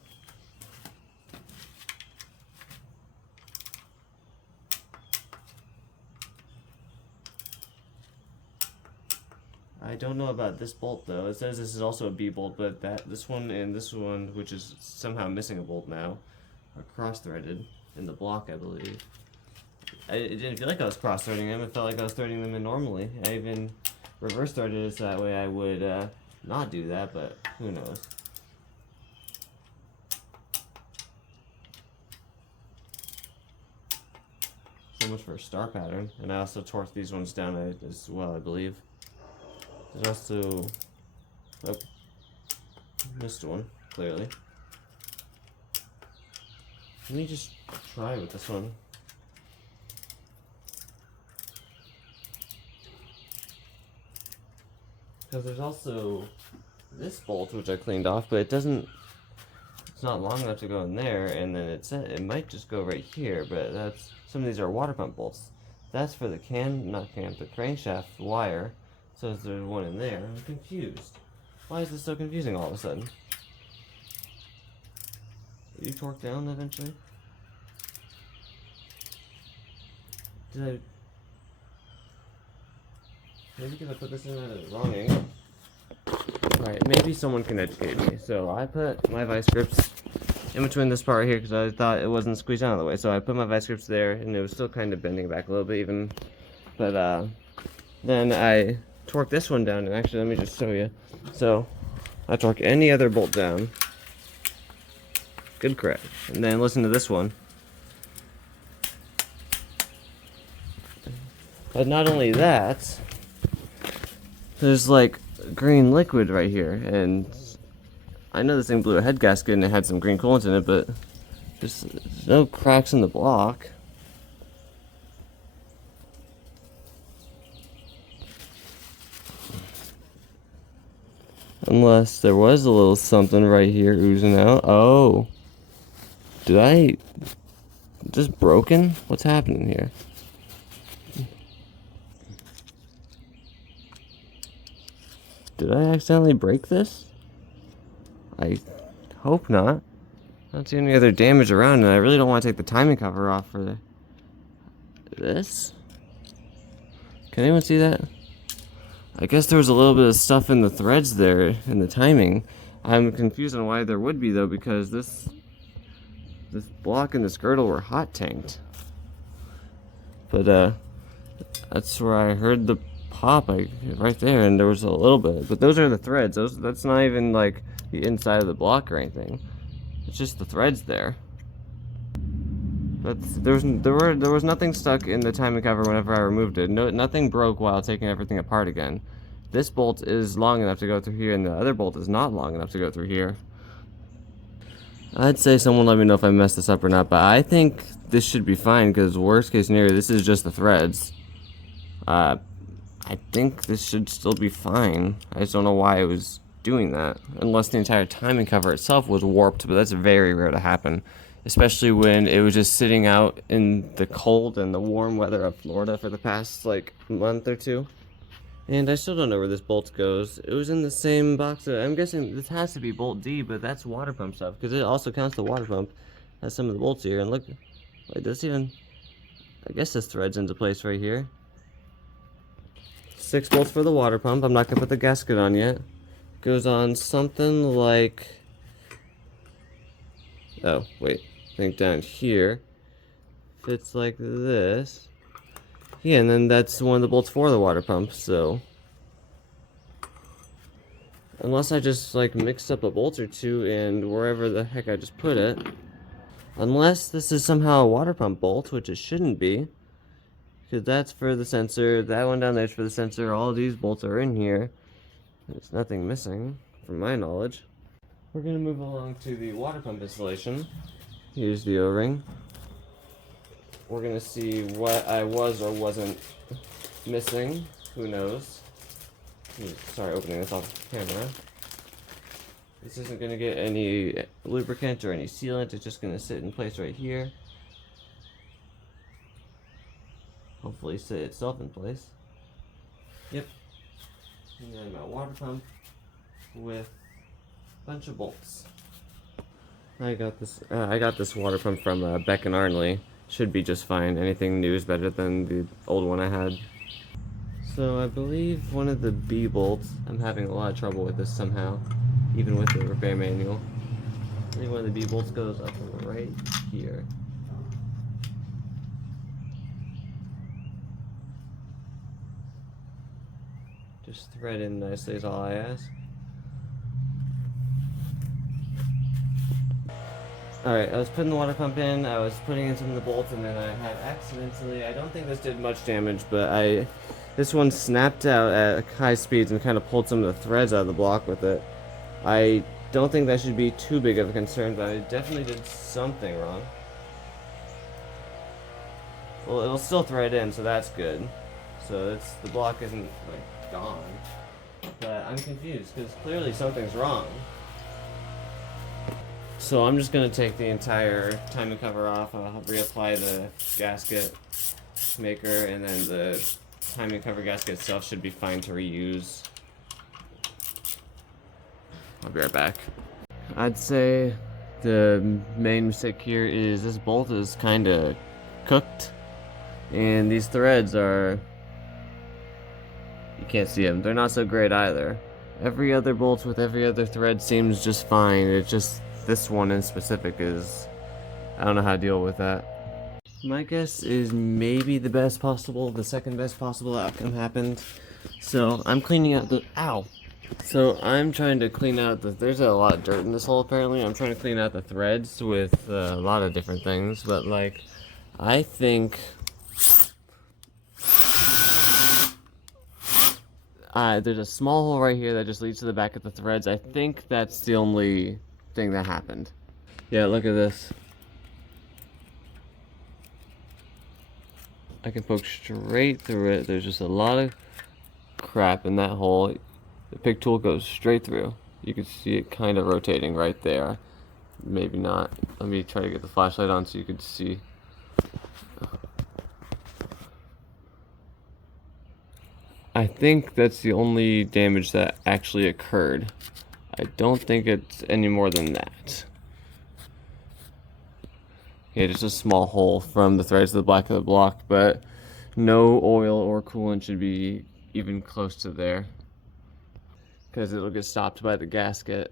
I don't know about this bolt though. It says this is also a B bolt, but this one and this one, which is somehow missing a bolt now, are cross-threaded in the block, I believe. It didn't feel like I was cross-threading them. It felt like I was threading them in normally. I even reverse threaded it so that way I would not do that, but who knows. So much for a star pattern. And I also torqued these ones down as well, I believe. There's also, oh, missed one, clearly. Let me just try with this one. Because there's also this bolt, which I cleaned off, but it doesn't, it's not long enough to go in there, and then it might just go right here, but that's, some of these are water pump bolts. That's for the the crankshaft wire. So there's one in there. I'm confused. Why is this so confusing all of a sudden? Did you torque down eventually? Did I... Maybe because I put this in at the wrong angle? Right, maybe someone can educate me. So I put my vice grips in between this part right here because I thought it wasn't squeezed out of the way. So I put my vice grips there and it was still kind of bending back a little bit even. But then I torque this one down, and actually let me just show you. So I torque any other bolt down, good crack, and then listen to this one. But not only that, there's like green liquid right here, and I know this thing blew a head gasket and it had some green coolant in it, but there's no cracks in the block. Unless there was a little something right here oozing out. Oh. Just broken? What's happening here? Did I accidentally break this? I hope not. I don't see any other damage around, and I really don't want to take the timing cover off for this. Can anyone see that? I guess there was a little bit of stuff in the threads there in the timing. I'm confused on why there would be though, because this block and this girdle were hot tanked. But that's where I heard the pop, right there, and there was a little bit. But those are the threads. That's not even like the inside of the block or anything. It's just the threads there. But there was nothing stuck in the timing cover whenever I removed it. Nothing broke while taking everything apart again. This bolt is long enough to go through here, and the other bolt is not long enough to go through here. I'd say someone let me know if I messed this up or not, but I think this should be fine, because worst case scenario, this is just the threads. I think this should still be fine. I just don't know why it was doing that, unless the entire timing cover itself was warped, but that's very rare to happen. Especially when it was just sitting out in the cold and the warm weather of Florida for the past like month or two. And I still don't know where this bolt goes. It was in the same box. I'm guessing this has to be bolt D, but that's water pump stuff, because it also counts the water pump as some of the bolts here. And look, like this even, I guess this threads into place right here. 6 bolts for the water pump. I'm not gonna put the gasket on yet. Goes on something like, oh wait, I think down here fits like this. Yeah, and then that's one of the bolts for the water pump. So unless I just like mixed up a bolt or two and wherever the heck I just put it, unless this is somehow a water pump bolt, which it shouldn't be, because that's for the sensor, that one down there is for the sensor. All of these bolts are in here. There's nothing missing from my knowledge. We're going to move along to the water pump installation. Here's the O-ring. We're going to see what I was or wasn't missing. Who knows? Sorry, opening this off camera. This isn't going to get any lubricant or any sealant, it's just going to sit in place right here. Hopefully sit itself in place. Yep. And then my water pump with a bunch of bolts. I got this water pump from Beck and Arnley. Should be just fine. Anything new is better than the old one I had. So I believe one of the B bolts, I'm having a lot of trouble with this somehow, even with the repair manual. I think one of the B bolts goes up right here. Just thread in nicely is all I ask. Alright, I was putting the water pump in, I was putting in some of the bolts, and then I had accidentally, I don't think this did much damage, but this one snapped out at high speeds and kind of pulled some of the threads out of the block with it. I don't think that should be too big of a concern, but I definitely did something wrong. Well, it'll still thread in, so that's good. So the block isn't like gone. But I'm confused because clearly something's wrong. So I'm just gonna take the entire timing cover off. I'll reapply the gasket maker, and then the timing cover gasket itself should be fine to reuse. I'll be right back. I'd say the main mistake here is this bolt is kind of cooked, and these threads are, you can't see them, they're not so great either. Every other bolt with every other thread seems just fine. It's just this one in specific is, I don't know how to deal with that. My guess is maybe the second best possible outcome happened. So I'm cleaning out the, ow! So I'm trying to clean out there's a lot of dirt in this hole apparently. I'm trying to clean out the threads with a lot of different things, but like, I think there's a small hole right here that just leads to the back of the threads. I think that's the only thing that happened. Yeah, look at this. I can poke straight through it. There's just a lot of crap in that hole. The pick tool goes straight through. You can see it kind of rotating right there. Maybe not. Let me try to get the flashlight on so you can see. I think that's the only damage that actually occurred. I don't think it's any more than that. Yeah, just a small hole from the threads to the back of the block, but no oil or coolant should be even close to there, because it'll get stopped by the gasket.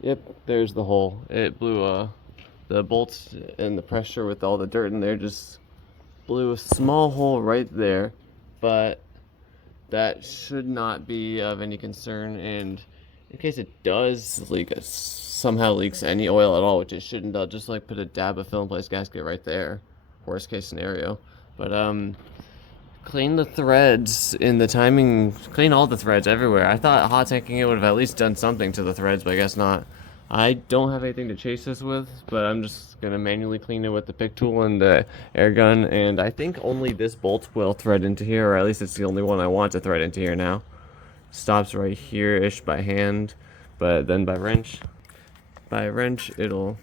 Yep, there's the hole. It blew the bolts and the pressure with all the dirt in there just blew a small hole right there, but that should not be of any concern. And in case it does leak, somehow leaks any oil at all, which it shouldn't, I'll just like put a dab of fill in place gasket right there, worst case scenario. But clean the threads in the timing, clean all the threads everywhere. I thought hot tanking it would have at least done something to the threads, but I guess not. I don't have anything to chase this with, but I'm just gonna manually clean it with the pick tool and the air gun, and I think only this bolt will thread into here, or at least it's the only one I want to thread into here now. Stops right here-ish by hand, but then by wrench it'll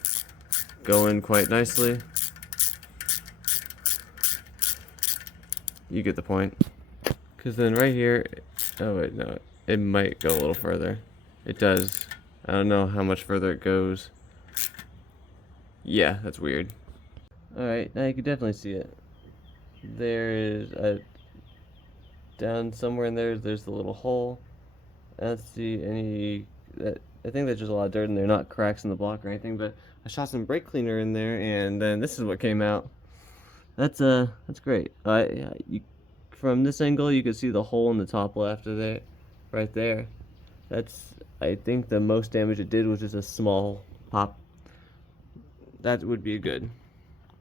go in quite nicely. You get the point. Because then right here, oh wait, no, it might go a little further. It does. I don't know how much further it goes. Yeah, that's weird. Alright, now you can definitely see it. There is down somewhere in there's the little hole. I don't see any, I think there's just a lot of dirt in there, not cracks in the block or anything, but I shot some brake cleaner in there, and then this is what came out. That's great. From this angle, you can see the hole in the top left of it, right there. That's, I think the most damage it did was just a small pop. That would be good.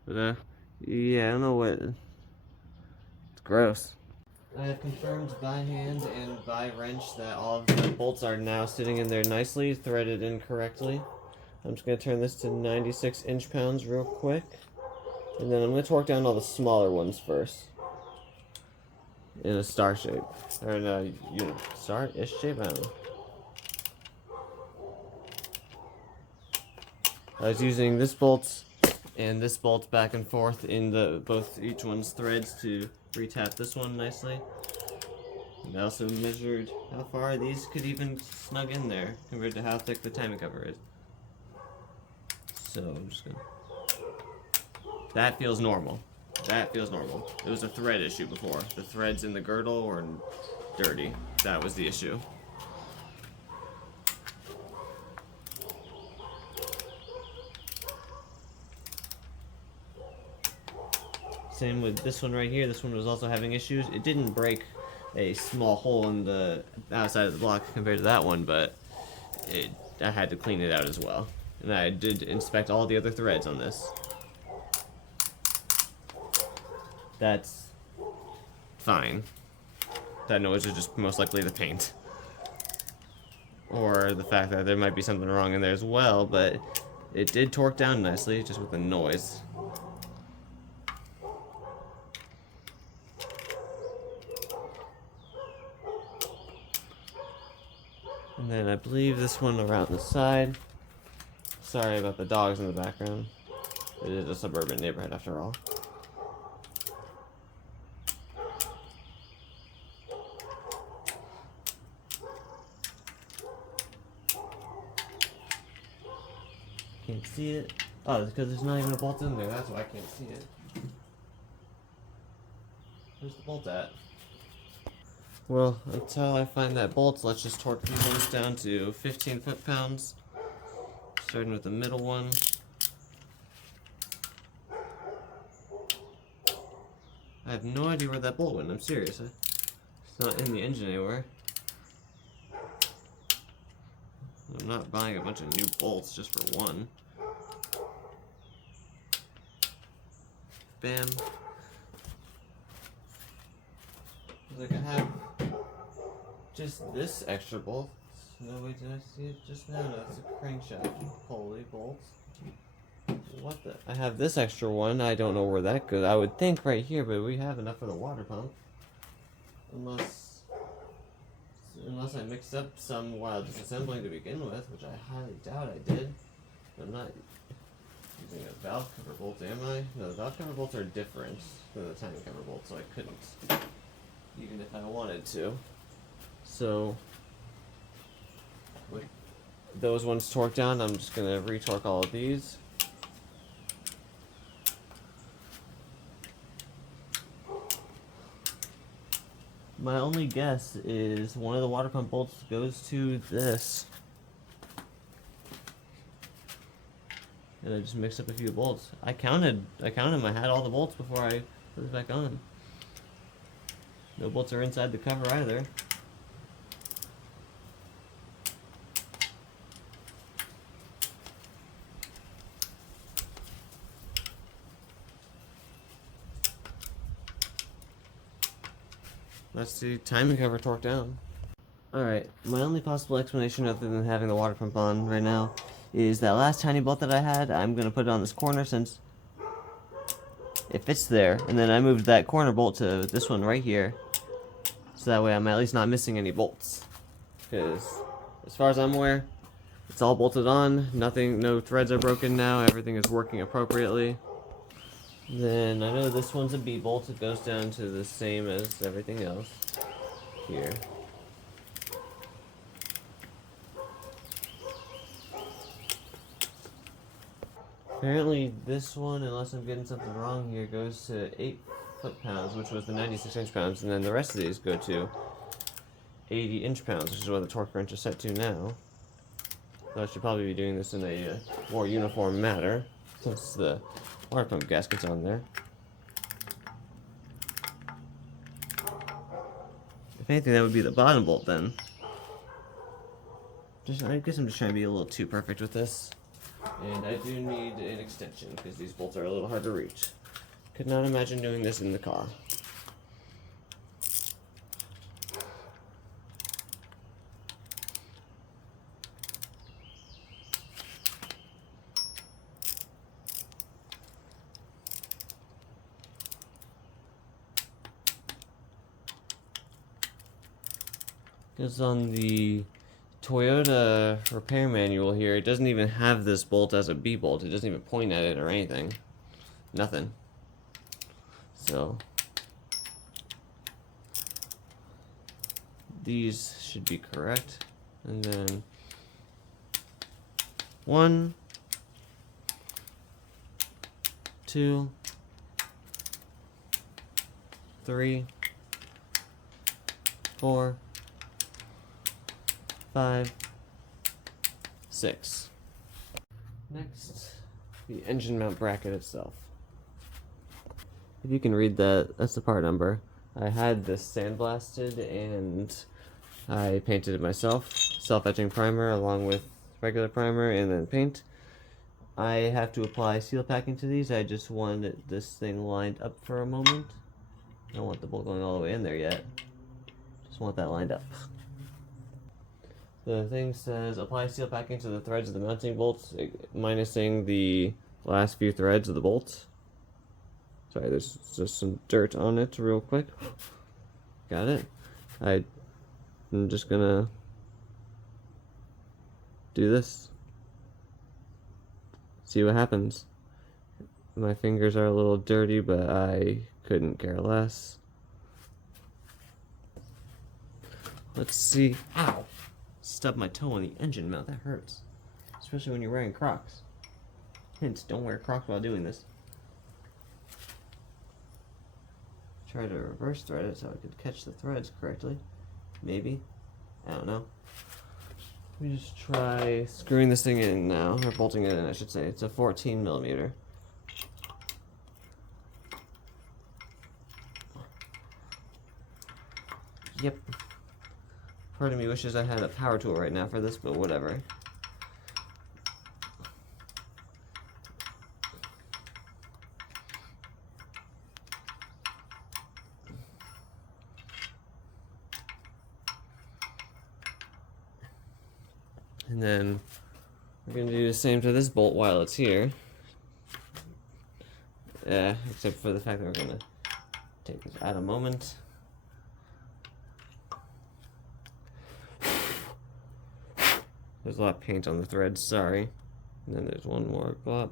But yeah, I don't know what. It's gross. I have confirmed by hand and by wrench that all of the bolts are now sitting in there nicely, threaded in correctly. I'm just going to turn this to 96 inch-pounds real quick. And then I'm going to torque down all the smaller ones first. In a star shape. Or in a star-ish shape, I don't know. I was using this bolt and this bolt back and forth in each one's threads to retap this one nicely. And I also measured how far these could even snug in there compared to how thick the timing cover is. So I'm just gonna... That feels normal. That feels normal. It was a thread issue before. The threads in the girdle were dirty. That was the issue. Same with this one right here. This one was also having issues. It didn't break a small hole in the outside of the block compared to that one, but I had to clean it out as well. And I did inspect all the other threads on this. That's fine. That noise is just most likely the paint. Or the fact that there might be something wrong in there as well, but it did torque down nicely, just with the noise. And then I believe this one around the side. Sorry about the dogs in the background. It is a suburban neighborhood after all. Can't see it. Oh, it's because there's not even a bolt in there. That's why I can't see it. Where's the bolt at? Well, until I find that bolt, let's just torque these ones down to 15 foot-pounds. Starting with the middle one. I have no idea where that bolt went. I'm serious. It's not in the engine anywhere. I'm not buying a bunch of new bolts just for one. Bam. Like I have just this extra bolt. No, wait, did I see it just now? No, it's a Crankshaft Pulley bolt. What the? I have this extra one. I don't know where that goes. I would think right here, but we have enough for the water pump. Unless I mixed up some while disassembling to begin with, which I highly doubt I did. I'm not using a valve cover bolt, am I? No, the valve cover bolts are different than the timing cover bolt, so I couldn't, even if I wanted to. So, with those ones torqued down, I'm just going to retorque all of these. My only guess is one of the water pump bolts goes to this. And I just mixed up a few bolts. I counted them. I had all the bolts before I put it back on. No bolts are inside the cover either. That's the timing cover torqued down. Alright, my only possible explanation other than having the water pump on right now is that last tiny bolt that I had. I'm going to put it on this corner since it fits there. And then I moved that corner bolt to this one right here. So that way I'm at least not missing any bolts. Because as far as I'm aware, it's all bolted on. Nothing, no threads are broken now. Everything is working appropriately. Then I know this one's a B-bolt. It goes down to the same as everything else here. Apparently this one, unless I'm getting something wrong here, goes to 8 foot-pounds, which was the 96 inch-pounds, and then the rest of these go to 80 inch-pounds, which is what the torque wrench is set to now. So I should probably be doing this in a more uniform manner, since the water pump gasket's on there. If anything, that would be the bottom bolt then. I guess I'm just trying to be a little too perfect with this. And I do need an extension, because these bolts are a little hard to reach. Could not imagine doing this in the car. Because on the Toyota repair manual here, it doesn't even have this bolt as a B bolt. It doesn't even point at it or anything. Nothing. So these should be correct. And then 1, 2, 3, 4, 5, 6. Next, the engine mount bracket itself. If you can read that, that's the part number. I had this sandblasted and I painted it myself. Self-etching primer along with regular primer and then paint. I have to apply seal packing to these. I just want this thing lined up for a moment. I don't want the bolt going all the way in there yet. Just want that lined up. The thing says apply seal packing to the threads of the mounting bolts, minusing the last few threads of the bolts. Sorry, there's just some dirt on it real quick. Got it. I'm just gonna do this. See what happens. My fingers are a little dirty, but I couldn't care less. Let's see. Ow! Stubbed my toe on the engine mount. That hurts. Especially when you're wearing Crocs. Hint, don't wear Crocs while doing this. Try to reverse thread it so I could catch the threads correctly. Maybe. I don't know. Let me just try screwing this thing in now, or bolting it in, I should say. It's a 14mm. Yep. Part of me wishes I had a power tool right now for this, but whatever. And then we're going to do the same to this bolt while it's here. Except for the fact that we're going to take this out a moment. There's a lot of paint on the threads, sorry. And then there's one more glop.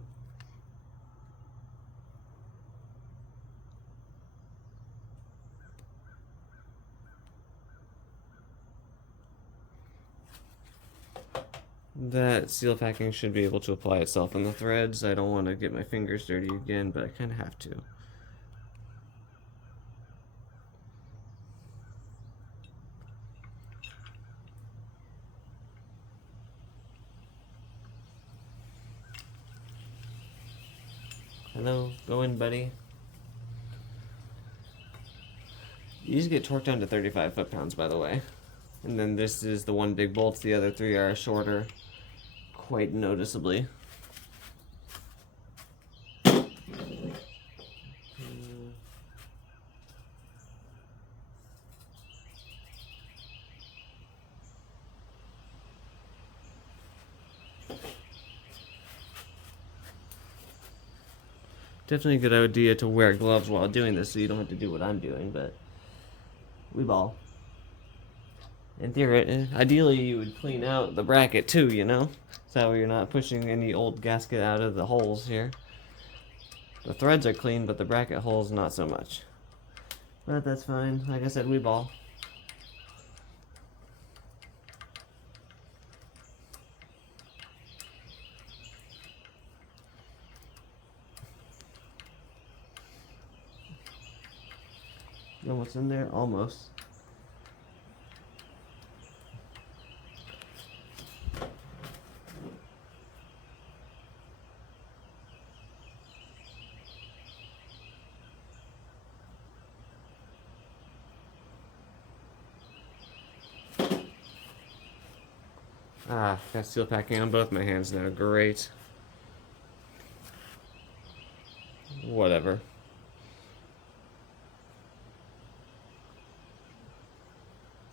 That seal packing should be able to apply itself on the threads. I don't want to get my fingers dirty again, but I kind of have to. Hello, go in, buddy. These get torqued down to 35 foot-pounds, by the way. And then this is the one big bolt. The other three are shorter, quite noticeably. Definitely a good idea to wear gloves while doing this so you don't have to do what I'm doing, but we ball. In theory, ideally you would clean out the bracket too, you know? So you're not pushing any old gasket out of the holes here. The threads are clean, but the bracket holes not so much. But that's fine. Like I said, we ball. Almost in there? Almost. Got seal packing on both my hands now. Great. Whatever.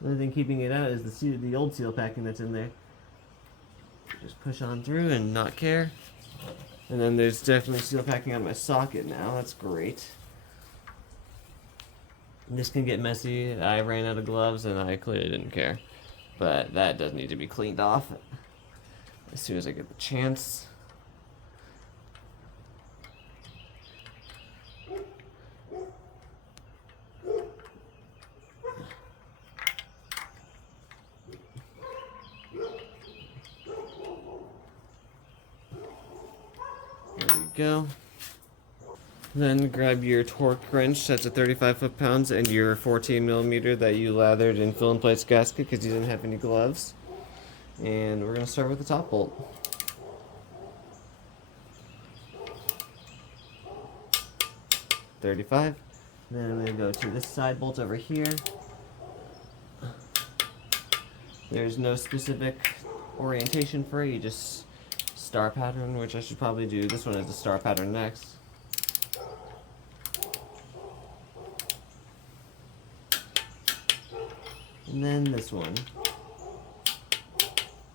The only thing keeping it out is the old seal packing that's in there. Just push on through and not care. And then there's definitely seal packing on my socket now. That's great. This can get messy. I ran out of gloves and I clearly didn't care. but that does need to be cleaned off as soon as I get the chance. There we go. Then grab your torque wrench, that's a 35 foot-pounds, and your 14mm that you lathered in fill-in-place gasket because you didn't have any gloves. And we're going to start with the top bolt. .35. Then I'm going to go to this side bolt over here. There's no specific orientation for it, you just star pattern, which I should probably do this one as a star pattern next. And then this one.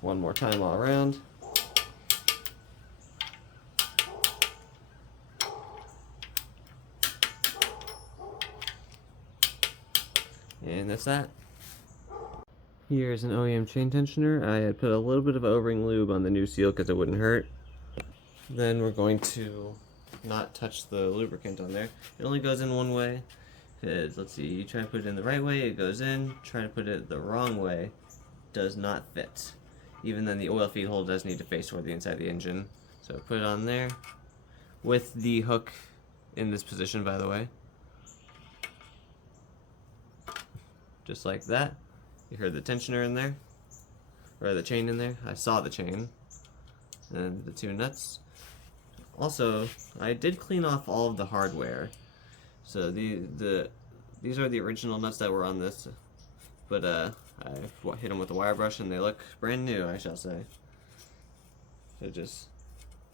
One more time all around. And that's that. Here's an OEM chain tensioner. I had put a little bit of O-ring lube on the new seal because it wouldn't hurt. Then we're going to not touch the lubricant on there. It only goes in one way. Because, let's see, you try to put it in the right way, it goes in. Try to put it the wrong way, does not fit. Even then the oil feed hole does need to face toward the inside of the engine. So put it on there. With the hook in this position, by the way. Just like that. You heard the tensioner in there. Or the chain in there. I saw the chain. And the two nuts. Also, I did clean off all of the hardware. So these are the original nuts that were on this, but I hit them with a wire brush and they look brand new, I shall say. So just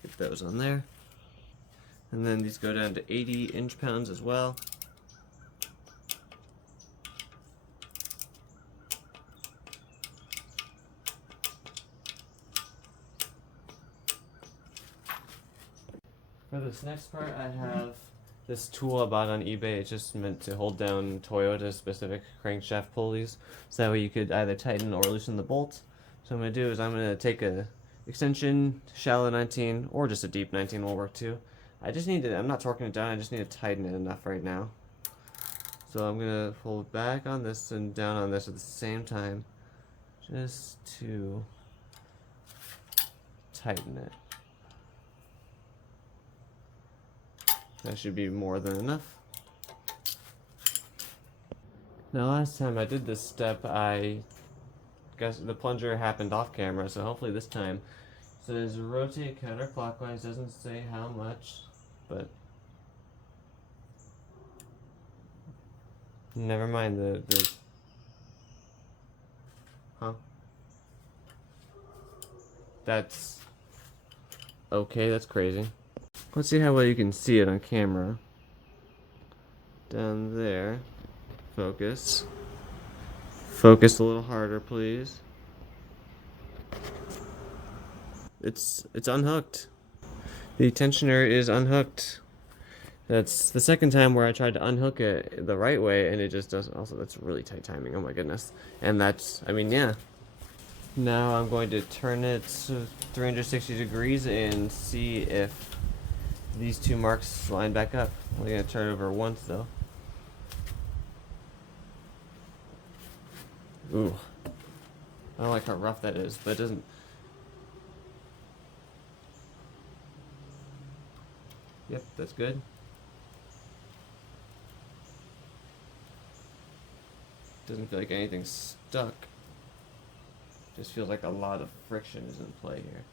get those on there. And then these go down to 80 inch-pounds as well. For this next part, I have this tool I bought on eBay. It's just meant to hold down Toyota specific crankshaft pulleys, so that way you could either tighten or loosen the bolt. So what I'm going to do is I'm going to take a extension, shallow 19, or just a deep 19 will work too. I'm not torquing it down, I just need to tighten it enough right now. So I'm going to pull back on this and down on this at the same time, just to tighten it. That should be more than enough. Now last time I did this step, I guess the plunger happened off camera, so hopefully this time it says rotate counterclockwise, doesn't say how much, but never mind the that's okay, that's crazy. Let's see how well you can see it on camera. Down there. Focus. Focus a little harder, please. It's unhooked. The tensioner is unhooked. That's the second time where I tried to unhook it the right way and it just doesn't. Also, that's really tight timing. Oh my goodness. And that's, I mean, yeah. Now I'm going to turn it 360 degrees and see if these two marks line back up. I'm only going to turn it over once though. Ooh. I don't like how rough that is, but it doesn't. Yep, that's good. Doesn't feel like anything's stuck. Just feels like a lot of friction is in play here.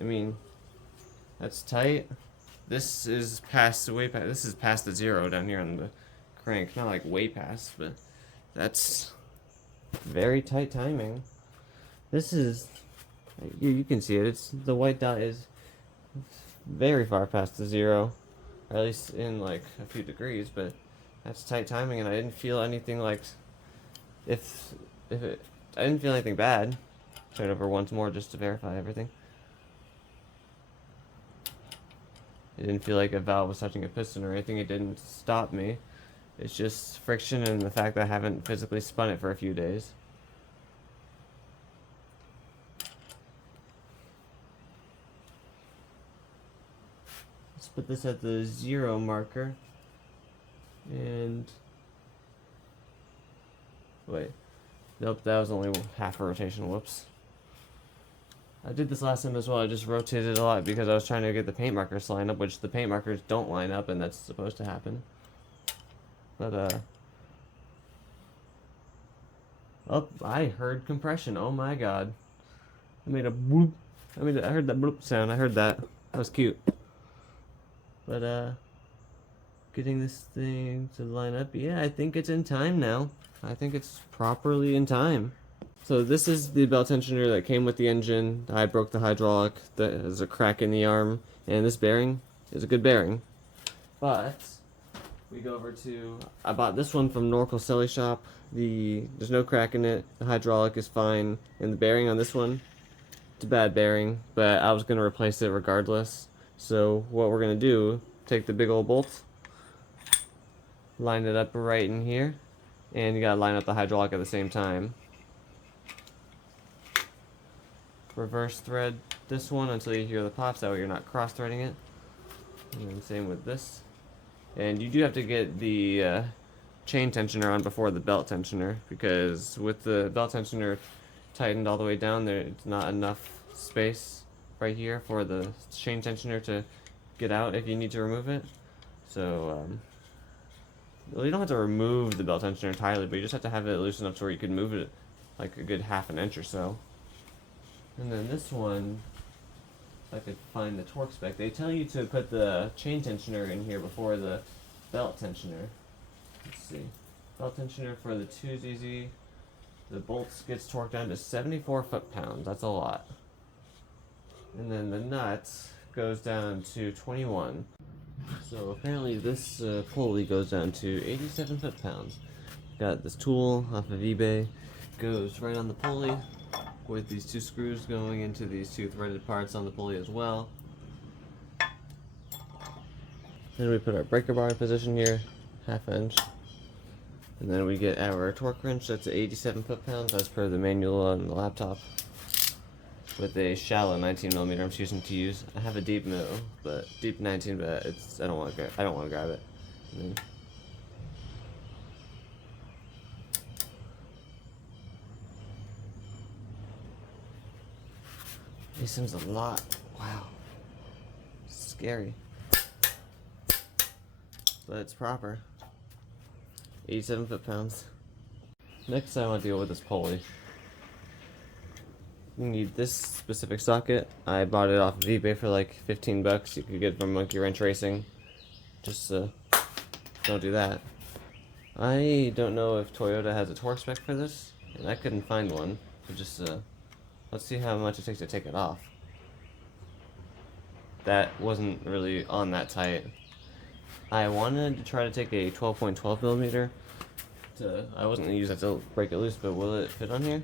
I mean, that's tight. This is past the way past. This is past the zero down here on the crank. Not like way past, but that's very tight timing. This is, you can see it, it's, the white dot is very far past the 0, or at least in like a few degrees, but that's tight timing, and I didn't feel anything like, I didn't feel anything bad. Turn it over once more just to verify everything. It didn't feel like a valve was touching a piston or anything. It didn't stop me. It's just friction and the fact that I haven't physically spun it for a few days. Let's put this at the 0 marker. And wait. Nope, that was only half a rotation. Whoops. I did this last time as well. I just rotated a lot because I was trying to get the paint markers to line up, which the paint markers don't line up, and that's supposed to happen. But oh, I heard compression. Oh my god! I made a bloop. I heard that bloop sound. I heard that. That was cute. But getting this thing to line up. Yeah, I think it's in time now. I think it's properly in time. So this is the belt tensioner that came with the engine. I broke the hydraulic. There's a crack in the arm, and this bearing is a good bearing. But we go over to, I bought this one from Norcal Celly Shop. There's no crack in it. The hydraulic is fine, and the bearing on this one, it's a bad bearing, but I was gonna replace it regardless. So what we're gonna do, take the big old bolt, line it up right in here, and you gotta line up the hydraulic at the same time. Reverse thread this one until you hear the pops, that way you're not cross threading it. And then same with this. And you do have to get the chain tensioner on before the belt tensioner, because with the belt tensioner tightened all the way down, there's not enough space right here for the chain tensioner to get out if you need to remove it. So well, you don't have to remove the belt tensioner entirely, but you just have to have it loose enough to where you can move it like a good half an inch or so. And then this one, if I could find the torque spec, they tell you to put the chain tensioner in here before the belt tensioner. Let's see. Belt tensioner for the 2ZZ, the bolts gets torqued down to 74 foot-pounds. That's a lot. And then the nuts goes down to 21. So apparently this pulley goes down to 87 foot-pounds. Got this tool off of eBay. Goes right on the pulley, with these 2 screws going into these 2 threaded parts on the pulley as well. Then we put our breaker bar in position here, half inch. And then we get our torque wrench, that's 87 foot-pounds as per the manual on the laptop. With a shallow 19mm I'm choosing to use. I have a deep 19, but I don't want to grab it. And then this seems a lot. Wow. Scary. But it's proper. 87 foot-pounds. Next I want to deal with this pulley. You need this specific socket. I bought it off of eBay for like 15 bucks. You could get it from Monkey Wrench Racing. Just don't do that. I don't know if Toyota has a torque spec for this, and I couldn't find one. So just let's see how much it takes to take it off. That wasn't really on that tight. I wanted to try to take a 12.12 millimeter. I wasn't going to use that to break it loose, but will it fit on here?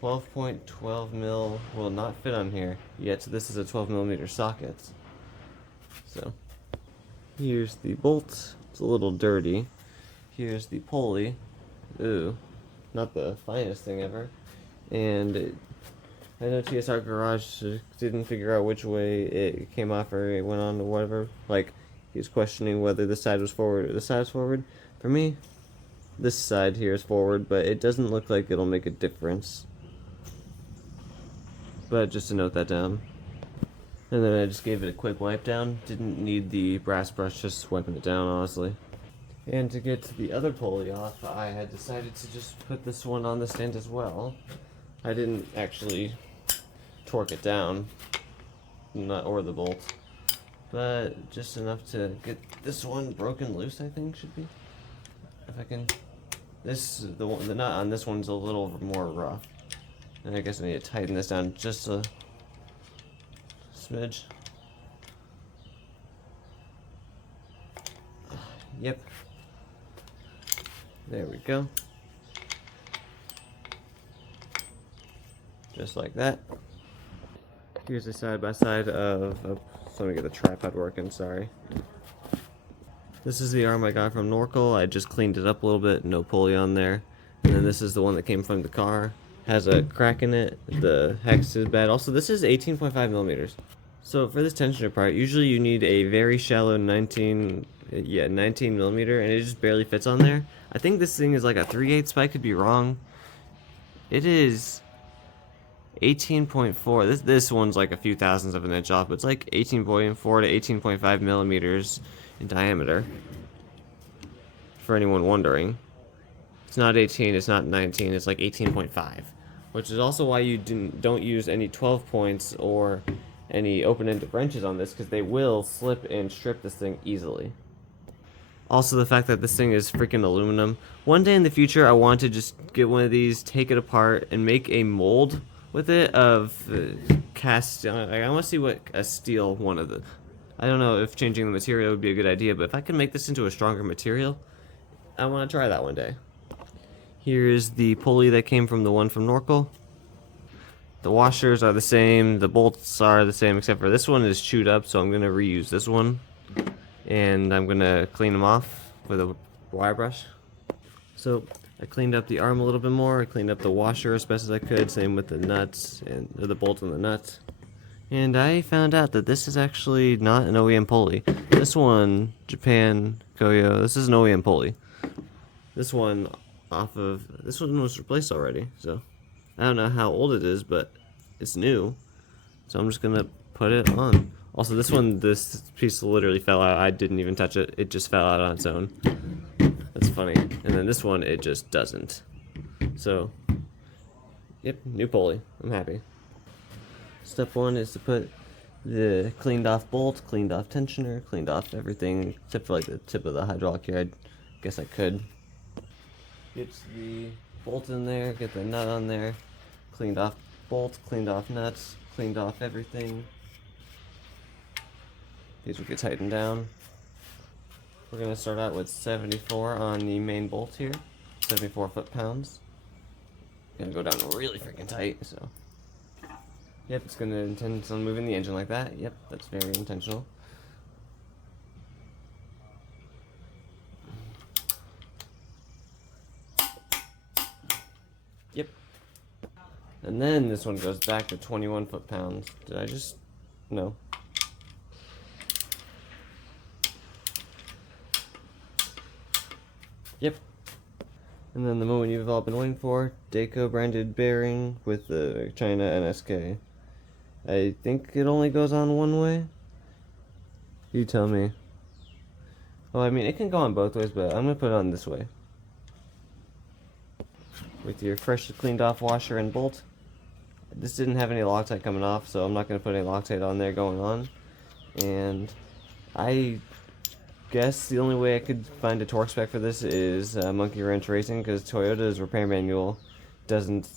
12.12 mil will not fit on here yet. So this is a 12 millimeter socket. So here's the bolt. It's a little dirty. Here's the pulley. Ooh, not the finest thing ever. And I know TSR Garage didn't figure out which way it came off or it went on or whatever. Like, he was questioning whether this side was forward or this side was forward. For me, this side here is forward, but it doesn't look like it'll make a difference. But just to note that down. And then I just gave it a quick wipe down. Didn't need the brass brush, just wiping it down, honestly. And to get the other pulley off, I had decided to just put this one on the stand as well. I didn't actually torque it down, or the bolt, but just enough to get this one broken loose, I think should be. If I can The nut on this one's a little more rough. And I guess I need to tighten this down just a smidge. Yep. There we go. Just like that. Here's a side-by-side of so let me get the tripod working, sorry. This is the arm I got from Norcal. I just cleaned it up a little bit, no pulley on there. And then this is the one that came from the car. Has a crack in it, the hex is bad. Also, this is 18.5 millimeters. So for this tensioner part, usually you need a very shallow 19 millimeter, and it just barely fits on there. I think this thing is like a 3/8, but I could be wrong. It is 18.4. This one's like a few thousandths of an inch off, but it's like 18.4 to 18.5 millimeters in diameter. For anyone wondering, it's not 18, it's not 19, it's like 18.5, which is also why you don't use any 12 points or any open-ended wrenches on this, because they will slip and strip this thing easily. Also, the fact that this thing is freaking aluminum. One day in the future, I want to just get one of these, take it apart, and make a mold with it of cast. I want to see what a steel one of the. I don't know if changing the material would be a good idea, but if I can make this into a stronger material, I want to try that one day. Here's the pulley that came from the one from Norcal. The washers are the same, the bolts are the same, except for this one is chewed up, so I'm going to reuse this one. And I'm going to clean them off with a wire brush. So I cleaned up the arm a little bit more, I cleaned up the washer as best as I could, same with the nuts, and the bolts and the nuts. And I found out that this is actually not an OEM pulley. This one, Japan, Koyo, this is an OEM pulley. This one was replaced already, so I don't know how old it is, but it's new. So I'm just gonna put it on. Also, this piece literally fell out. I didn't even touch it. It just fell out on its own. That's funny. And then this one, it just doesn't. So, yep, new pulley. I'm happy. Step one is to put the cleaned off bolt, cleaned off tensioner, cleaned off everything, except for like the tip of the hydraulic here. I guess I could. Get the bolt in there, get the nut on there, cleaned off bolts, cleaned off nuts, cleaned off everything. These will get tightened down. We're going to start out with 74 on the main bolt here, 74 foot-pounds. Gonna go down really freaking tight, so. Yep, it's going to intend on moving the engine like that. Yep, that's very intentional. Yep. And then this one goes back to 21 foot-pounds. Did I just? No. Yep. And then the moment you've all been waiting for, Dayco branded bearing with the China NSK. I think it only goes on one way. You tell me. Well, I mean, it can go on both ways, but I'm going to put it on this way. With your freshly cleaned off washer and bolt. This didn't have any Loctite coming off, so I'm not going to put any Loctite on there going on. And I guess the only way I could find a torque spec for this is Monkey Wrench Racing, because Toyota's repair manual doesn't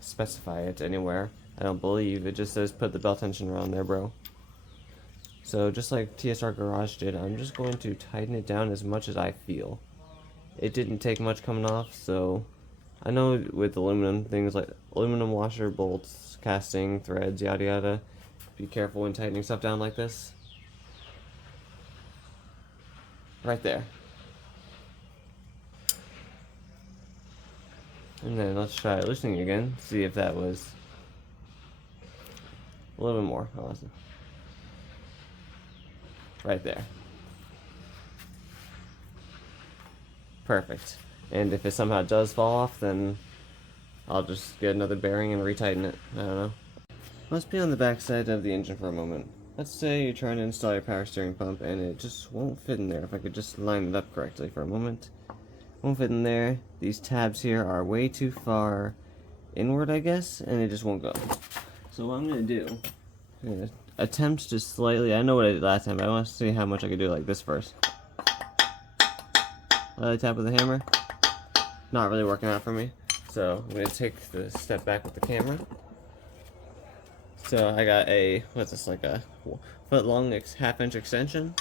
specify it anywhere. I don't believe. It just says put the belt tensioner on there, bro. So just like TSR Garage did, I'm just going to tighten it down as much as I feel. It didn't take much coming off, so I know with aluminum, things like aluminum washer, bolts, casting, threads, yada yada, be careful when tightening stuff down like this. Right there. And then let's try loosening again, see if that was a little bit more. Awesome. Right there. Perfect. And if it somehow does fall off, then I'll just get another bearing and retighten it. I don't know. Let's be on the back side of the engine for a moment. Let's say you're trying to install your power steering pump and it just won't fit in there. If I could just line it up correctly for a moment. Won't fit in there. These tabs here are way too far inward, I guess, and it just won't go. So what I'm going to do, I'm going to attempt to slightly, I know what I did last time, but I want to see how much I can do like this first. Lightly tap with the hammer. not really working out for me. So I'm going to take the step back with the camera. So I got a, what's this, like a foot long half-inch extension.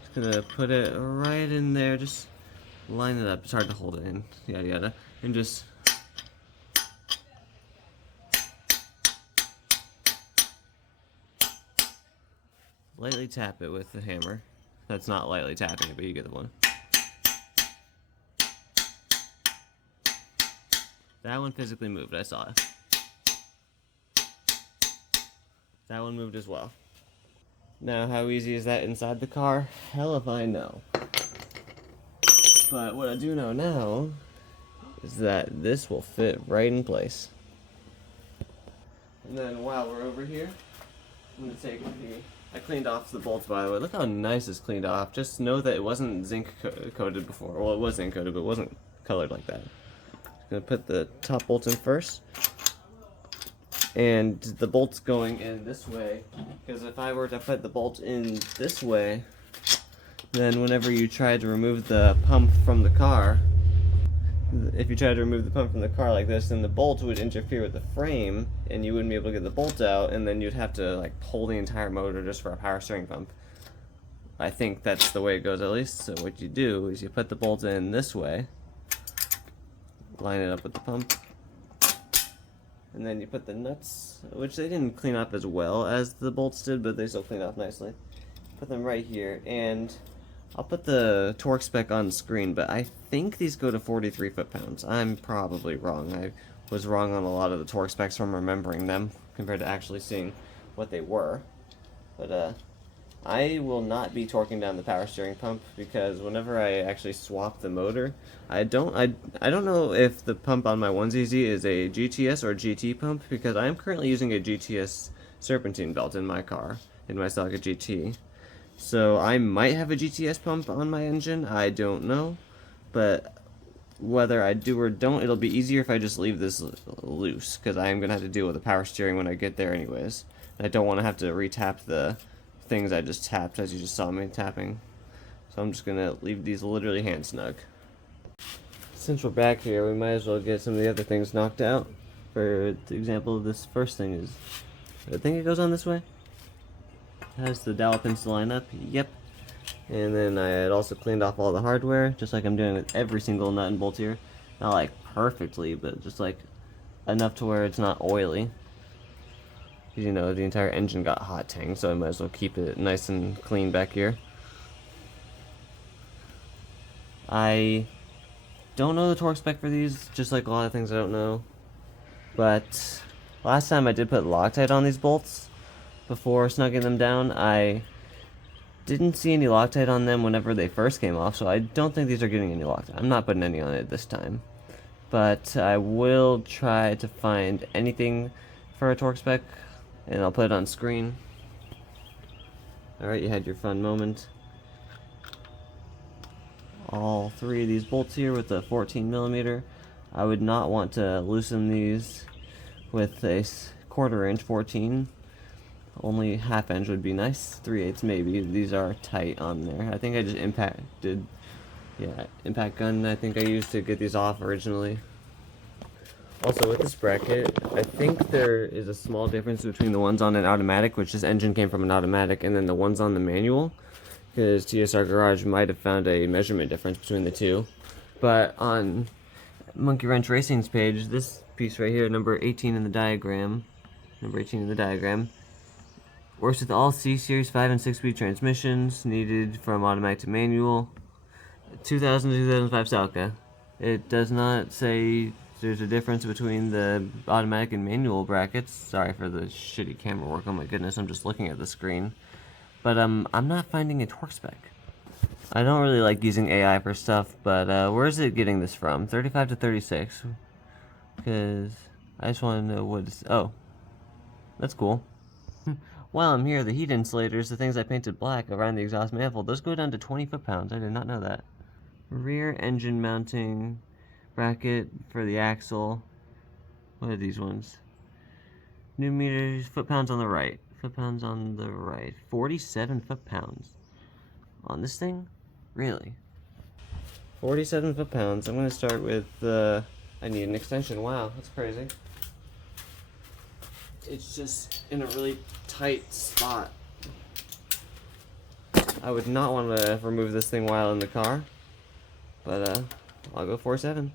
Just gonna put it right in there, just line it up. It's hard to hold it in, yada yada, and just lightly tap it with the hammer. That's not lightly tapping it, but you get the one. That one physically moved, I saw it. That one moved as well. Now, how easy is that inside the car? Hell if I know. But what I do know now is that this will fit right in place. And then while we're over here, I'm going to take I cleaned off the bolts, by the way. Look how nice it's cleaned off. Just know that it wasn't zinc coated before. Well, it was zinc coated, but it wasn't colored like that. Just going to put the top bolts in first. And the bolt's going in this way, because if I were to put the bolt in this way, then whenever you try to remove the pump from the car, if you try to remove the pump from the car like this, then the bolt would interfere with the frame, and you wouldn't be able to get the bolt out, and then you'd have to like pull the entire motor just for a power steering pump. I think that's the way it goes, at least. So what you do is you put the bolt in this way, line it up with the pump, and then you put the nuts, which they didn't clean up as well as the bolts did, but they still clean off nicely. Put them right here, and I'll put the torque spec on screen, but I think these go to 43 foot-pounds. I'm probably wrong. I was wrong on a lot of the torque specs from remembering them compared to actually seeing what they were. But I will not be torquing down the power steering pump, because whenever I actually swap the motor, I don't know if the pump on my 1ZZ is a GTS or GT pump, because I am currently using a GTS serpentine belt in my car, in my Saga GT. So I might have a GTS pump on my engine, I don't know, but whether I do or don't, it'll be easier if I just leave this loose, because I am going to have to deal with the power steering when I get there anyways. I don't want to have to re-tap the things I just tapped, as you just saw me tapping. So I'm just going to leave these literally hand snug. Since we're back here, we might as well get some of the other things knocked out. For example, this first thing is, I think it goes on this way. It has the dowel pins to line up, yep. And then I had also cleaned off all the hardware, just like I'm doing with every single nut and bolt here. Not like perfectly, but just like enough to where it's not oily. You know, the entire engine got hot tanged, so I might as well keep it nice and clean back here. I don't know the torque spec for these, just like a lot of things I don't know. But last time I did put Loctite on these bolts before snugging them down. I didn't see any Loctite on them whenever they first came off, so I don't think these are getting any Loctite. I'm not putting any on it this time. But I will try to find anything for a torque spec, and I'll put it on screen. Alright, you had your fun moment. All three of these bolts here with the 14mm. I would not want to loosen these with a 1/4 inch 14. Only ½ inch would be nice. 3/8 maybe. These are tight on there. I think I just impact gun I think I used to get these off originally. Also, with this bracket, I think there is a small difference between the ones on an automatic, which this engine came from an automatic, and then the ones on the manual, because TSR Garage might have found a measurement difference between the two. But on Monkey Wrench Racing's page, this piece right here, number 18 in the diagram, works with all C-Series 5 and 6-speed transmissions, needed from automatic to manual, 2000 to 2005 Salca. It does not say there's a difference between the automatic and manual brackets. Sorry for the shitty camera work, oh my goodness, I'm just looking at the screen. But I'm not finding a torque spec. I don't really like using AI for stuff, but where is it getting this from? 35 to 36. Because I just want to know what it's... Oh, that's cool. While I'm here, the heat insulators, the things I painted black around the exhaust manifold, those go down to 20 foot-pounds. I did not know that. Rear engine mounting bracket for the axle. What are these ones? New meters, foot-pounds on the right. Foot-pounds on the right. 47 foot-pounds. On this thing? Really? 47 foot-pounds. I'm going to start with I need an extension. Wow, that's crazy. It's just in a really tight spot. I would not want to remove this thing while in the car, but I'll go 47.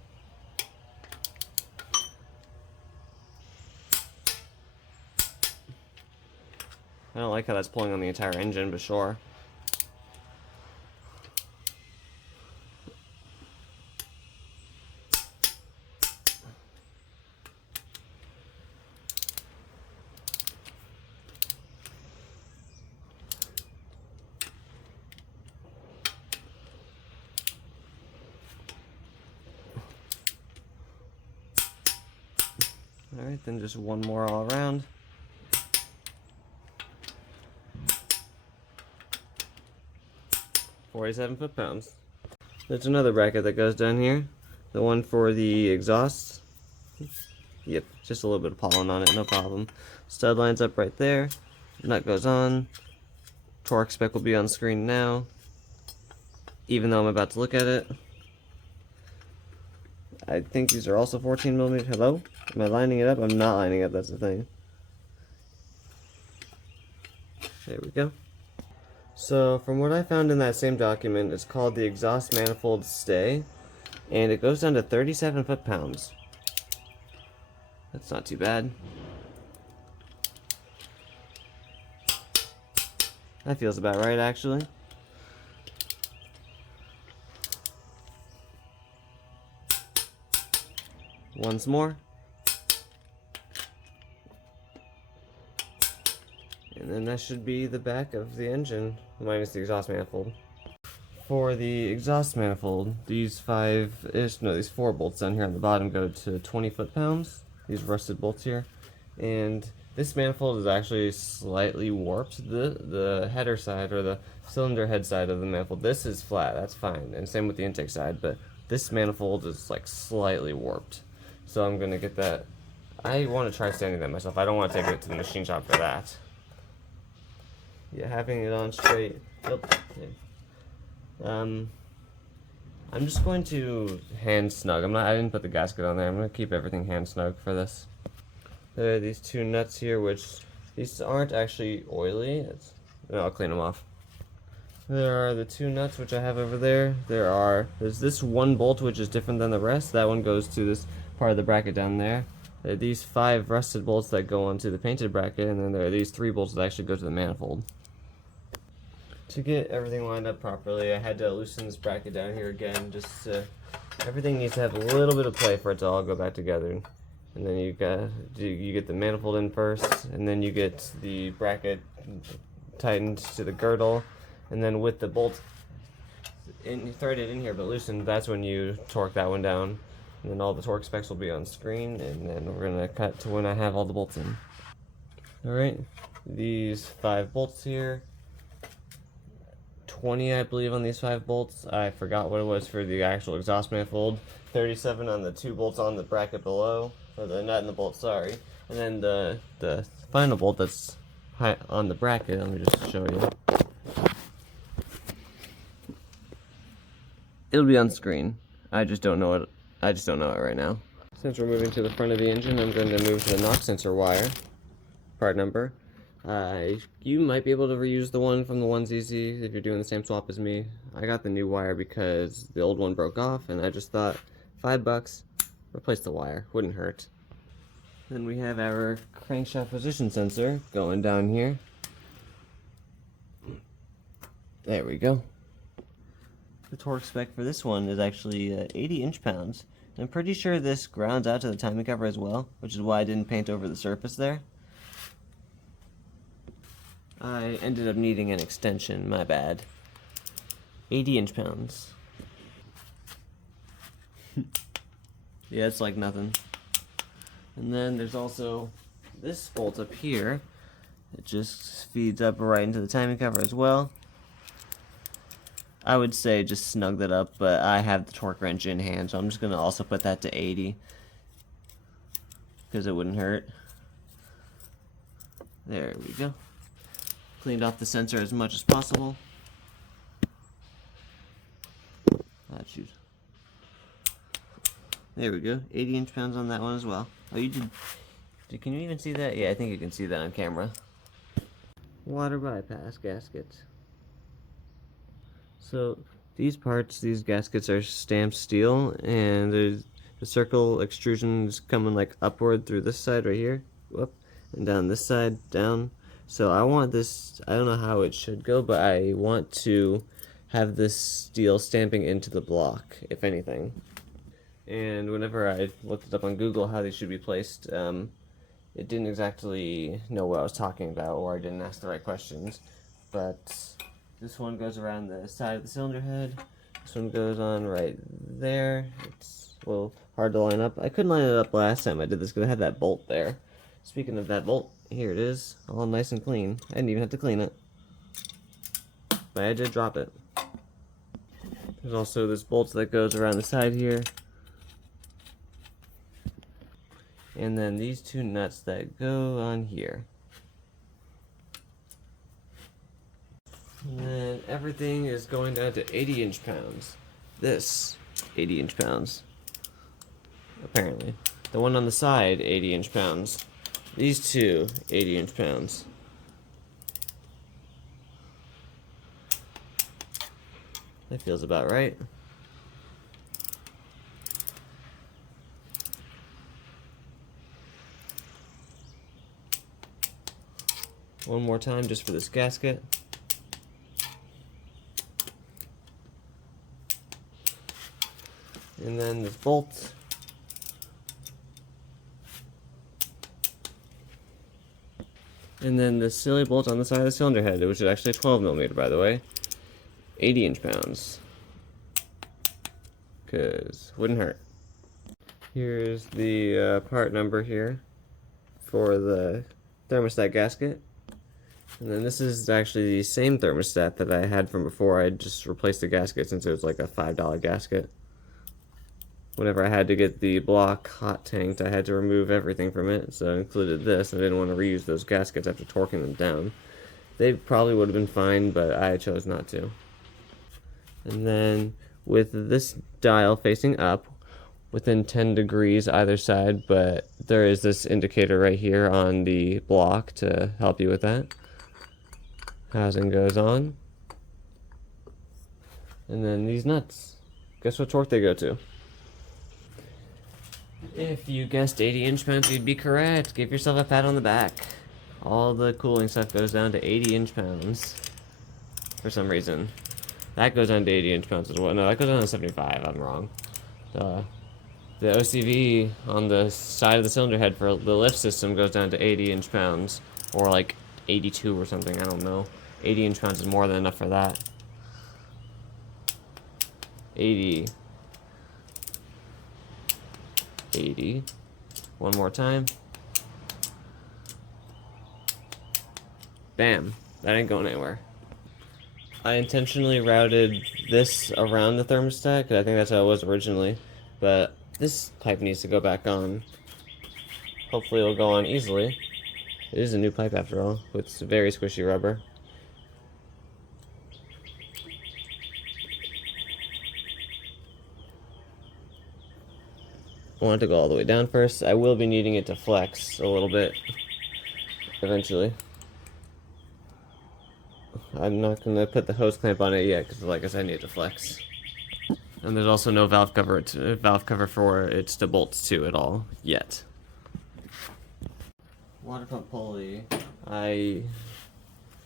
I don't like how that's pulling on the entire engine, but sure. Alright, then just one more all around. $47 foot-pounds. There's another bracket that goes down here. The one for the exhaust. Yep, just a little bit of pollen on it, no problem. Stud lines up right there. Nut goes on. Torque spec will be on screen now, even though I'm about to look at it. I think these are also 14mm. Hello? Am I lining it up? I'm not lining it up, that's the thing. There we go. So, from what I found in that same document, it's called the exhaust manifold stay, and it goes down to 37 foot-pounds. That's not too bad. That feels about right, actually. Once more. And then that should be the back of the engine, minus the exhaust manifold. For the exhaust manifold, these four bolts down here on the bottom go to 20 foot-pounds. These rusted bolts here. And this manifold is actually slightly warped. The header side, or the cylinder head side of the manifold, this is flat, that's fine. And same with the intake side, but this manifold is like slightly warped. So I'm gonna get that. I want to try sanding that myself. I don't want to take it to the machine shop for that. Yeah, having it on straight. Yep. I'm just going to hand snug. I didn't put the gasket on there. I'm gonna keep everything hand snug for this. There are these two nuts here, which these aren't actually oily. I'll clean them off. There are the two nuts which I have over there. There's this one bolt which is different than the rest. That one goes to this part of the bracket down there. There are these 5 rusted bolts that go onto the painted bracket, and then there are these 3 bolts that actually go to the manifold. To get everything lined up properly, I had to loosen this bracket down here again. Everything needs to have a little bit of play for it to all go back together. And then you get the manifold in first, and then you get the bracket tightened to the girdle, and then with the bolt threaded in here but loosened, that's when you torque that one down. And then all the torque specs will be on screen, and then we're gonna cut to when I have all the bolts in. Alright, these 5 bolts here. 20, I believe, on these 5 bolts. I forgot what it was for the actual exhaust manifold. 37 on the 2 bolts on the bracket below, or the nut and the bolt, sorry. And then the final bolt that's high on the bracket, let me just show you. It'll be on screen. I just don't know it right now. Since we're moving to the front of the engine, I'm going to move to the knock sensor wire, part number. You might be able to reuse the one from the one's easy if you're doing the same swap as me. I got the new wire because the old one broke off, and I just thought, $5, replace the wire, wouldn't hurt. Then we have our crankshaft position sensor going down here. There we go. The torque spec for this one is actually 80 inch-pounds. I'm pretty sure this grounds out to the timing cover as well, which is why I didn't paint over the surface there. I ended up needing an extension, my bad. 80 inch-pounds. Yeah, it's like nothing. And then there's also this bolt up here. It just feeds up right into the timing cover as well. I would say just snug that up, but I have the torque wrench in hand, so I'm just going to also put that to 80. Because it wouldn't hurt. There we go. Cleaned off the sensor as much as possible. Shoot. There we go. 80 inch-pounds on that one as well. Oh, you did. Can you even see that? Yeah, I think you can see that on camera. Water bypass gaskets. So these parts, these gaskets are stamped steel, and there's the circle extrusions coming like upward through this side right here, whoop, and down this side, down. So I want this, I don't know how it should go, but I want to have this steel stamping into the block, if anything. And whenever I looked it up on Google how they should be placed, it didn't exactly know what I was talking about, or I didn't ask the right questions. But this one goes around the side of the cylinder head. This one goes on right there. It's a little hard to line up. I couldn't line it up last time I did this because I had that bolt there. Speaking of that bolt, here it is, all nice and clean. I didn't even have to clean it, but I did drop it. There's also this bolt that goes around the side here. And then these two nuts that go on here. And then everything is going down to 80 inch-pounds. This, 80 inch-pounds. Apparently. The one on the side, 80 inch-pounds. These two, 80 inch-pounds. That feels about right. One more time just for this gasket. And then this bolt. And then the silly bolt on the side of the cylinder head, which is actually 12mm by the way. 80 inch-pounds. Because wouldn't hurt. Here's the part number here for the thermostat gasket. And then this is actually the same thermostat that I had from before. I just replaced the gasket since it was like a $5 gasket. Whenever I had to get the block hot tanked, I had to remove everything from it, so I included this. I didn't want to reuse those gaskets after torquing them down. They probably would have been fine, but I chose not to. And then with this dial facing up, within 10 degrees either side, but there is this indicator right here on the block to help you with that. Housing goes on. And then these nuts. Guess what torque they go to? If you guessed 80 inch-pounds, you'd be correct. Give yourself a pat on the back. All the cooling stuff goes down to 80 inch-pounds. For some reason. That goes down to 80 inch-pounds as well. No, that goes down to 75. I'm wrong. The OCV on the side of the cylinder head for the lift system goes down to 80 inch-pounds. Or like 82 or something, I don't know. 80 inch-pounds is more than enough for that. 80. 80. One more time. Bam. That ain't going anywhere. I intentionally routed this around the thermostat, because I think that's how it was originally. But this pipe needs to go back on. Hopefully it'll go on easily. It is a new pipe after all, with very squishy rubber. I want it to go all the way down first. I will be needing it to flex a little bit eventually. I'm not going to put the hose clamp on it yet because, like I said, I need it to flex. And there's also no valve cover for it to bolt to at all yet. Water pump pulley. I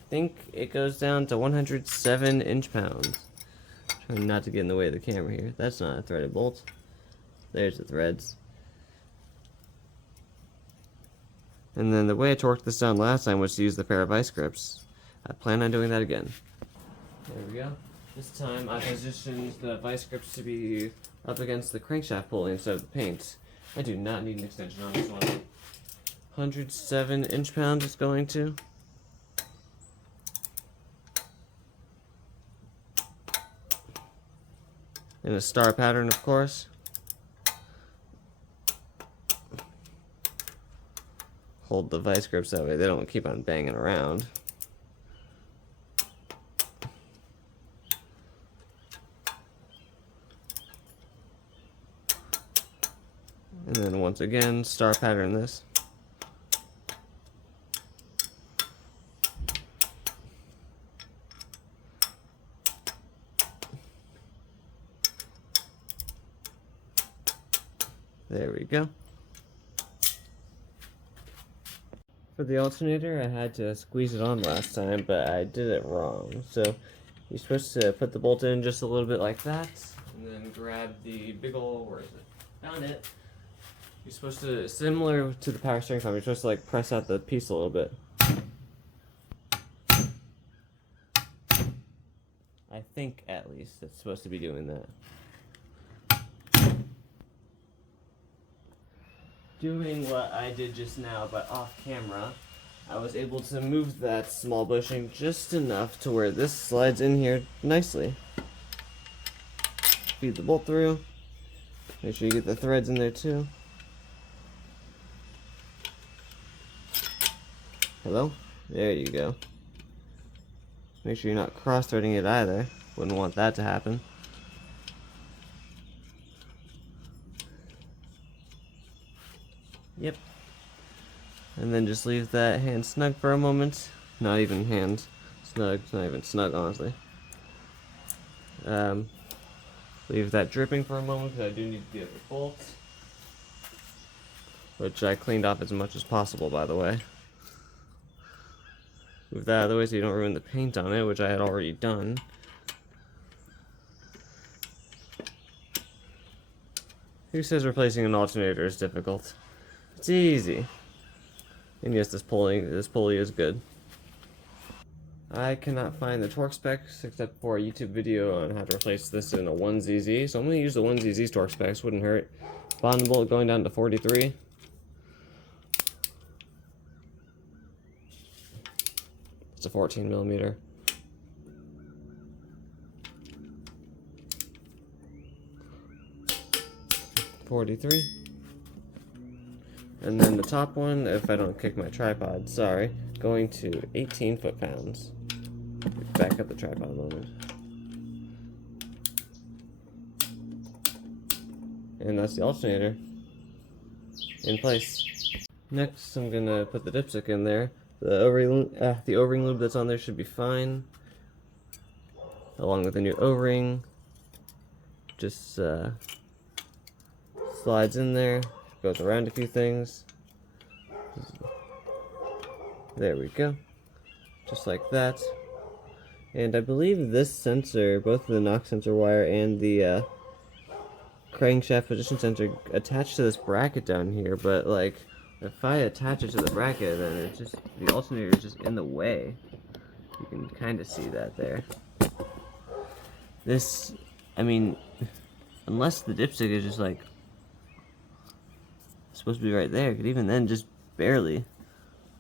think it goes down to 107 inch-pounds. Trying not to get in the way of the camera here. That's not a threaded bolt. There's the threads. And then the way I torqued this down last time was to use the pair of vice grips. I plan on doing that again. There we go. This time I positioned the vice grips to be up against the crankshaft pulley instead of the paint. I do not need an extension on this one. 107 inch-pounds is going to. In a star pattern, of course. Hold the vice grips that way they don't keep on banging around. And then once again, star pattern this. There we go. For the alternator, I had to squeeze it on last time, but I did it wrong. So you're supposed to put the bolt in just a little bit like that, and then grab the big ol', where is it? Found it. You're supposed to, similar to the power steering pump, you're supposed to like press out the piece a little bit. I think at least it's supposed to be doing that. Doing what I did just now, but off camera, I was able to move that small bushing just enough to where this slides in here nicely. Feed the bolt through. Make sure you get the threads in there too. Hello? There you go. Make sure you're not cross-threading it either. Wouldn't want that to happen. Yep. And then just leave that hand snug for a moment. Not even hand snug. It's not even snug, honestly. Leave that dripping for a moment because I do need the other bolt, which I cleaned off as much as possible, by the way. Move that out of the way so you don't ruin the paint on it, which I had already done. Who says replacing an alternator is difficult? It's easy. And yes, this pulley is good. I cannot find the torque specs except for a YouTube video on how to replace this in a 1ZZ, so I'm going to use the 1ZZ torque specs, wouldn't hurt. Bottom bolt going down to 43. It's a 14mm. .43. And then the top one, if I don't kick my tripod, sorry, going to 18 foot-pounds. Back up the tripod a moment. And that's the alternator in place. Next, I'm gonna put the dipstick in there. The O-ring lube that's on there should be fine, along with the new O-ring. Just slides in there, goes around a few things. There we go, just like that. And I believe this sensor, both the knock sensor wire and the crankshaft position sensor, attached to this bracket down here. But like, if I attach it to the bracket, then it's just, the alternator is just in the way. You can kind of see that there. This, I mean, unless the dipstick is just like supposed to be right there, but even then, just barely.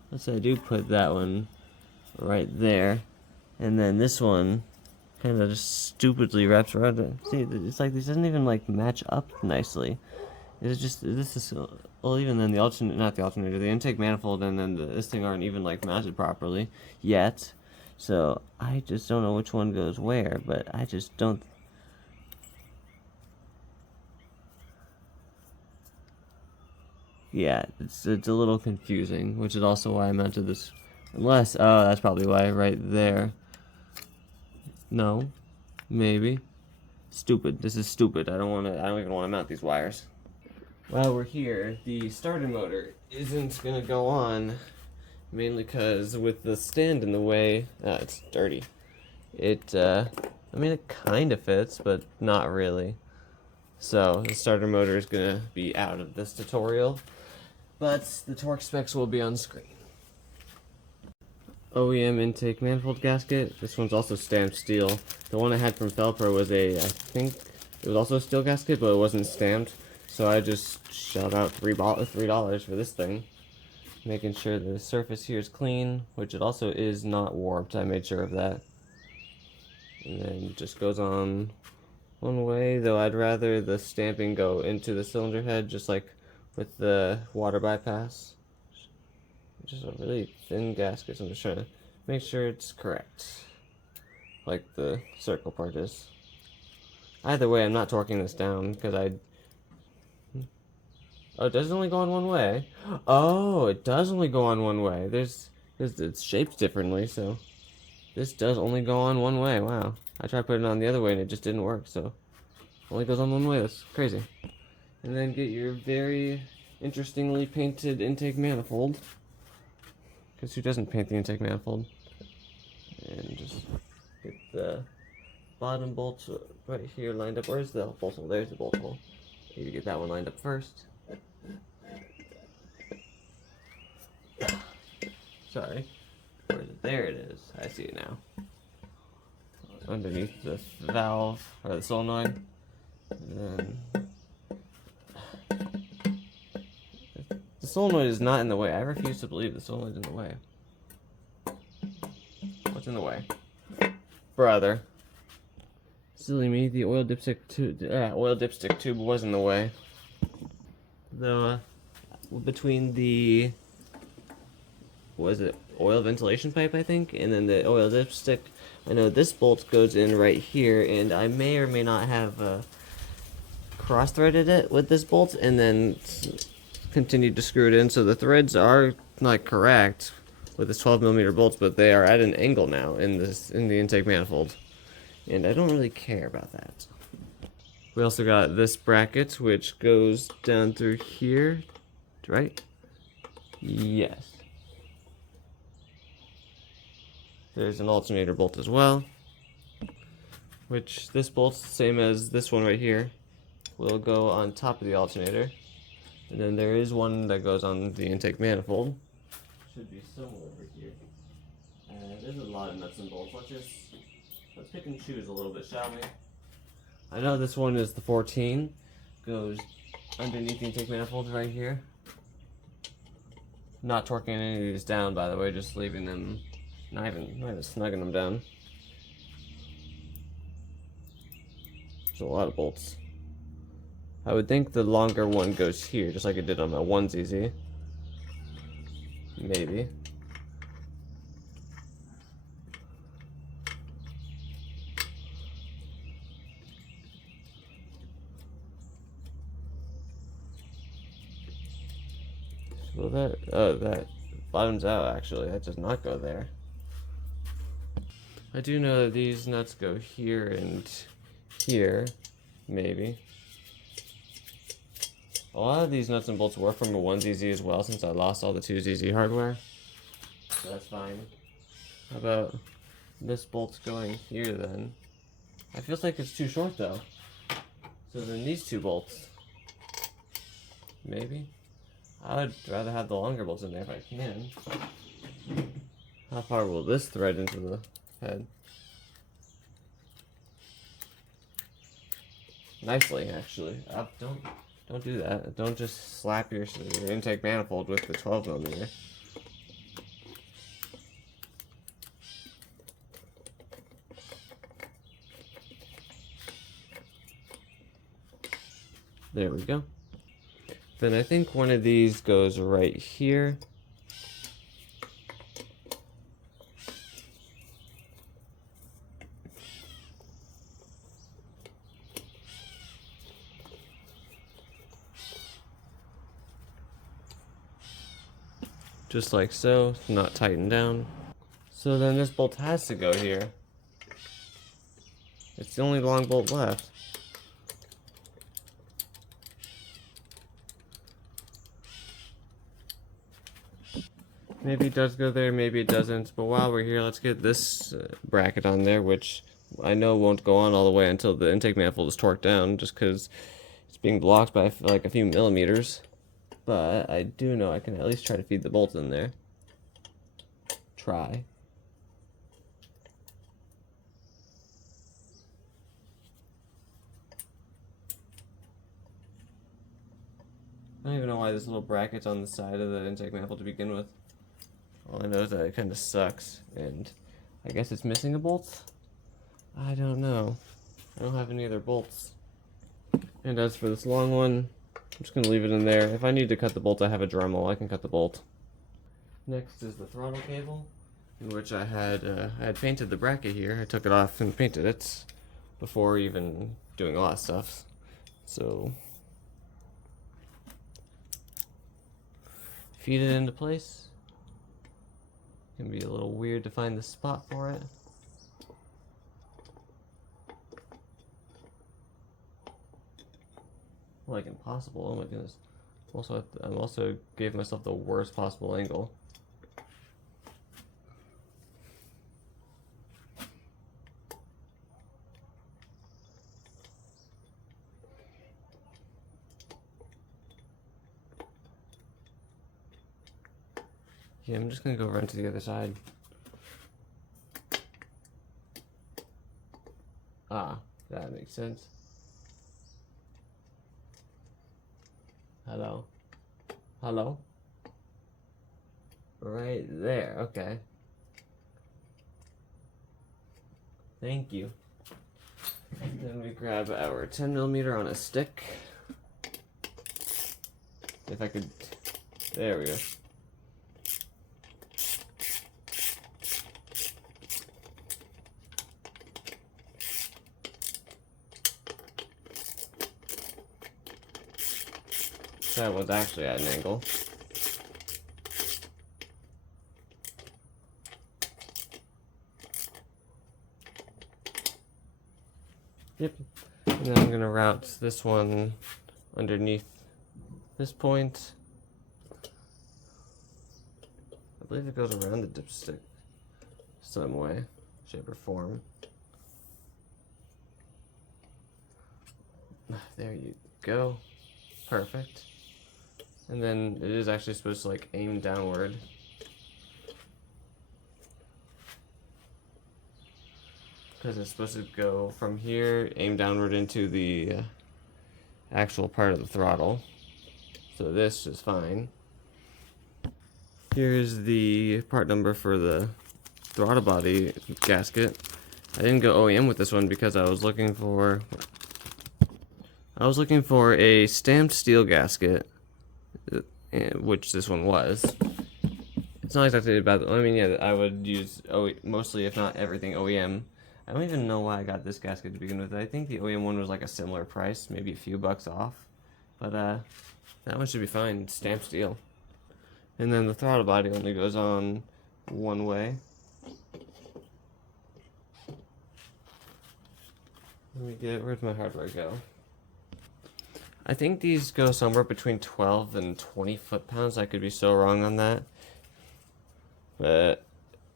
Let's say I do put that one right there, and then this one kind of just stupidly wraps around it. See, it's like this doesn't even like match up nicely. It's just, this is, well, even then the alternator, not the alternator, the intake manifold and then this thing aren't even like mounted properly yet. So I just don't know which one goes where, but I just don't. Yeah, it's a little confusing, which is also why I mounted this. Unless, oh, that's probably why right there. No, maybe. Stupid. This is stupid. I don't even want to mount these wires. While we're here, the starter motor isn't gonna go on, mainly because with the stand in the way, it's dirty. I mean, it kind of fits, but not really. So the starter motor is gonna be out of this tutorial, but the torque specs will be on screen. OEM intake manifold gasket. This one's also stamped steel. The one I had from Felpro was I think it was also a steel gasket, but it wasn't stamped. So I just shelled out $3 for this thing. Making sure the surface here is clean, which it also is not warped. I made sure of that. And then it just goes on one way, though I'd rather the stamping go into the cylinder head, just like with the water bypass. Just a really thin gasket, so I'm just trying to make sure it's correct, like the circle part is. Either way, I'm not torquing this down because Oh, it does only go on one way. Oh, it does only go on one way. It's shaped differently, so this does only go on one way. Wow. I tried putting it on the other way and it just didn't work, so it only goes on one way. That's crazy. And then get your very interestingly painted intake manifold. Because who doesn't paint the intake manifold? And just get the bottom bolt right here lined up. Where's the bolt hole? There's the bolt hole. Need to get that one lined up first. Sorry. Where is it? There it is. I see it now. Underneath the valve, or the solenoid. And then the solenoid is not in the way. I refuse to believe the solenoid's in the way. What's in the way? Brother. Silly me, the oil dipstick tube was in the way. Though, between the, what is it, oil ventilation pipe, I think, and then the oil dipstick, I know this bolt goes in right here, and I may or may not have cross-threaded it with this bolt, and then continued to screw it in, so the threads are, like, correct with this 12mm bolts, but they are at an angle now in the intake manifold. And I don't really care about that. We also got this bracket, which goes down through here, right? Yes. There's an alternator bolt as well, which this bolt's the same as this one right here. Will go on top of the alternator. And then there is one that goes on the intake manifold. Should be somewhere over here. There's a lot of nuts and bolts. Let's pick and choose a little bit, shall we? I know this one is the 14. Goes underneath the intake manifold right here. Not torquing any of these down, by the way, just leaving them, not even snugging them down. There's a lot of bolts. I would think the longer one goes here, just like it did on my 1ZZ. Maybe. Well, that bottoms out, actually. That does not go there. I do know that these nuts go here and here, maybe. A lot of these nuts and bolts were from a 1ZZ as well, since I lost all the 2ZZ hardware. So that's fine. How about this bolt's going here then? It feels like it's too short though. So then these two bolts. Maybe? I would rather have the longer bolts in there if I can. How far will this thread into the head? Nicely, actually. Don't do that. Don't just slap your intake manifold with the 12mm. There we go. Then I think one of these goes right here. Just like so, not tightened down. So then this bolt has to go here. It's the only long bolt left. Maybe it does go there, maybe it doesn't. But while we're here, let's get this bracket on there, which I know won't go on all the way until the intake manifold is torqued down, just because it's being blocked by like a few millimeters. But I do know I can at least try to feed the bolt in there. Try. I don't even know why this little bracket's on the side of the intake manifold to begin with. All I know is that it kind of sucks, and I guess it's missing a bolt? I don't know. I don't have any other bolts. And as for this long one, I'm just going to leave it in there. If I need to cut the bolt, I have a Dremel. I can cut the bolt. Next is the throttle cable, in which I had painted the bracket here. I took it off and painted it before even doing a lot of stuff. So feed it into place. Can be a little weird to find the spot for it. Like impossible. Oh my goodness. Also, I'm also gave myself the worst possible angle. Yeah, I'm just gonna go around to the other side. Ah, that makes sense. Hello? Hello? Right there, okay. Thank you. Then we grab our 10mm on a stick. If I could, there we go. That was actually at an angle. Yep. And then I'm going to route this one underneath this point. I believe it goes around the dipstick some way, shape or form. There you go. Perfect. And then it is actually supposed to like aim downward. Because it's supposed to go from here, aim downward into the actual part of the throttle. So this is fine. Here's the part number for the throttle body gasket. I didn't go OEM with this one because I was looking for a stamped steel gasket, which this one was. It's not exactly about, I mean, yeah, I would use mostly, if not everything, OEM. I don't even know why I got this gasket to begin with. I think the OEM one was like a similar price, maybe a few bucks off. But that one should be fine. It's stamped steel. And then the throttle body only goes on one way. Where'd my hardware go? I think these go somewhere between 12 and 20 foot-pounds. I could be so wrong on that. But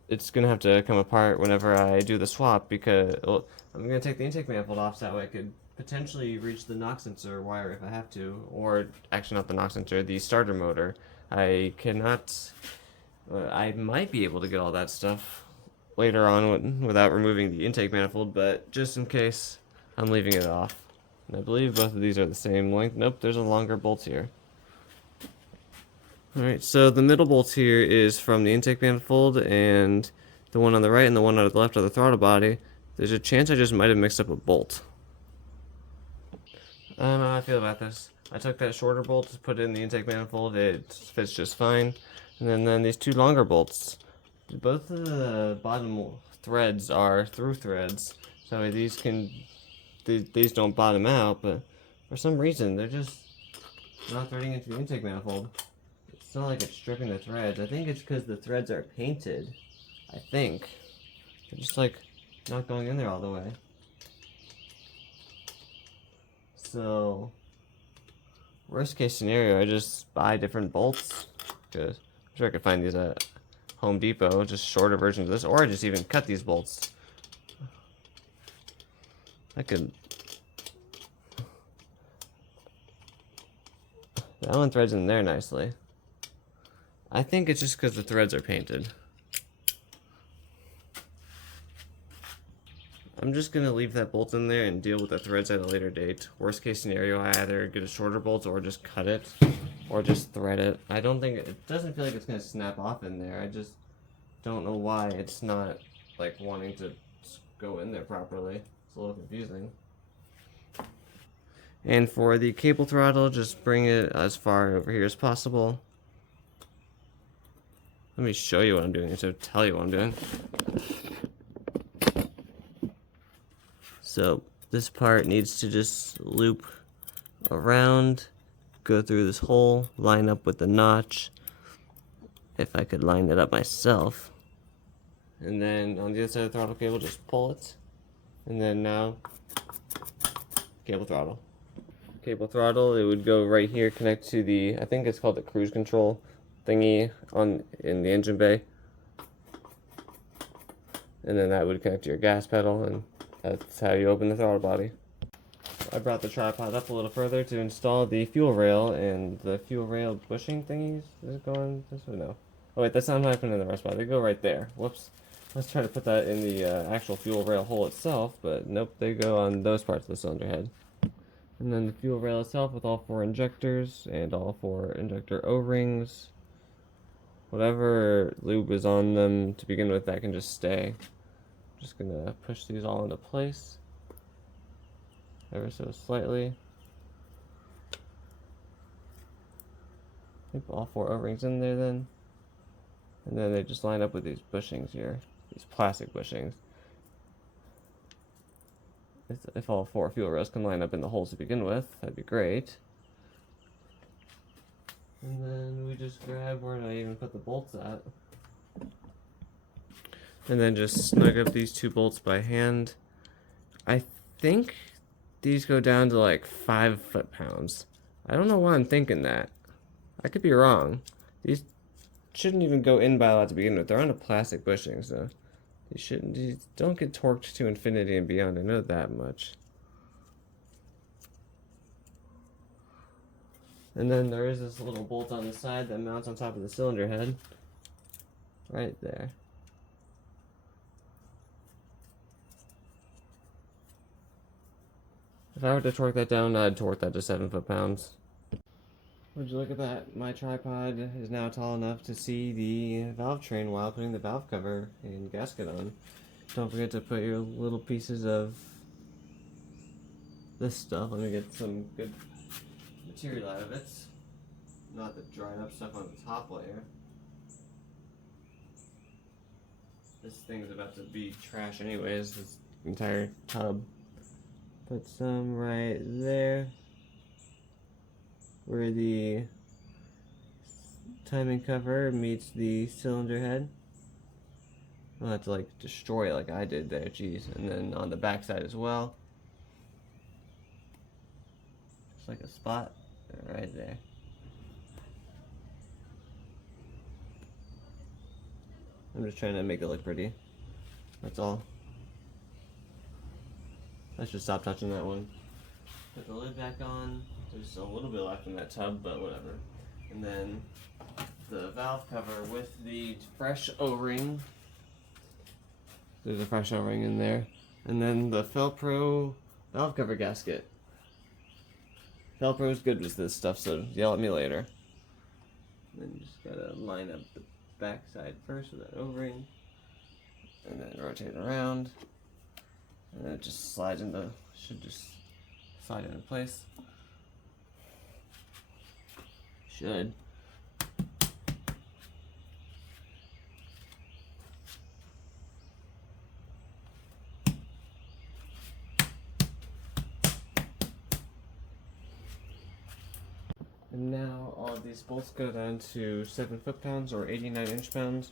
it's going to have to come apart whenever I do the swap because, well, I'm going to take the intake manifold off so that way I could potentially reach the knock sensor wire if I have to. Or, actually not the knock sensor, the starter motor. I cannot, I might be able to get all that stuff later on without removing the intake manifold, but just in case, I'm leaving it off. And I believe both of these are the same length. Nope, there's a longer bolt here. Alright, so the middle bolt here is from the intake manifold, and the one on the right and the one on the left of the throttle body. There's a chance I just might have mixed up a bolt. I don't know how I feel about this. I took that shorter bolt to put it in the intake manifold. It fits just fine. And then these two longer bolts. Both of the bottom threads are through threads. So these don't bottom out, but for some reason they're just not threading into the intake manifold. It's not like it's stripping the threads. I think it's because the threads are painted. I think. They're just like not going in there all the way. So, worst case scenario, I just buy different bolts. Because I'm sure I could find these at Home Depot, just shorter versions of this, or I just even cut these bolts. I could. That one threads in there nicely. I think it's just because the threads are painted. I'm just going to leave that bolt in there and deal with the threads at a later date. Worst case scenario, I either get a shorter bolt or just cut it or just thread it. I don't think, it doesn't feel like it's going to snap off in there. I just don't know why it's not like wanting to go in there properly. It's a little confusing. And for the cable throttle, just bring it as far over here as possible. Let me show you what I'm doing instead of tell you what I'm doing. So this part needs to just loop around, go through this hole, line up with the notch, if I could line it up myself. And then on the other side of the throttle cable, just pull it. And then now, cable throttle. Cable throttle, it would go right here, connect to the, I think it's called the cruise control thingy in the engine bay. And then that would connect to your gas pedal, and that's how you open the throttle body. I brought the tripod up a little further to install the fuel rail, and the fuel rail bushing thingies, is it going this way? No. Oh wait, that's not how I put it in the right spot. They go right there. Whoops. Let's try to put that in the actual fuel rail hole itself, but nope, they go on those parts of the cylinder head. And then the fuel rail itself with all 4 injectors and all 4 injector O-rings. Whatever lube is on them to begin with, that can just stay. Just gonna push these all into place ever so slightly. Put all 4 O-rings in there then. And then they just line up with these bushings here, these plastic bushings. If all 4 fuel rails can line up in the holes to begin with, that'd be great. And then we just grab, where did I even put the bolts at? And then just snug up these 2 bolts by hand. I think these go down to like 5 foot-pounds. I don't know why I'm thinking that. I could be wrong. These shouldn't even go in by a lot to begin with. They're on a plastic bushing, so these don't get torqued to infinity and beyond. I know that much. And then there is this little bolt on the side that mounts on top of the cylinder head. Right there. If I were to torque that down, I'd torque that to 7 foot-pounds. Would you look at that? My tripod is now tall enough to see the valve train while putting the valve cover and gasket on. Don't forget to put your little pieces of this stuff. Let me get some good material out of it. Not the dried up stuff on the top layer. This thing's about to be trash anyways, this entire tub. Put some right there, where the timing cover meets the cylinder head. I'll have to like destroy it like I did there, jeez. And then on the back side as well. Just like a spot right there. I'm just trying to make it look pretty. That's all. I should stop touching that one. Put the lid back on. There's a little bit left in that tub, but whatever. And then the valve cover with the fresh O-ring. There's a fresh O-ring in there. And then the Felpro valve cover gasket. Felpro's good with this stuff, so yell at me later. And then you just gotta line up the back side first with that O-ring. And then rotate it around. And then it just slides into, should just slide into place. Should. And now all of these bolts go down to 7 foot-pounds or 89 inch-pounds.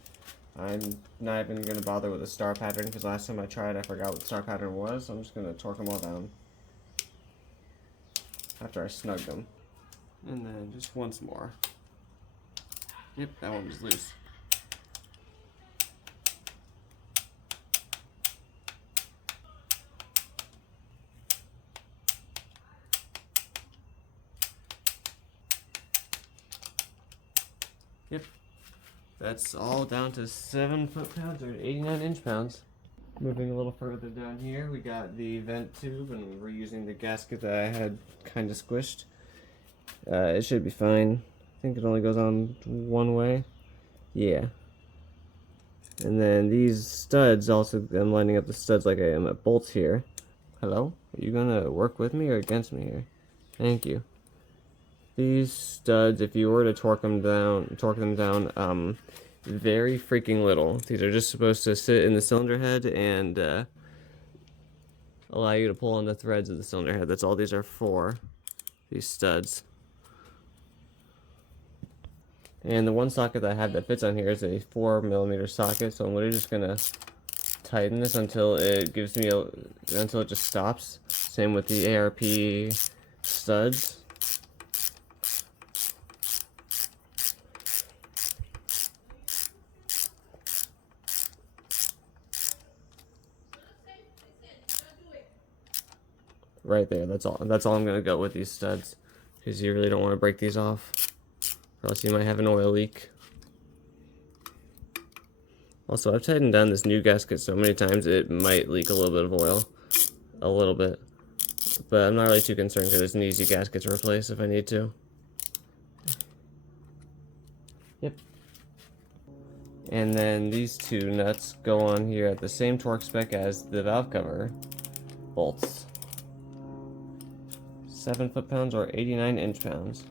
I'm not even going to bother with a star pattern because last time I tried I forgot what the star pattern was, so I'm just going to torque them all down after I snug them. And then just once more. Yep, that one was loose. Yep. That's all down to 7 foot-pounds or 89 inch-pounds. Moving a little further down here, we got the vent tube, and we're using the gasket that I had kind of squished. It should be fine. I think it only goes on one way. Yeah. And then these studs, also I'm lining up the studs like I am at bolts here. Hello? Are you gonna work with me or against me here? Thank you. These studs, if you were to torque them down, very freaking little. These are just supposed to sit in the cylinder head and allow you to pull on the threads of the cylinder head. That's all these are for, these studs. And the one socket that I have that fits on here is a 4mm socket, so I'm literally just gonna tighten this until it gives me until it just stops. Same with the ARP studs. Right there, that's all I'm gonna go with these studs, because you really don't want to break these off, or else you might have an oil leak. Also, I've tightened down this new gasket so many times it might leak a little bit of oil. A little bit. But I'm not really too concerned because it's an easy gasket to replace if I need to. Yep. And then these two nuts go on here at the same torque spec as the valve cover bolts. 7 foot-pounds or 89 inch-pounds.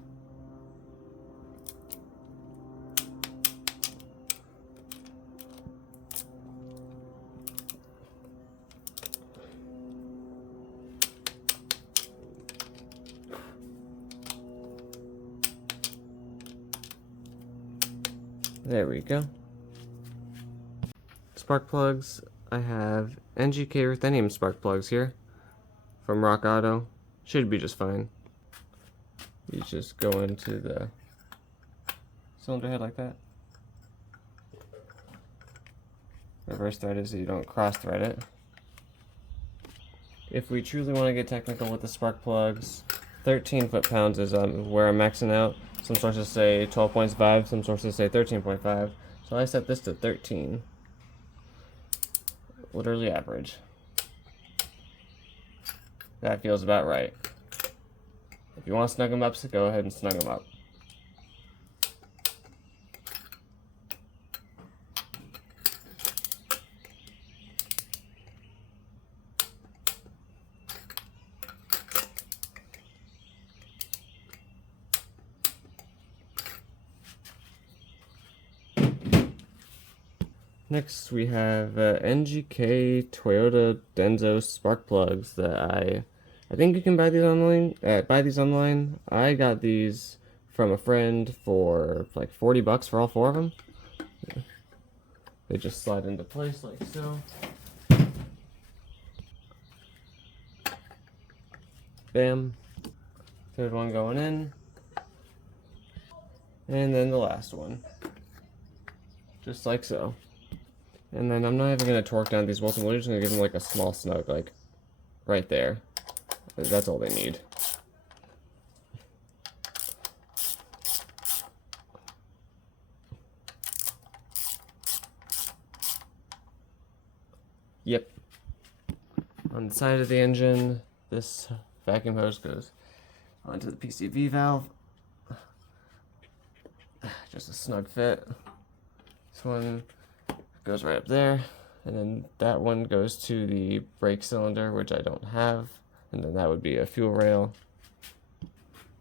There we go. Spark plugs. I have NGK ruthenium spark plugs here from Rock Auto. Should be just fine. You just go into the cylinder head like that. Reverse thread it so you don't cross thread it. If we truly want to get technical with the spark plugs, 13 foot-pounds is where I'm maxing out. Some sources say 12.5, some sources say 13.5. So I set this to 13. Literally average. That feels about right. If you want to snug them up, so go ahead and snug them up. Next we have NGK Toyota Denso spark plugs that I think you can buy these online. I got these from a friend for like 40 bucks for all 4 of them. They just slide into place like so. Bam. Third one going in. And then the last one. Just like so. And then I'm not even going to torque down these bolts. I'm just going to give them like a small snug, like right there. That's all they need. Yep. On the side of the engine, this vacuum hose goes onto the PCV valve. Just a snug fit. This one goes right up there, and then that one goes to the brake cylinder, which I don't have, and then that would be a fuel rail.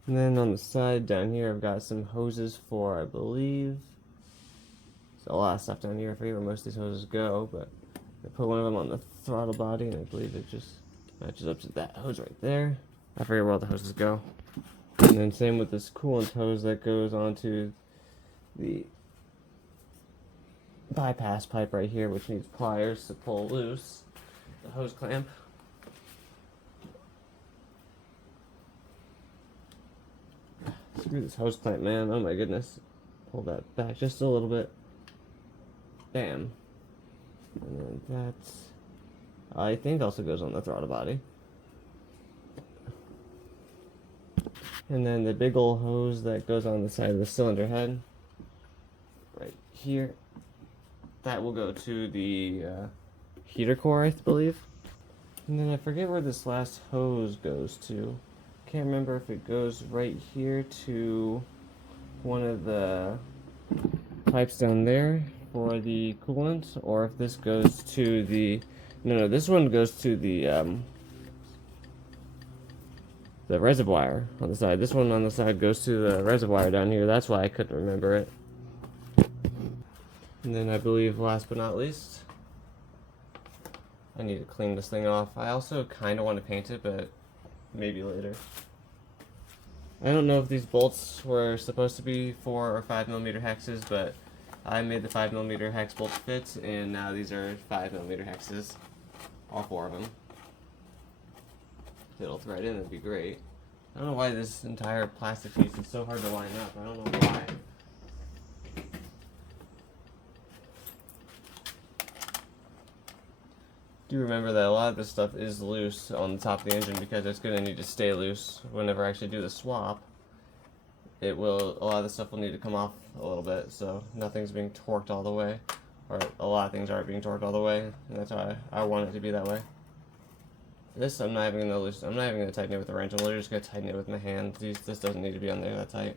And then on the side down here I've got some hoses for, I believe, there's a lot of stuff down here. I forget where most of these hoses go, but I put one of them on the throttle body, and I believe it just matches up to that hose right there. I forget where all the hoses go. And then same with this coolant hose that goes onto the bypass pipe right here, which needs pliers to pull loose the hose clamp. Screw this hose clamp, man. Oh my goodness. Pull that back just a little bit. Bam. And then that's, I think, also goes on the throttle body. And then the big old hose that goes on the side of the cylinder head right here, that will go to the heater core, I believe. And then I forget where this last hose goes to. Can't remember if it goes right here to one of the pipes down there for the coolant, or if this goes to the, no, this one goes to the reservoir on the side. This one on the side goes to the reservoir down here. That's why I couldn't remember it. And then I believe, last but not least, I need to clean this thing off. I also kind of want to paint it, but maybe later. I don't know if these bolts were supposed to be 4 or 5mm hexes, but I made the 5mm hex bolts fit, and now these are 5mm hexes. All 4 of them. If it'll thread in, it'd be great. I don't know why this entire plastic piece is so hard to line up. I don't know why. Do remember that a lot of this stuff is loose on the top of the engine because it's going to need to stay loose whenever I actually do the swap. A lot of the stuff will need to come off a little bit, so nothing's being torqued all the way, or a lot of things aren't being torqued all the way, and that's how I want it to be that way. This I'm not even going to tighten it with a wrench. I'm literally just going to tighten it with my hand. This doesn't need to be on there that tight.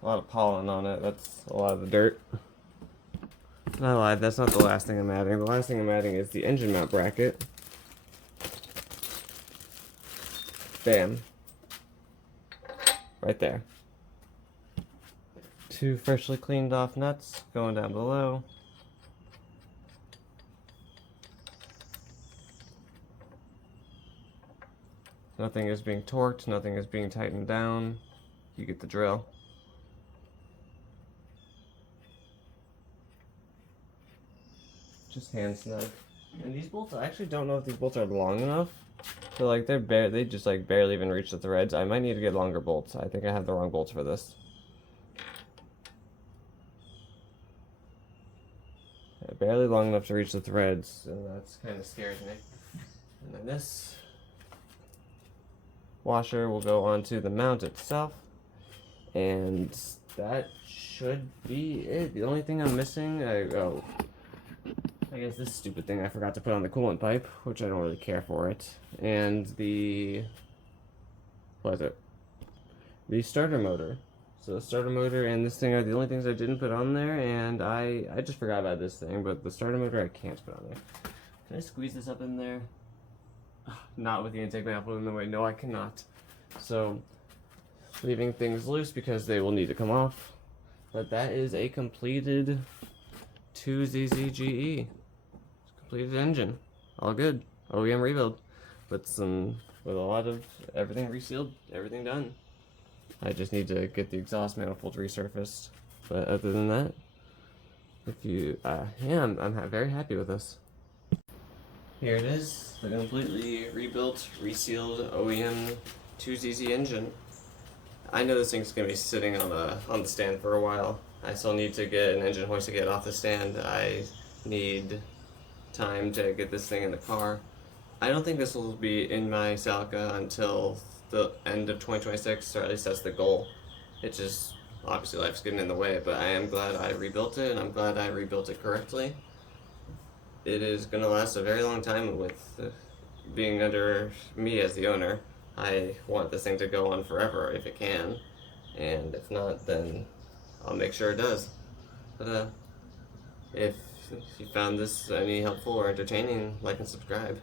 A lot of pollen on it. That's a lot of the dirt. I lied. That's not the last thing I'm adding. The last thing I'm adding is the engine mount bracket. Bam. Right there. 2 freshly cleaned off nuts going down below. Nothing is being torqued. Nothing is being tightened down. You get the drill. Just hand snug. And these bolts, I actually don't know if these bolts are long enough. So like they just like barely even reach the threads. I might need to get longer bolts. I think I have the wrong bolts for this. Yeah, barely long enough to reach the threads, and that's kind of scares me. And then this washer will go onto the mount itself, and that should be it. The only thing I'm missing, I guess this stupid thing I forgot to put on the coolant pipe, which I don't really care for it. And the, what is it? The starter motor. So the starter motor and this thing are the only things I didn't put on there, and I just forgot about this thing, but the starter motor I can't put on there. Can I squeeze this up in there? Not with the intake manifold in the way. No, I cannot. So, leaving things loose because they will need to come off. But that is a completed 2ZZGE. Completed engine. All good. OEM rebuild. With a lot of everything resealed, everything done. I just need to get the exhaust manifold resurfaced. But other than that, I'm very happy with this. Here it is, the completely rebuilt, resealed OEM 2ZZ engine. I know this thing's gonna be sitting on the stand for a while. I still need to get an engine hoist to get off the stand. I need time to get this thing in the car. I don't think this will be in my Celica until the end of 2026, or at least that's the goal. It's just, obviously life's getting in the way, but I am glad I rebuilt it, and I'm glad I rebuilt it correctly. It is going to last a very long time with being under me as the owner. I want this thing to go on forever if it can, and if not, then I'll make sure it does. But if you found this any helpful or entertaining, like and subscribe.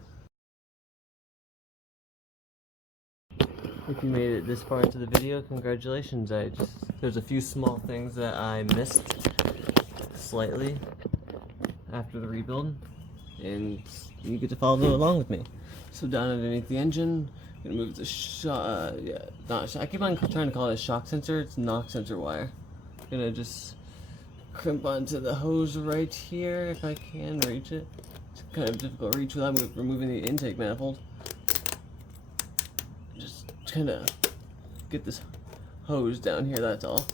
If you made it this far into the video, congratulations. There's a few small things that I missed slightly after the rebuild, and you get to follow along with me. So down underneath the engine, I'm gonna move the I keep on trying to call it a shock sensor. It's knock sensor wire. I'm gonna just crimp onto the hose right here if I can reach it. It's kind of difficult to reach without removing the intake manifold. Just kind of get this hose down here, that's all.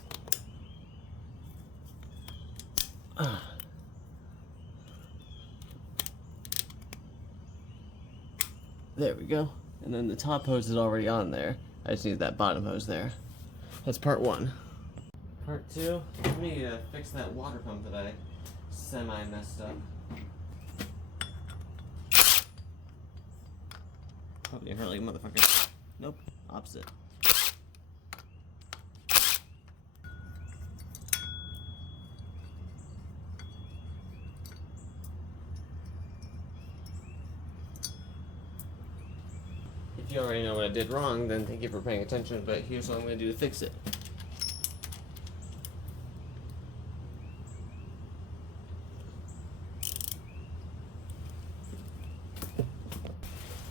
There we go. And then the top hose is already on there. I just need that bottom hose there. That's part one. Part two, let me fix that water pump that I semi-messed up. Probably hurt like a motherfucker. Nope, opposite. If you already know what I did wrong, then thank you for paying attention, but here's what I'm going to do to fix it.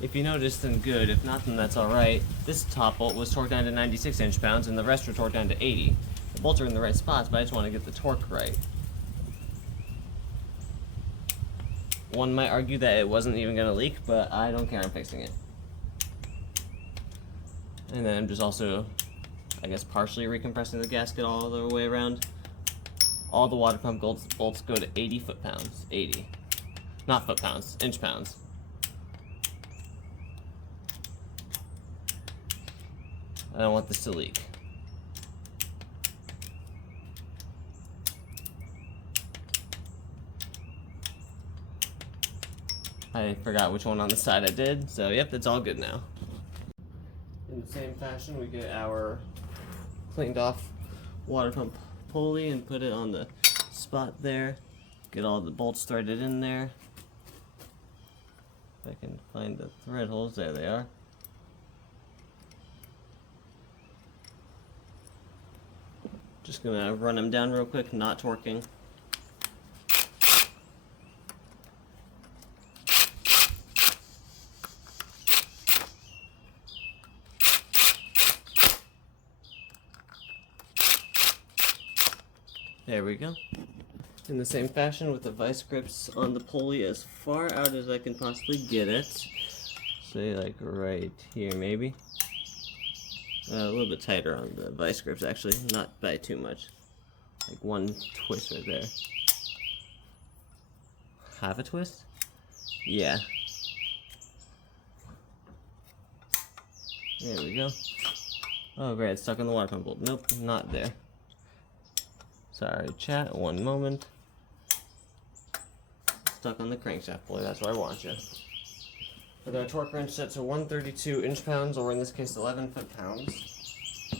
If you noticed, then good. If not, then that's alright. This top bolt was torqued down to 96 inch-pounds, and the rest were torqued down to 80. The bolts are in the right spots, but I just want to get the torque right. One might argue that it wasn't even going to leak, but I don't care, I'm fixing it. And then I'm just also, I guess, partially recompressing the gasket all the way around. All the water pump bolts go to 80 foot-pounds. 80. Not foot-pounds, inch-pounds. I don't want this to leak. I forgot which one on the side I did, so yep, it's all good now. In the same fashion, we get our cleaned off water pump pulley and put it on the spot there. Get all the bolts threaded in there. If I can find the thread holes, there they are. Just gonna run them down real quick, not torquing. There we go. In the same fashion with the vice grips on the pulley as far out as I can possibly get it. Say like right here maybe. A little bit tighter on the vice grips actually, not by too much. Like one twist right there. Half a twist? Yeah. There we go. Oh great, it's stuck on the water pump bolt. Nope, not there. Sorry, chat, one moment. Stuck on the crankshaft pulley, that's where I want you. With our torque wrench set to 132 inch-pounds, or in this case 11 foot-pounds.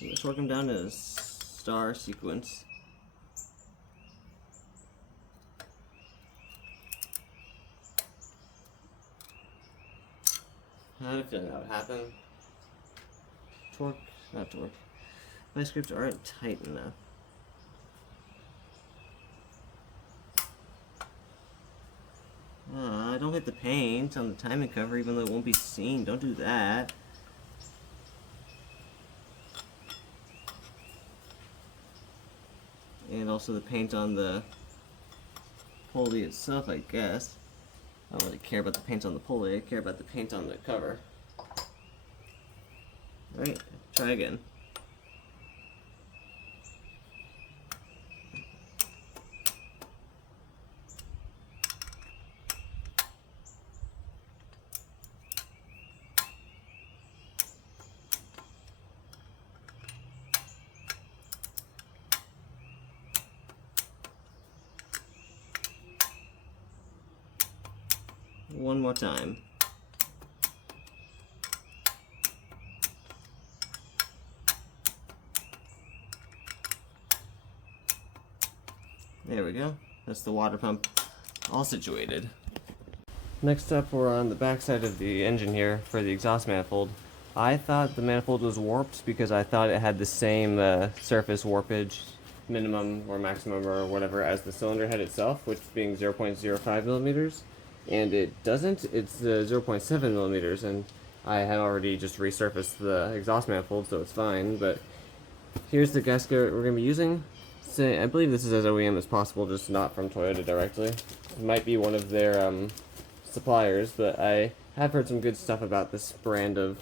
I'm going to torque them down in a star sequence. I had a feeling that would happen. Torque, not torque. Vice grips aren't tight enough. Don't hit the paint on the timing cover even though it won't be seen. Don't do that. And also the paint on the pulley itself, I guess. I don't really care about the paint on the pulley, I care about the paint on the cover. Alright, try again. One more time. There we go. That's the water pump all situated. Next up, we're on the back side of the engine here for the exhaust manifold. I thought the manifold was warped because I thought it had the same surface warpage minimum or maximum or whatever as the cylinder head itself, which being 0.05 millimeters. And it doesn't, it's 0.7 millimeters, and I had already just resurfaced the exhaust manifold, so it's fine. But here's the gasket we're going to be using. I believe this is as OEM as possible, just not from Toyota directly. It might be one of their suppliers, but I have heard some good stuff about this brand of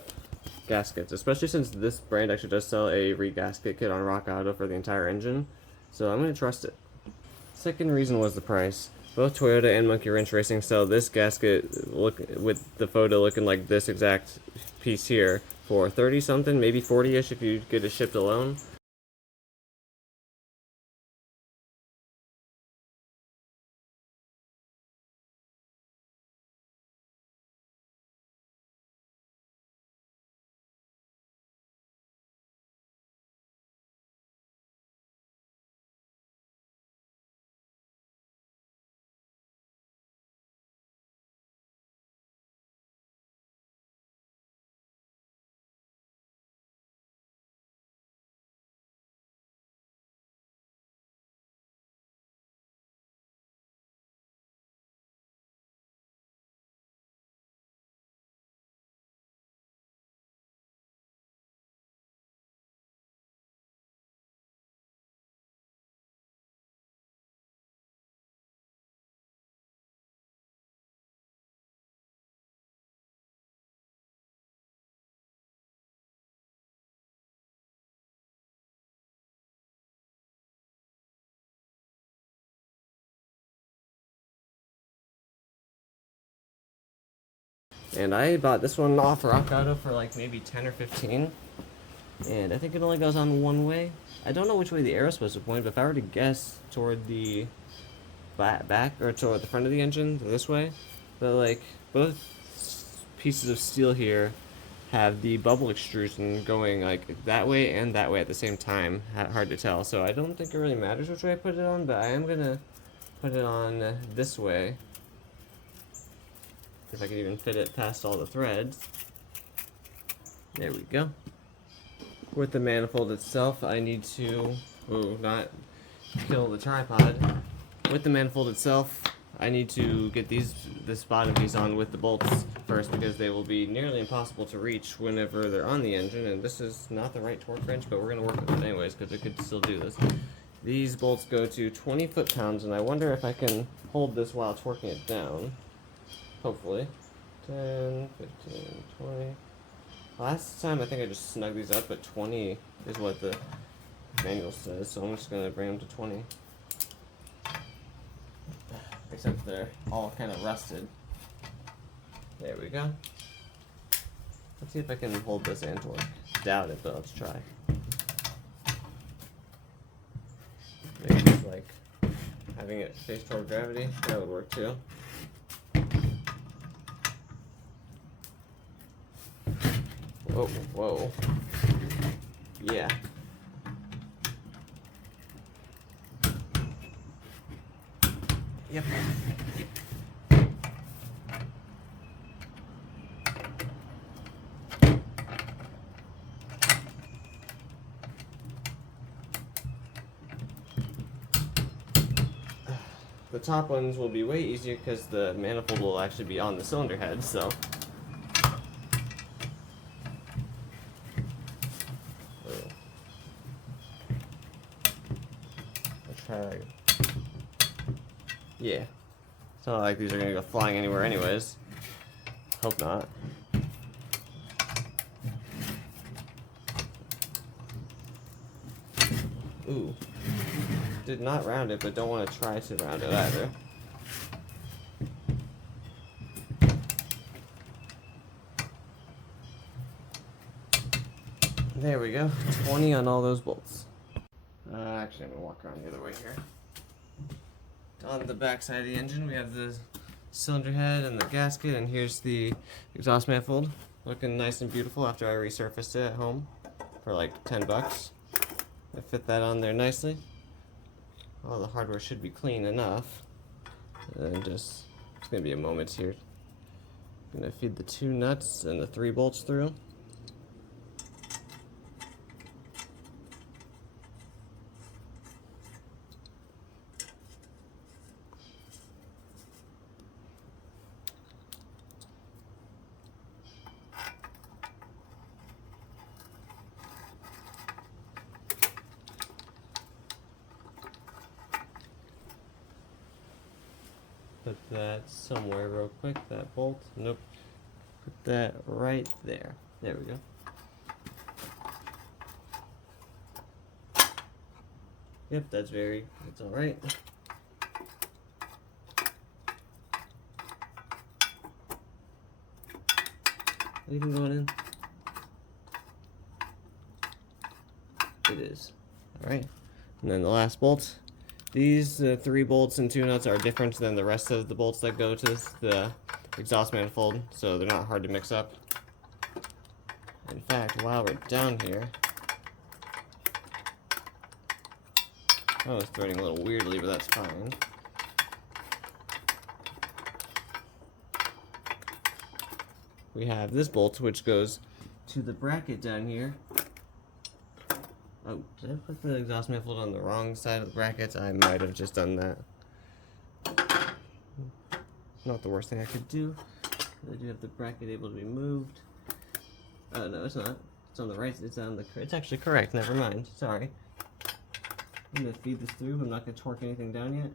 gaskets, especially since this brand actually does sell a re-gasket kit on Rock Auto for the entire engine, so I'm going to trust it. Second reason was the price. Both Toyota and Monkey Wrench Racing sell this gasket with the photo looking like this exact piece here for 30 something, maybe 40ish if you get it shipped alone. And I bought this one off Rock Auto for like maybe 10 or 15. And I think it only goes on one way. I don't know which way the arrow's supposed to point, but if I were to guess toward the back or toward the front of the engine, this way. But like both pieces of steel here have the bubble extrusion going like that way and that way at the same time. Hard to tell. So I don't think it really matters which way I put it on, but I am gonna put it on this way. If I can even fit it past all the threads. There we go. With the manifold itself, I need to, not kill the tripod. With the manifold itself, I need to get this bottom piece on with the bolts first because they will be nearly impossible to reach whenever they're on the engine. And this is not the right torque wrench, but we're gonna work with it anyways because it could still do this. These bolts go to 20 foot-pounds, and I wonder if I can hold this while torquing it down. Hopefully. 10, 15, 20. Last time I think I just snugged these up, but 20 is what the manual says, so I'm just going to bring them to 20. Except they're all kind of rusted. There we go. Let's see if I can hold this and torque. Doubt it, but let's try. Maybe just like having it face toward gravity, that would work too. Whoa, whoa. Yeah. Yep. The top ones will be way easier because the manifold will actually be on the cylinder head, so. Yeah. It's not like these are gonna go flying anywhere anyways. Hope not. Ooh. Did not round it, but don't want to try to round it either. There we go. 20 on all those bolts. Actually, I'm gonna walk around the other way here. On the back side of the engine, we have the cylinder head and the gasket, and here's the exhaust manifold, looking nice and beautiful after I resurfaced it at home for like 10 bucks. I fit that on there nicely. All the hardware should be clean enough. And then it's gonna be a moment here. I'm gonna feed the 2 nuts and the 3 bolts through. Put that somewhere real quick, that bolt. Nope. Put that right there. There we go. Yep, that's alright. Anything going in? It is. Alright. And then the last bolt. These 3 bolts and 2 nuts are different than the rest of the bolts that go to the exhaust manifold, so they're not hard to mix up. In fact, while we're down here, oh, it's threading a little weirdly, but that's fine. We have this bolt, which goes to the bracket down here. Oh, did I put the exhaust manifold on the wrong side of the brackets? I might have just done that. Not the worst thing I could do. I do have the bracket able to be moved. Oh, no, it's not. It's on the right. It's actually correct. Never mind. Sorry. I'm going to feed this through. I'm not going to torque anything down yet.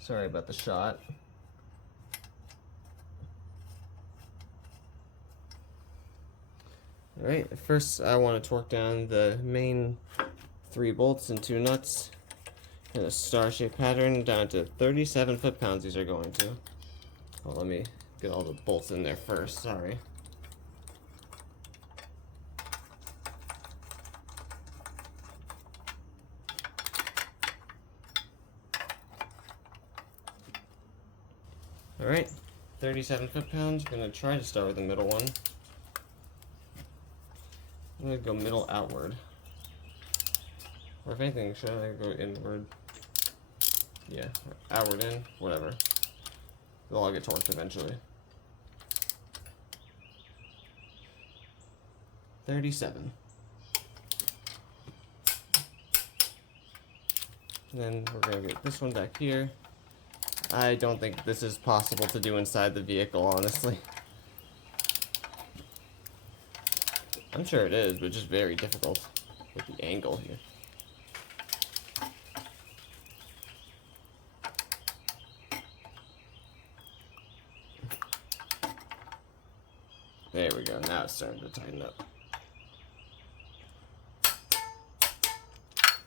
Sorry about the shot. Alright, first I want to torque down the main 3 bolts and 2 nuts. in a star-shaped pattern down to 37 foot-pounds these are going to. Well, let me get all the bolts in there first, sorry. Alright, 37 foot-pounds. I'm going to try to start with the middle one. I'm going to go middle outward. Or if anything, should I go inward? Yeah, outward in, whatever. They'll all get torqued eventually. 37. And then we're going to get this one back here. I don't think this is possible to do inside the vehicle, honestly. I'm sure it is, but just very difficult with the angle here. There we go, now it's starting to tighten up.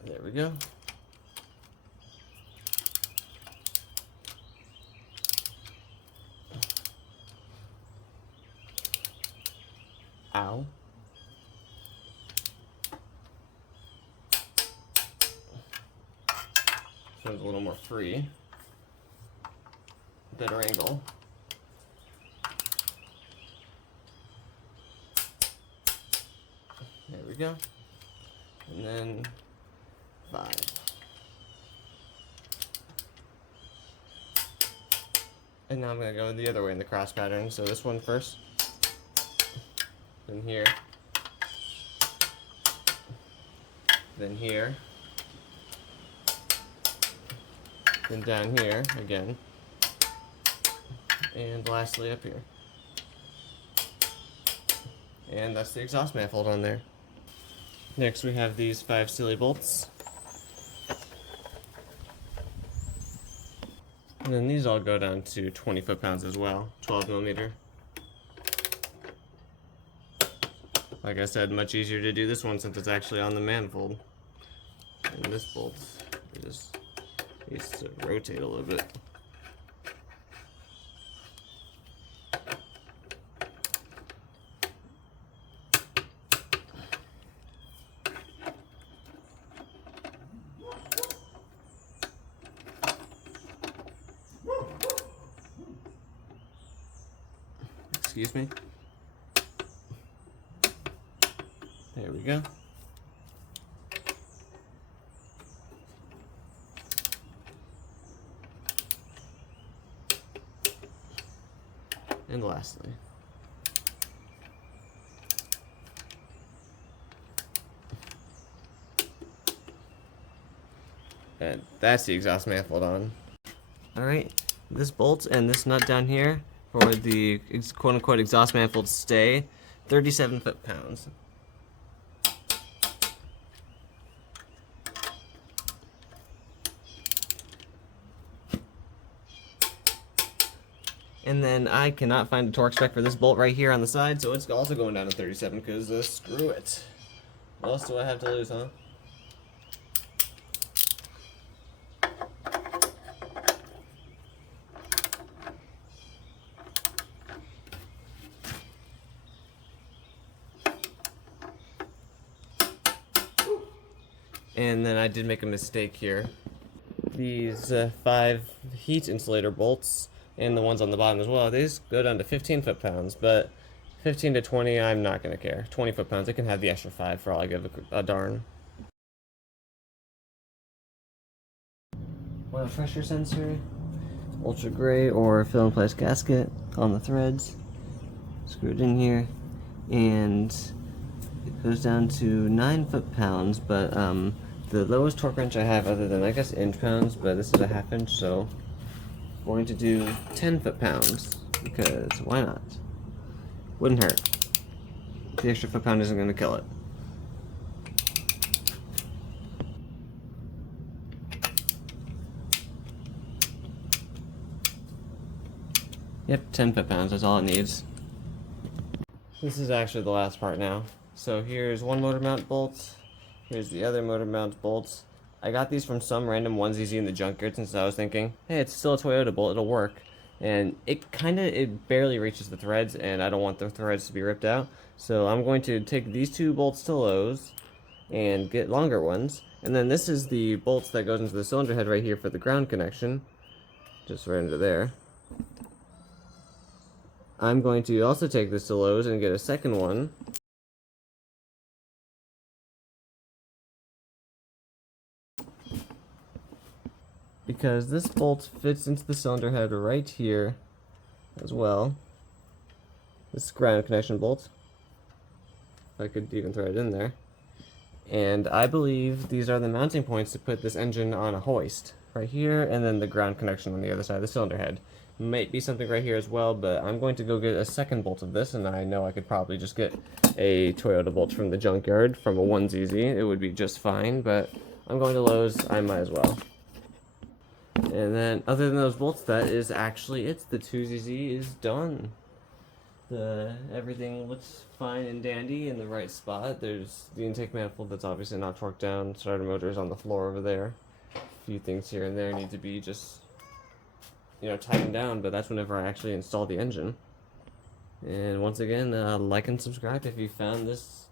There we go. Ow. This one's a little more free. Better angle. There we go. And then 5. And now I'm going to go the other way in the cross pattern. So this one first. Then here. Then here. Then down here again. And lastly up here. And that's the exhaust manifold on there. Next we have these 5 silly bolts. And then these all go down to 20 foot-pounds as well, 12 millimeter. Like I said, much easier to do this one since it's actually on the manifold. And this bolt just needs to rotate a little bit. Excuse me. There we go. And lastly. And that's the exhaust manifold on. Alright, this bolt and this nut down here for the quote-unquote exhaust manifold stay, 37 foot-pounds. And then I cannot find a torque spec for this bolt right here on the side, so it's also going down to 37 because screw it. What else do I have to lose, huh? And then I did make a mistake here. These 5 heat insulator bolts and the ones on the bottom as well, these go down to 15 foot-pounds, but 15 to 20 I'm not going to care. 20 foot-pounds, I can have the extra 5 for all I give a darn. Oil pressure sensor, ultra gray or fill in place gasket on the threads, screwed in here, and it goes down to 9 foot-pounds, but the lowest torque wrench I have other than I guess inch-pounds, but this is a half inch, so I'm going to do 10 foot-pounds, because why not? Wouldn't hurt. The extra foot-pound isn't going to kill it. Yep, 10 foot-pounds, that's all it needs. This is actually the last part now. So here's one motor mount bolt, here's the other motor mount bolt, I got these from some random onesie in the junkyard since I was thinking, hey, it's still a Toyota bolt, it'll work. And it barely reaches the threads, and I don't want the threads to be ripped out. So I'm going to take these two bolts to Lowe's and get longer ones. And then this is the bolts that goes into the cylinder head right here for the ground connection. Just right into there. I'm going to also take this to Lowe's and get a second one. Because this bolt fits into the cylinder head right here as well. This ground connection bolt. If I could even throw it in there. And I believe these are the mounting points to put this engine on a hoist. Right here, and then the ground connection on the other side of the cylinder head. Might be something right here as well, but I'm going to go get a second bolt of this, and I know I could probably just get a Toyota bolt from the junkyard from a onesie. It would be just fine, but I'm going to Lowe's, I might as well. And then, other than those bolts, that is actually it. The 2ZZ is done. Everything looks fine and dandy in the right spot. There's the intake manifold that's obviously not torqued down. Starter motor is on the floor over there. A few things here and there need to be just, tightened down, but that's whenever I actually install the engine. And once again, like and subscribe if you found this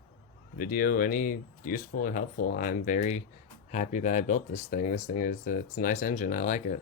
video any useful or helpful. I'm very happy that I built this thing. This thing is, it's a nice engine. I like it.